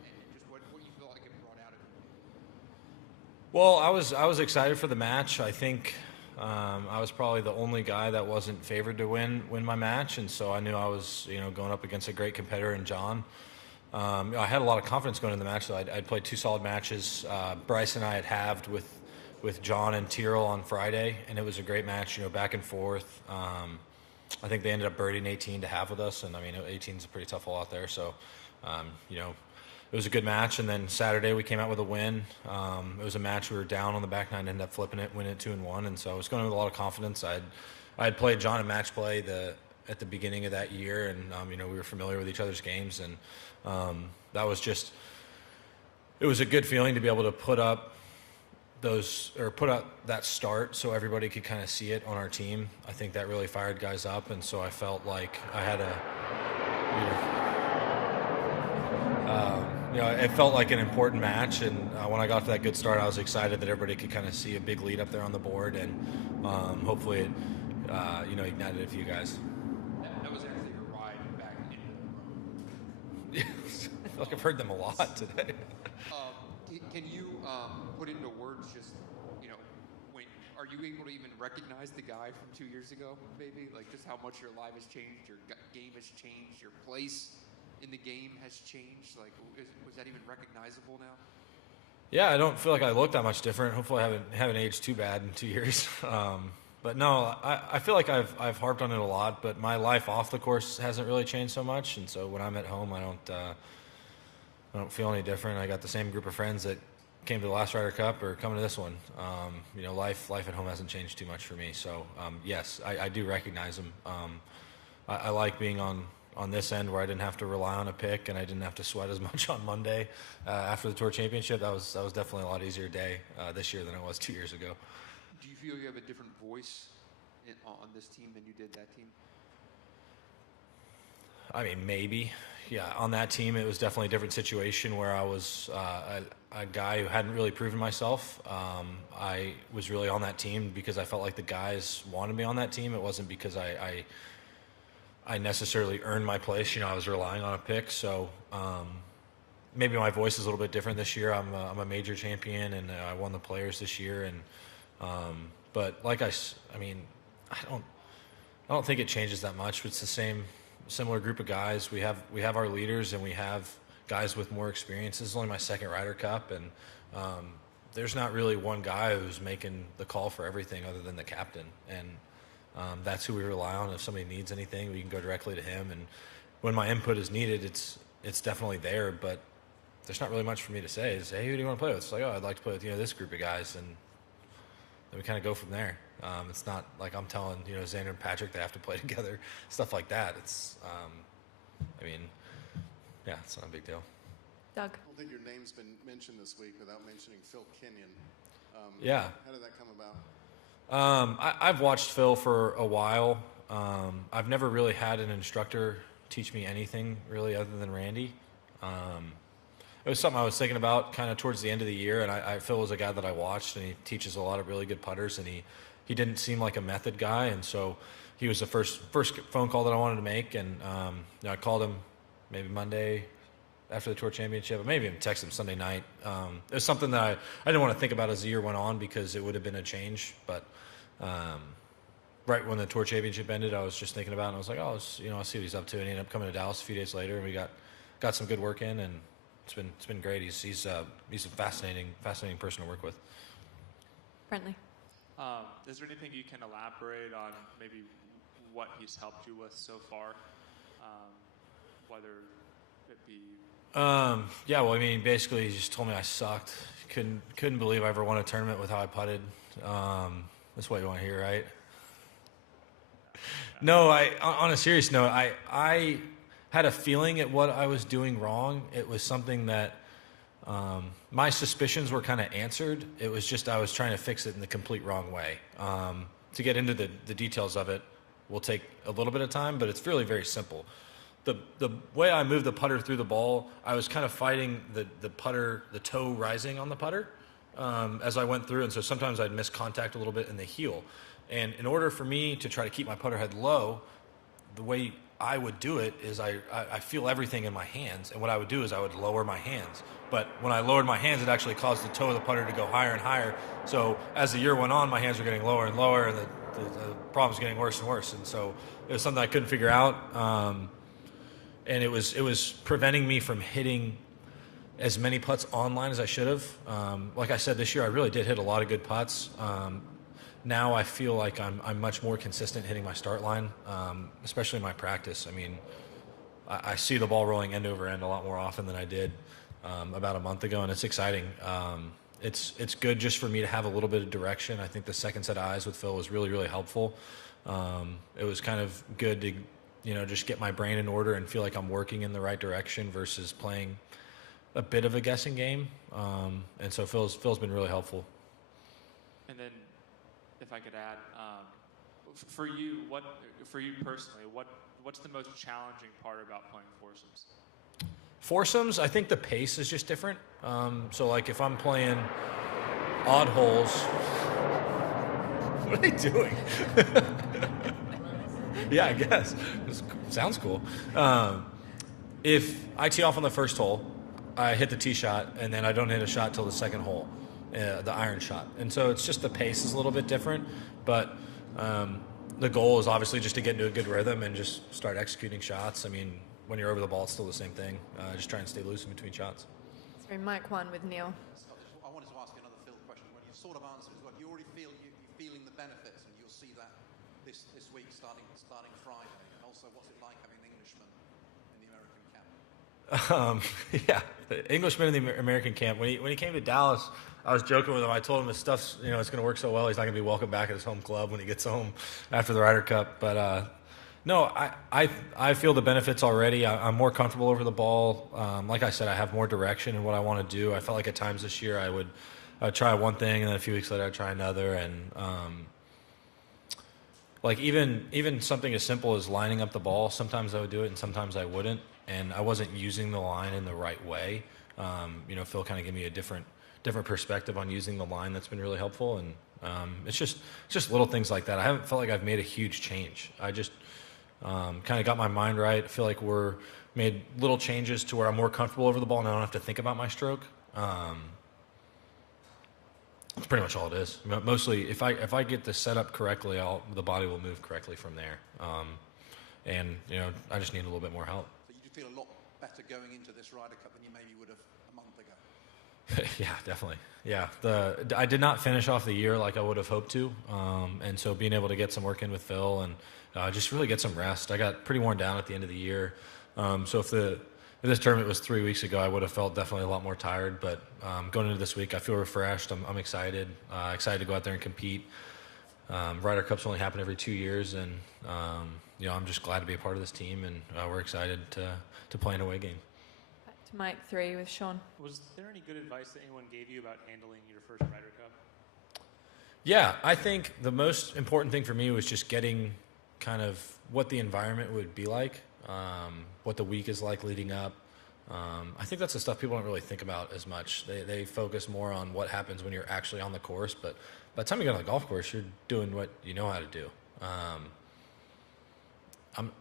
and just what you feel like it brought out of it. Well, I was excited for the match. I think I was probably the only guy that wasn't favored to win my match, and so I knew I was going up against a great competitor in John. I had a lot of confidence going into the match, so I'd played 2 solid matches. Bryce and I had halved with John and Tyrrell on Friday, and it was a great match, back and forth. I think they ended up birdieing 18 to halve with us, and I mean 18's a pretty tough hole out there, so it was a good match. And then Saturday we came out with a win. It was a match we were down on the back nine, ended up flipping it, winning it 2-1, and so I was going with a lot of confidence. I had played John in match play at the beginning of that year, and we were familiar with each other's games, and that was just, it was a good feeling to be able to put up that start so everybody could kind of see it on our team. I think that really fired guys up, and so I felt like I had it felt like an important match, and when I got to that good start, I was excited that everybody could kind of see a big lead up there on the board, and hopefully it ignited a few guys. That was actually your ride back into the room. Yes, I feel like I've heard them a lot today. Can you put into words just, are you able to even recognize the guy from 2 years ago, maybe? Like just how much your life has changed, your game has changed, your place in the game has changed? Like, was that even recognizable now? Yeah, I don't feel like I look that much different. Hopefully I haven't aged too bad in 2 years. But no, I feel like I've harped on it a lot, but my life off the course hasn't really changed so much, and so when I'm at home, I don't feel any different. I got the same group of friends that came to the last Ryder Cup or coming to this one. Life at home hasn't changed too much for me. So yes, I do recognize them. I like being on this end where I didn't have to rely on a pick and I didn't have to sweat as much on Monday after the Tour Championship. That was definitely a lot easier day this year than it was 2 years ago. Do you feel you have a different voice on this team than you did that team? I mean, maybe. Yeah, on that team, it was definitely a different situation where I was a guy who hadn't really proven myself. I was really on that team because I felt like the guys wanted me on that team. It wasn't because I necessarily earned my place. I was relying on a pick. So maybe my voice is a little bit different this year. I'm a major champion, and I won the Players this year. And but like I don't think it changes that much. It's the similar group of guys. We have our leaders, and we have guys with more experience. This is only my second Ryder Cup, and there's not really one guy who's making the call for everything other than the captain, and that's who we rely on. If somebody needs anything, we can go directly to him, and when my input is needed, it's definitely there, but there's not really much for me to say. It's, hey, who do you want to play with? It's like, oh, I'd like to play with this group of guys, and then we kind of go from there. It's not like I'm telling Xander and Patrick they have to play together, stuff like that. It's it's not a big deal. Doug. I don't think your name's been mentioned this week without mentioning Phil Kenyon. Yeah. How did that come about? I've watched Phil for a while. I've never really had an instructor teach me anything really other than Randy. It was something I was thinking about kind of towards the end of the year, and Phil was a guy that I watched, and he teaches a lot of really good putters, and he didn't seem like a method guy, and so he was the first phone call that I wanted to make, and I called him maybe Monday after the Tour Championship, or maybe even text him Sunday night. It was something that I didn't want to think about as the year went on because it would have been a change, but right when the Tour Championship ended, I was just thinking about it, and I was like, I'll see what he's up to, and he ended up coming to Dallas a few days later, and we got some good work in, and it's been great. He's a fascinating person to work with. Brentley. Is there anything you can elaborate on maybe what he's helped you with so far? Whether it be? Yeah, well, I mean, basically, he just told me I sucked. Couldn't believe I ever won a tournament with how I putted. That's what you want to hear, right? No, on a serious note, I had a feeling at what I was doing wrong. It was something that my suspicions were kind of answered. It was just I was trying to fix it in the complete wrong way. To get into the details of it will take a little bit of time, but it's really very simple. The way I moved the putter through the ball, I was kind of fighting the putter, the toe rising on the putter as I went through, and so sometimes I'd miss contact a little bit in the heel. And in order for me to try to keep my putter head low, the way I would do it is I feel everything in my hands, and what I would do is I would lower my hands. But when I lowered my hands, it actually caused the toe of the putter to go higher and higher. So as the year went on, my hands were getting lower and lower, and the problems getting worse and worse. And so it was something I couldn't figure out. And it was preventing me from hitting as many putts online as I should have. Like I said, this year I really did hit a lot of good putts. Now I feel like I'm much more consistent hitting my start line, especially in my practice. I mean, I see the ball rolling end over end a lot more often than I did about a month ago, and it's exciting. It's good just for me to have a little bit of direction. I think the second set of eyes with Phil was really, really helpful. It was kind of good to just get my brain in order and feel like I'm working in the right direction versus playing a bit of a guessing game. And so Phil's been really helpful. And then, if I could add, for you personally, what's the most challenging part about playing foursomes? Foursomes, I think the pace is just different. So like if I'm playing odd holes, what are they doing? Yeah, I guess. Sounds cool. If I tee off on the first hole, I hit the tee shot, and then I don't hit a shot till the second hole, the iron shot. And so it's just the pace is a little bit different, but the goal is obviously just to get into a good rhythm and just start executing shots. I mean, when you're over the ball, it's still the same thing. Just try and stay loose in between shots. So Mike 1 with Neil. I wanted to ask you another Phil question. Well, you sort of answered as well. You already feel you're feeling the benefits, and you'll see that this week starting Friday. And also, what's it like having an Englishman in the American camp? Yeah, the Englishman in the American camp. When he came to Dallas, I was joking with him. I told him his stuff's it's going to work so well. He's not going to be welcome back at his home club when he gets home after the Ryder Cup. But no, I feel the benefits already. I'm more comfortable over the ball. Like I said, I have more direction in what I want to do. I felt like at times this year I would try one thing, and then a few weeks later I'd try another. And like even something as simple as lining up the ball, sometimes I would do it and sometimes I wouldn't. And I wasn't using the line in the right way. Phil kind of gave me a different perspective on using the line that's been really helpful. And it's just little things like that. I haven't felt like I've made a huge change. I just kind of got my mind right. I feel like we're made little changes to where I'm more comfortable over the ball and I don't have to think about my stroke. That's pretty much all it is. Mostly, if I get the setup correctly, the body will move correctly from there. And I just need a little bit more help. So you do feel a lot better going into this Ryder Cup than you maybe would have a month ago? Yeah, definitely. Yeah, I did not finish off the year like I would have hoped to, and so being able to get some work in with Phil and just really get some rest. I got pretty worn down at the end of the year. So if this tournament was 3 weeks ago, I would have felt definitely a lot more tired. But going into this week, I feel refreshed. I'm excited. Excited to go out there and compete. Ryder Cups only happen every 2 years, and I'm just glad to be a part of this team, and we're excited to play an away game. Back to Mike 3 with Sean. Was there any good advice that anyone gave you about handling your first Ryder Cup? Yeah, I think the most important thing for me was just getting kind of what the environment would be like, what the week is like leading up. I think that's the stuff people don't really think about as much. They focus more on what happens when you're actually on the course, but by the time you get on the golf course, you're doing what you know how to do. I'm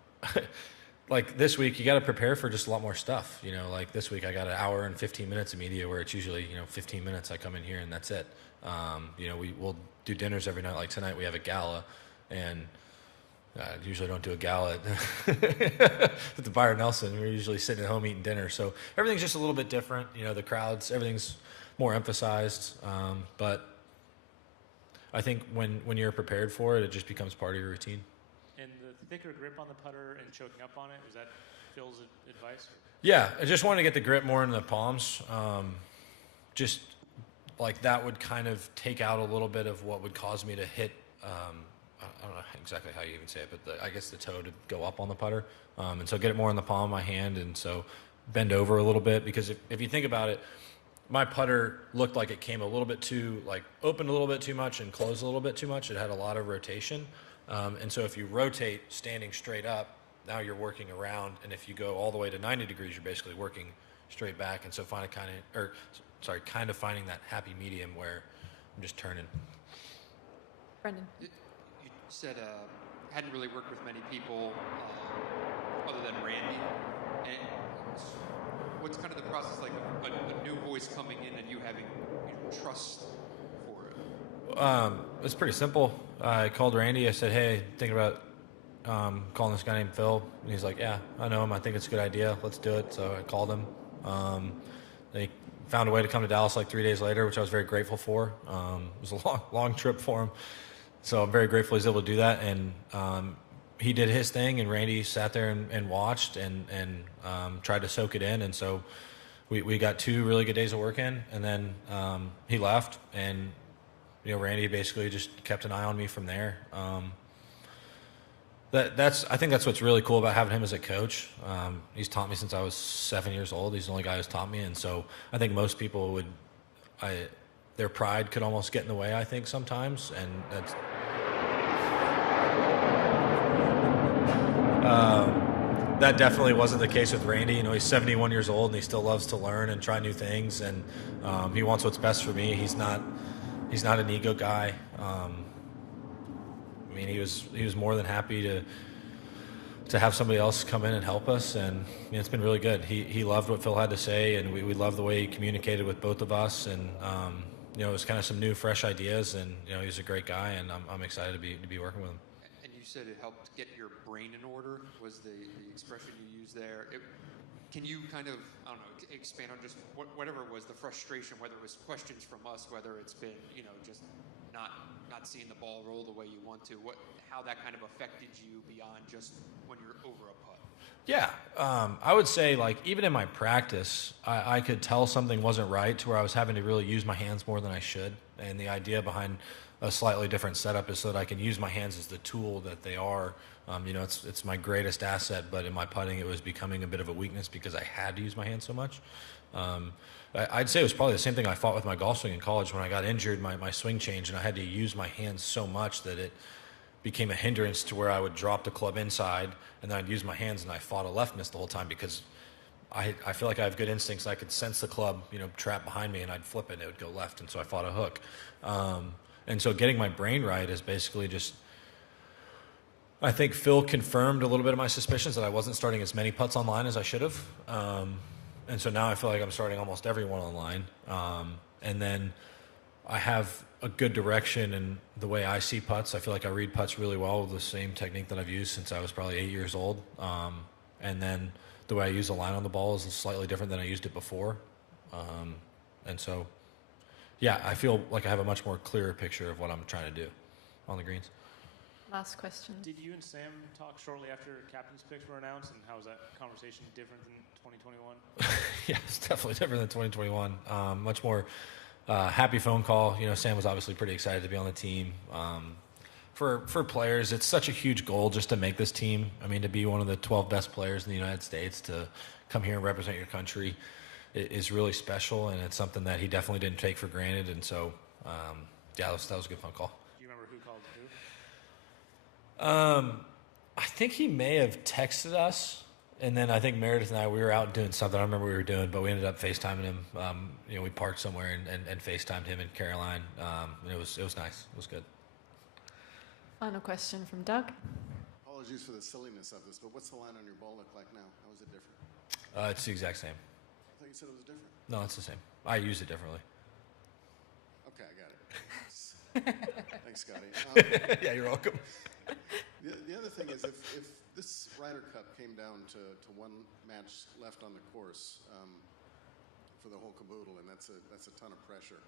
like this week, you got to prepare for just a lot more stuff. Like this week, I got an hour and 15 minutes of media where it's usually 15 minutes. I come in here and that's it. We'll do dinners every night. Like tonight, we have a gala, and I usually don't do a gala at the Byron Nelson. We're usually sitting at home eating dinner. So everything's just a little bit different. The crowds, everything's more emphasized. But I think when you're prepared for it, it just becomes part of your routine. And the thicker grip on the putter and choking up on it, was that Phil's advice? Yeah, I just wanted to get the grip more in the palms. Just like that would kind of take out a little bit of what would cause me to hit. I don't know exactly how you even say it, but I guess the toe to go up on the putter. And so get it more in the palm of my hand, and so bend over a little bit, because if you think about it, my putter looked like it came a little bit too, like opened a little bit too much and closed a little bit too much. It had a lot of rotation. And so if you rotate standing straight up, now you're working around, and if you go all the way to 90 degrees, you're basically working straight back. And so kind of finding that happy medium where I'm just turning. Brendan. You said hadn't really worked with many people other than Randy. And what's kind of the process like of a new voice coming in and you having trust for it? It's pretty simple. I called Randy. I said, hey, thinking about calling this guy named Phil. And he's like, yeah, I know him. I think it's a good idea. Let's do it. So I called him. They found a way to come to Dallas like 3 days later, which I was very grateful for. It was a long trip for him. So I'm very grateful he's able to do that. And he did his thing, and Randy sat there and watched and tried to soak it in. And so we got 2 really good days of work in, and then he left, and Randy basically just kept an eye on me from there. I think that's what's really cool about having him as a coach. He's taught me since I was 7 years old. He's the only guy who's taught me, and so I think most people their pride could almost get in the way, I think, sometimes, and that's. That definitely wasn't the case with Randy. He's 71 years old, and he still loves to learn and try new things, and he wants what's best for me. He's not an ego guy. He was more than happy to have somebody else come in and help us, and it's been really good. He loved what Phil had to say, and we loved the way he communicated with both of us, and it was kind of some new, fresh ideas, and he's a great guy, and I'm excited to be working with him. And you said it helped get your brain in order, was the expression you used there. Can you kind of, I don't know, expand on just whatever it was, the frustration, whether it was questions from us, whether it's been, just not seeing the ball roll the way you want to, how that kind of affected you beyond just when you're over a putt? Yeah, I would say, like, even in my practice, I could tell something wasn't right to where I was having to really use my hands more than I should. And the idea behind a slightly different setup is so that I can use my hands as the tool that they are. It's my greatest asset, but in my putting, it was becoming a bit of a weakness because I had to use my hands so much. I'd say it was probably the same thing I fought with my golf swing in college when I got injured, my swing changed, and I had to use my hands so much that it became a hindrance to where I would drop the club inside, and then I'd use my hands, and I fought a left miss the whole time because I feel like I have good instincts. I could sense the club, trap behind me, and I'd flip it, and it would go left, and so I fought a hook. And so getting my brain right is basically just, I think Phil confirmed a little bit of my suspicions that I wasn't starting as many putts online as I should have. And so now I feel like I'm starting almost every one online. And then I have a good direction in the way I see putts. I feel like I read putts really well with the same technique that I've used since I was probably 8 years old. And then the way I use the line on the ball is slightly different than I used it before. And so, yeah, I feel like I have a much more clearer picture of what I'm trying to do on the greens. Last question. Did you and Sam talk shortly after captain's picks were announced, and how was that conversation different than 2021? Yeah, it's definitely different than 2021. Much more happy phone call. Sam was obviously pretty excited to be on the team. For players, it's such a huge goal just to make this team. To be one of the 12 best players in the United States, to come here and represent your country is really special, and it's something that he definitely didn't take for granted. And so, yeah, that was a good phone call. Do you remember who called who? I think he may have texted us, and then I think Meredith and we were out doing something. I don't remember what we were doing, but we ended up FaceTiming him. We parked somewhere and FaceTimed him in Caroline. And it was nice. It was good. Final question from Doug. Apologies for the silliness of this, but what's the line on your ball look like now? How is it different? It's the exact same. I thought you said it was different. No, it's the same. I use it differently. Okay, I got it. Thanks, Scottie. Yeah, you're welcome. The other thing is, if this Ryder Cup came down to one match left on the course for the whole caboodle, and that's a ton of pressure.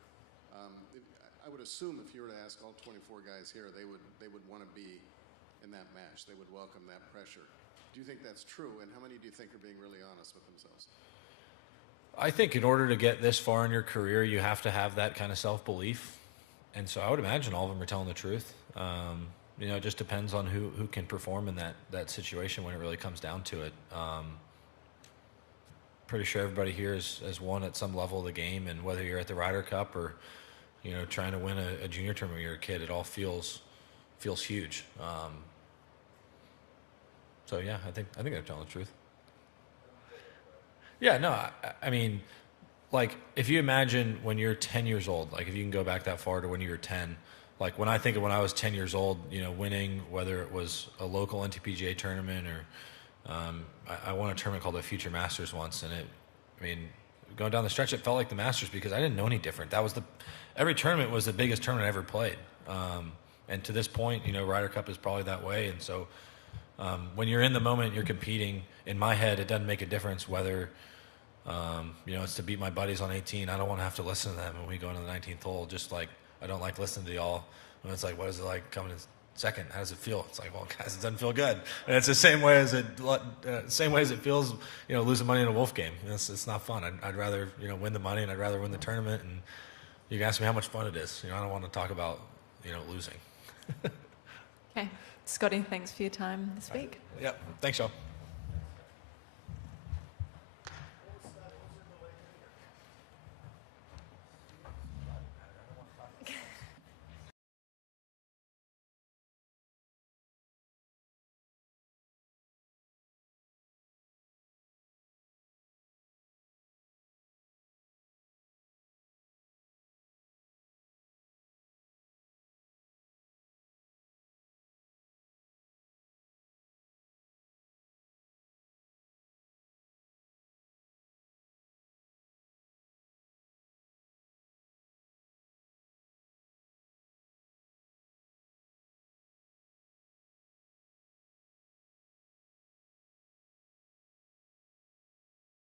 I would assume if you were to ask all 24 guys here, they would want to be in that match. They would welcome that pressure. Do you think that's true? And how many do you think are being really honest with themselves? I think in order to get this far in your career, you have to have that kind of self-belief. And so I would imagine all of them are telling the truth. It just depends on who can perform in that situation when it really comes down to it. Pretty sure everybody here has won at some level of the game, and whether you're at the Ryder Cup or trying to win a junior tournament when you're a kid, it all feels huge. So yeah, I think they're telling the truth. Yeah, no, I mean, like, if you imagine when you're 10 years old, like if you can go back that far to when you were 10, like when I think of when I was 10 years old, winning, whether it was a local NTPGA tournament or I won a tournament called the Future Masters once, and going down the stretch, it felt like the Masters because I didn't know any different. Every tournament was the biggest tournament I ever played. And to this point, Ryder Cup is probably that way. And so when you're in the moment, you're competing. In my head, it doesn't make a difference whether it's to beat my buddies on 18. I don't want to have to listen to them when we go into the 19th hole. Just like I don't like listening to y'all. When it's like, what is it like coming in second? How does it feel? It's like, well, guys, it doesn't feel good. And it's the same way as it feels, losing money in a Wolf game. It's not fun. I'd rather win the money, and I'd rather win the tournament. And you can ask me how much fun it is. I don't want to talk about losing. Okay, Scottie, thanks for your time this week. Yep, thanks, y'all.